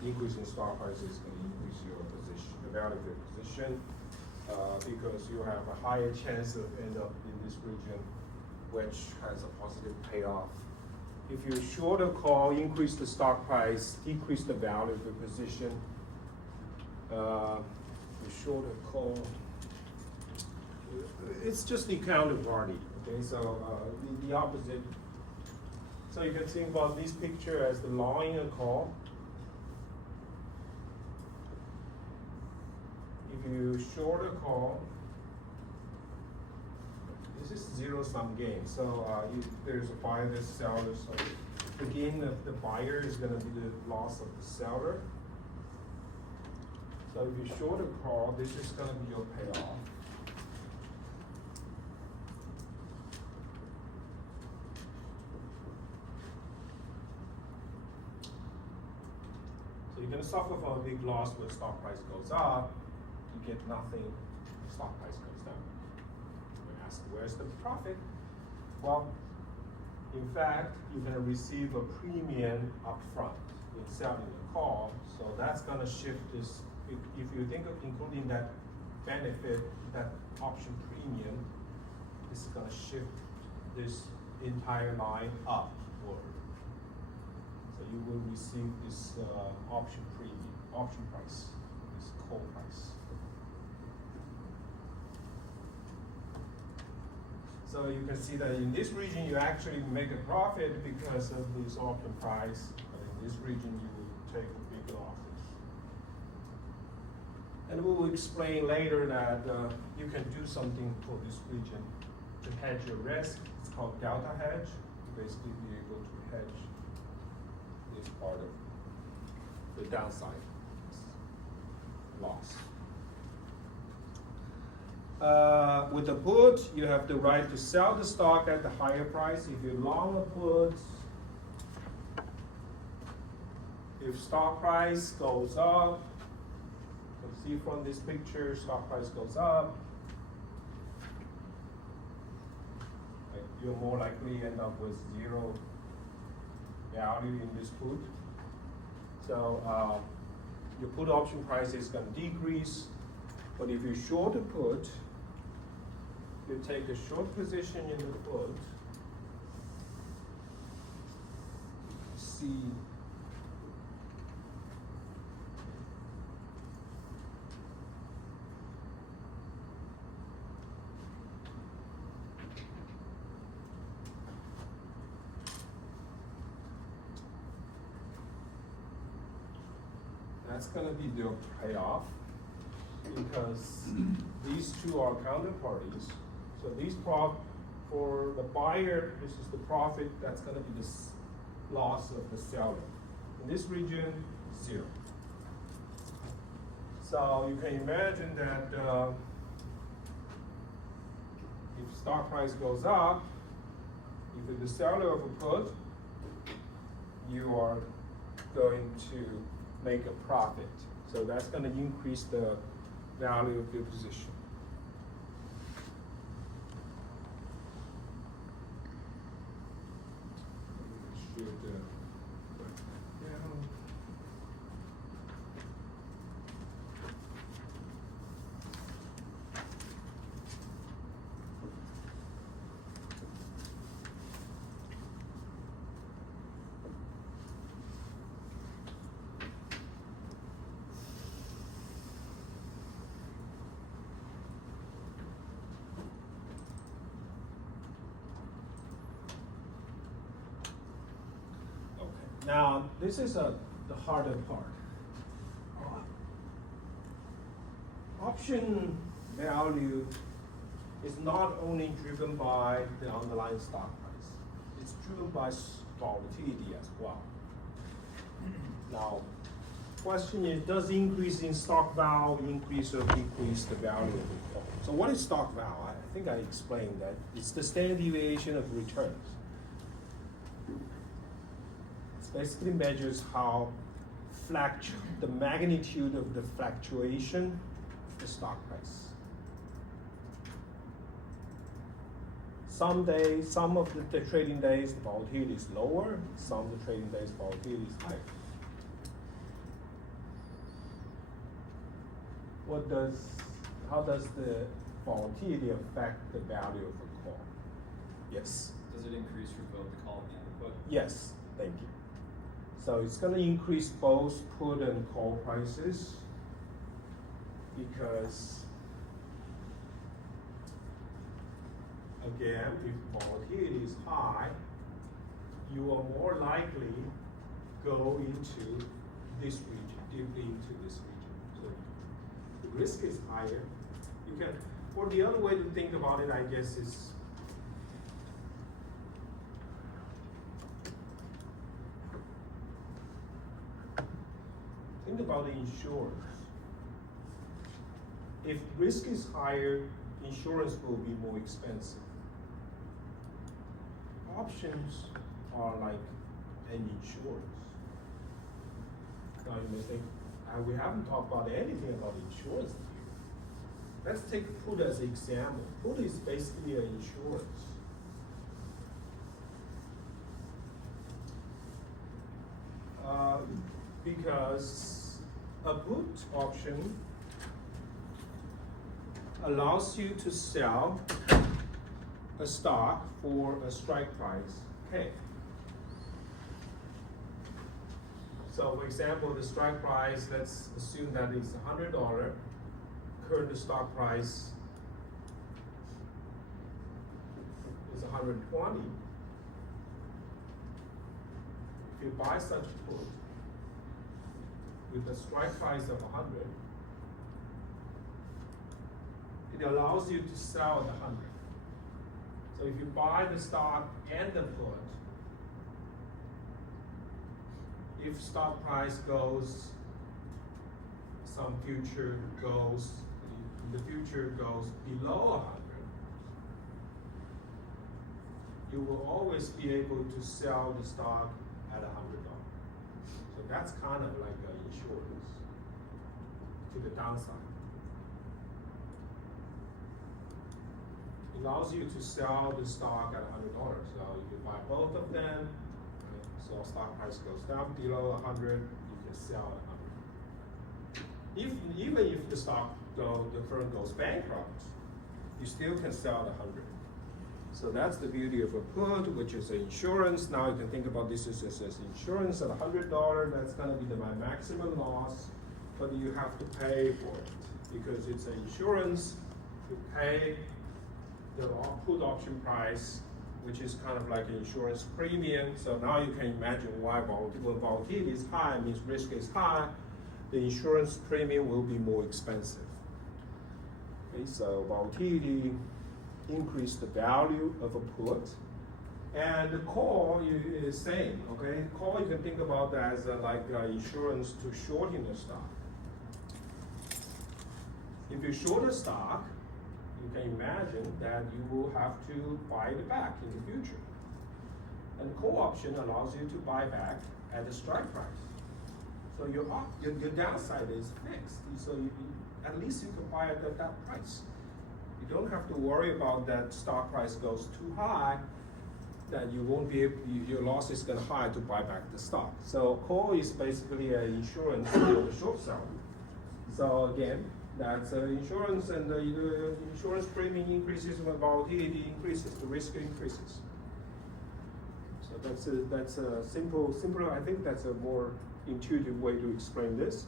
increase in stock price is gonna increase your position, the value of your position, because you have a higher chance of end up in this region, which has a positive payoff. If you short a call, increase the stock price, decrease the value of your position. You short a call, it's just the counterparty. Okay, so the opposite. So you can think about this picture as the long a call. If you short a call, this is zero-sum game. So if there's a buyer, there's a seller. So the gain of the buyer is going to be the loss of the seller. So if you short a call, this is going to be your payoff. So you're going to suffer from a big loss when stock price goes up. You get nothing if stock price goes down. Where's the profit? Well, in fact, you're going to receive a premium upfront in selling the call. So that's going to shift this. If you think of including that benefit, that option premium, this is going to shift this entire line upward. So you will receive this option premium, option price, this call price. So you can see that in this region you actually make a profit because of this option price, but in this region you will take big losses. And we will explain later that you can do something for this region to hedge your risk. It's called delta hedge. You basically be able to hedge this part of the downside loss. With the put, you have the right to sell the stock at the higher price. If you long a put, if stock price goes up, you can see from this picture, stock price goes up, you're more likely end up with zero value in this put. So your put option price is going to decrease, but if you short a put, you take a short position in the put, see that's going to be the payoff because these two are counterparties. So these for the buyer, this is the profit, that's going to be the loss of the seller. In this region, zero. So you can imagine that if stock price goes up, if you're the seller of a put, you are going to make a profit. So that's going to increase the value of your position. this is the harder part. Option value is not only driven by the underlying stock price, it's driven by volatility as well. Now, question is, does increase in stock value increase or decrease the value of the call? So what is stock value? I think I explained that. It's the standard deviation of returns. It basically measures how the magnitude of the fluctuation of the stock price. Some days, some of the trading days, the volatility is lower. Some of the trading days, volatility is higher. How does the volatility affect the value of the call? Yes. Does it increase for both the call and the put? Yes, thank you. So it's going to increase both put and call prices because, again, if volatility is high, you are more likely go into this region, deeply into this region. So the risk is higher. You can, or the other way to think about it, I guess, is think about the insurance. If risk is higher, insurance will be more expensive. Options are like an insurance. Now you may think, we haven't talked about anything about insurance here. Let's take put as an example. Put is basically an insurance. Because a put option allows you to sell a stock for a strike price K. So for example, the strike price, let's assume that it's $100. Current stock price is 120. If you buy such a put with a strike price of 100, it allows you to sell at 100. So if you buy the stock and the put, if stock price goes, some future goes, the future goes below 100, you will always be able to sell the stock at $100. So that's kind of like an insurance to the downside. It allows you to sell the stock at $100. So if you buy both of them, right, so stock price goes down below 100, you can sell at 100. Even if the firm goes bankrupt, you still can sell at 100. So that's the beauty of a put, which is an insurance. Now you can think about this as insurance at $100. That's going to be my maximum loss, but you have to pay for it because it's an insurance. You pay the put option price, which is kind of like an insurance premium. So now you can imagine why when volatility is high, means risk is high, the insurance premium will be more expensive. Okay, so volatility increase the value of a put, and the call is same. Okay, call you can think about that as insurance to shorting the stock. If you short a stock, you can imagine that you will have to buy it back in the future. And call option allows you to buy back at the strike price. So your downside is fixed. So at least you can buy it at that price. You don't have to worry about that stock price goes too high, that you won't be able, your loss is going to high to buy back the stock. So call is basically an insurance for the short seller. So again, that's insurance, and the insurance premium increases when volatility increases, the risk increases. So that's a simple. I think that's a more intuitive way to explain this.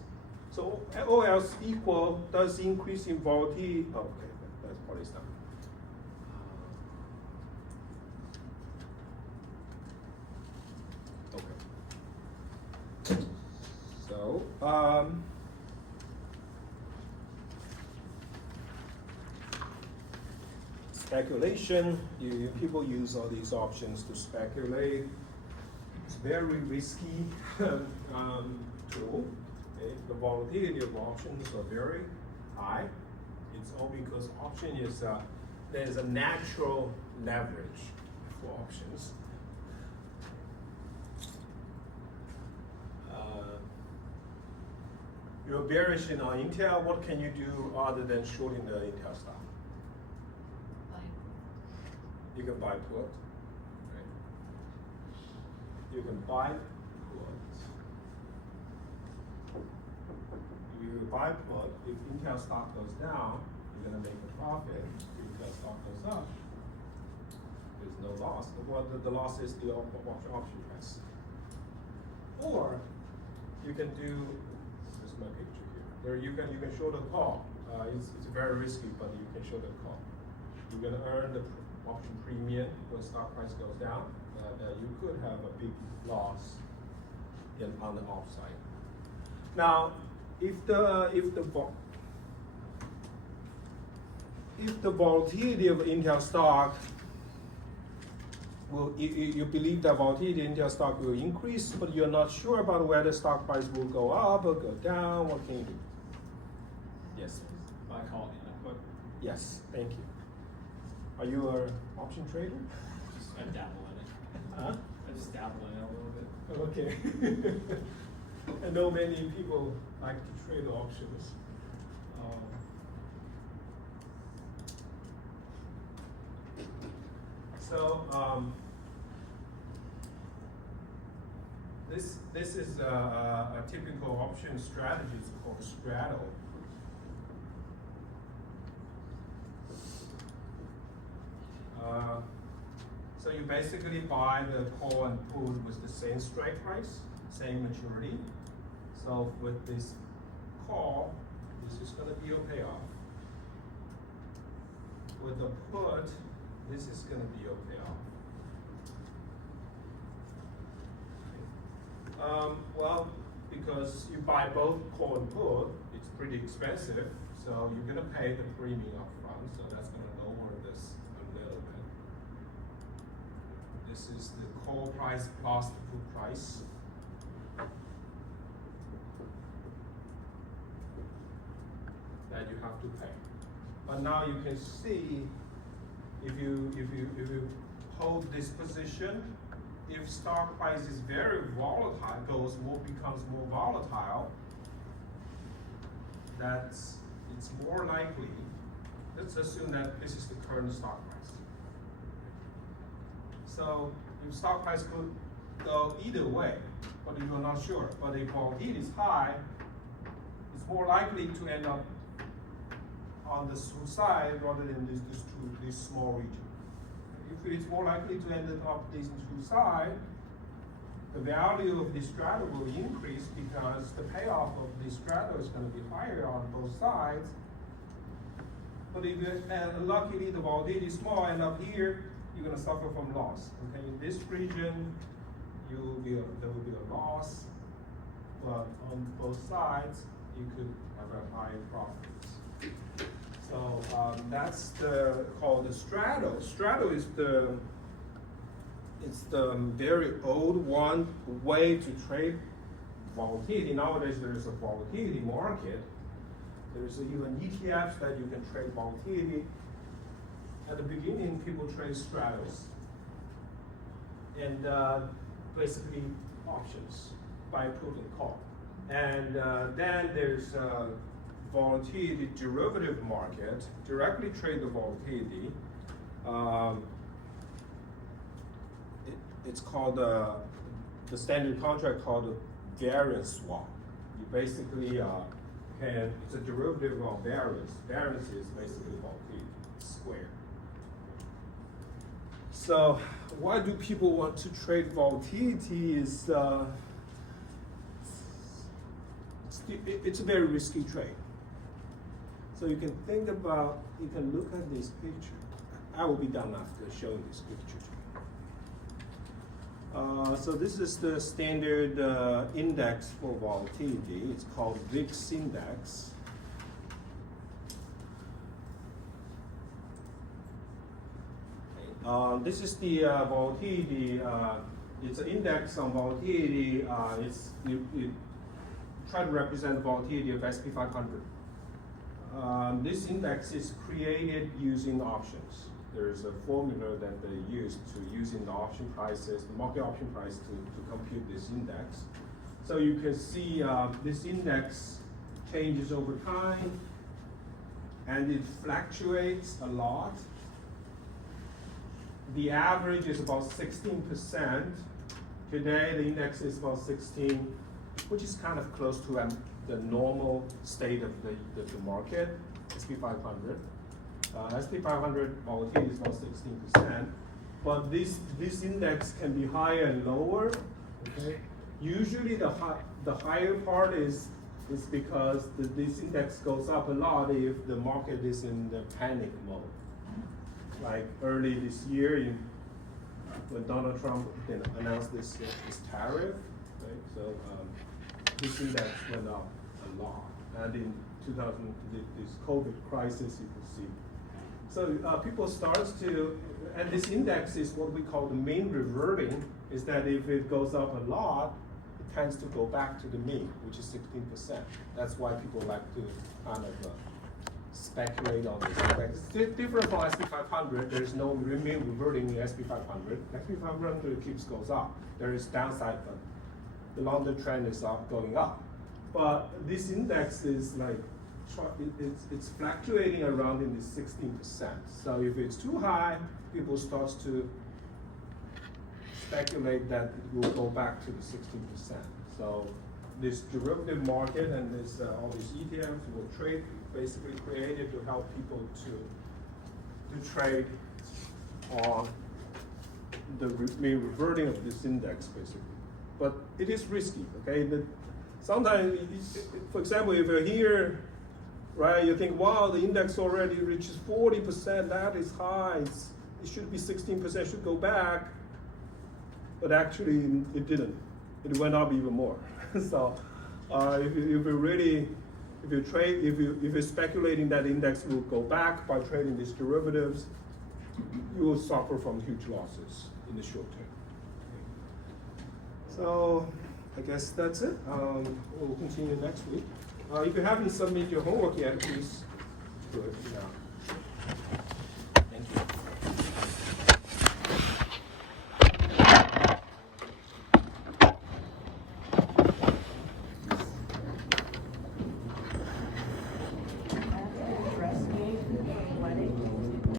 So all else equal, does increase in volatility? Oh, okay, that's part is done. Okay. Speculation, people use all these options to speculate. It's very risky tool. Okay? The volatility of options are very high. It's all because option is there's a natural leverage for options. You're bearish in Intel. What can you do other than shorting the Intel stock? You can buy put. Right? You can buy put. If you buy put, if Intel stock goes down, you're gonna make a profit. If Intel stock goes up, there's no loss. The loss is the option price. Or you can do. This is my picture here. There you can short a call. It's very risky, but you can short a call. You're gonna earn the option premium when stock price goes down. You could have a big loss on the upside. Now, if the volatility of Intel stock you believe that volatility in Intel stock will increase, but you're not sure about whether stock price will go up or go down, what can you do? Yes. Buy call the put. Yes, thank you. Are you an option trader? I dabble in it. Huh? I just dabble in it a little bit. Okay. I know many people like to trade options. This is a typical option strategy. It's called straddle. So you basically buy the call and put with the same strike price, same maturity. So with this call, this is going to be your payoff. With the put, this is going to be your payoff. Well, because you buy both call and put, it's pretty expensive. So you're going to pay the premium up front. So that's going to lower this a little bit. This is the call price plus the put price. That you have to pay. But now you can see if you hold this position, if stock price is very volatile, becomes more volatile, it's more likely. Let's assume that this is the current stock price. So if stock price could go either way, but you're not sure. But if volatility is high, it's more likely to end up on the side rather than this small region. If it's more likely to end up these two sides, the value of this straddle will increase because the payoff of this straddle is going to be higher on both sides. But if luckily the volatility is small and up here, you're going to suffer from loss. Okay, in this region, there will be a loss, but on both sides, you could have a high profits. So that's called the straddle. Straddle is the very old way to trade volatility. Nowadays there is a volatility market. There's even ETFs that you can trade volatility. At the beginning, people trade straddles and basically options, buy, put, and call. And then there's volatility derivative market, directly trade the volatility. It's called the standard contract called a variance swap. You basically it's a derivative of variance. Variance is basically volatility squared. So why do people want to trade volatility? It's a very risky trade. So you can look at this picture. I will be done after showing this picture to So this is the standard index for volatility. It's called VIX index. This is the volatility. It's an index on volatility. It try to represent the volatility of SP 500. This index is created using options. There's a formula that they use to using the option prices, the market option price to compute this index. So you can see this index changes over time and it fluctuates a lot. The average is about 16%. Today the index is about 16, which is kind of close to the normal state of the market, SP 500. SP 500 volatility is about 16%, but this index can be higher and lower. Okay. Usually the higher part is because this index goes up a lot if the market is in the panic mode. Like early this year, when Donald Trump announced this tariff, right? So this index went up a lot, and in 2000, this COVID crisis, you can see. So people start to, and this index is what we call the mean reverting, is that if it goes up a lot, it tends to go back to the mean, which is 16%. That's why people like to kind of speculate on this index. It's different from SP 500. There's no mean reverting in SP 500. SP 500 goes up. There is downside, but the longer trend is going up. But this index is like, it's fluctuating around in the 16%. So if it's too high, people start to speculate that it will go back to the 16%. So this derivative market and this all these ETFs will trade, basically created to help people to trade on the mean reverting of this index, basically. But it is risky, okay? Sometimes, for example, if you're here, right, you think, wow, the index already reaches 40%, that is high, it should be 16%, should go back. But actually, it didn't. It went up even more. So if you're speculating that index will go back by trading these derivatives, you will suffer from huge losses in the short term. So I guess that's it. We'll continue next week. If you haven't submitted your homework yet, please do it now.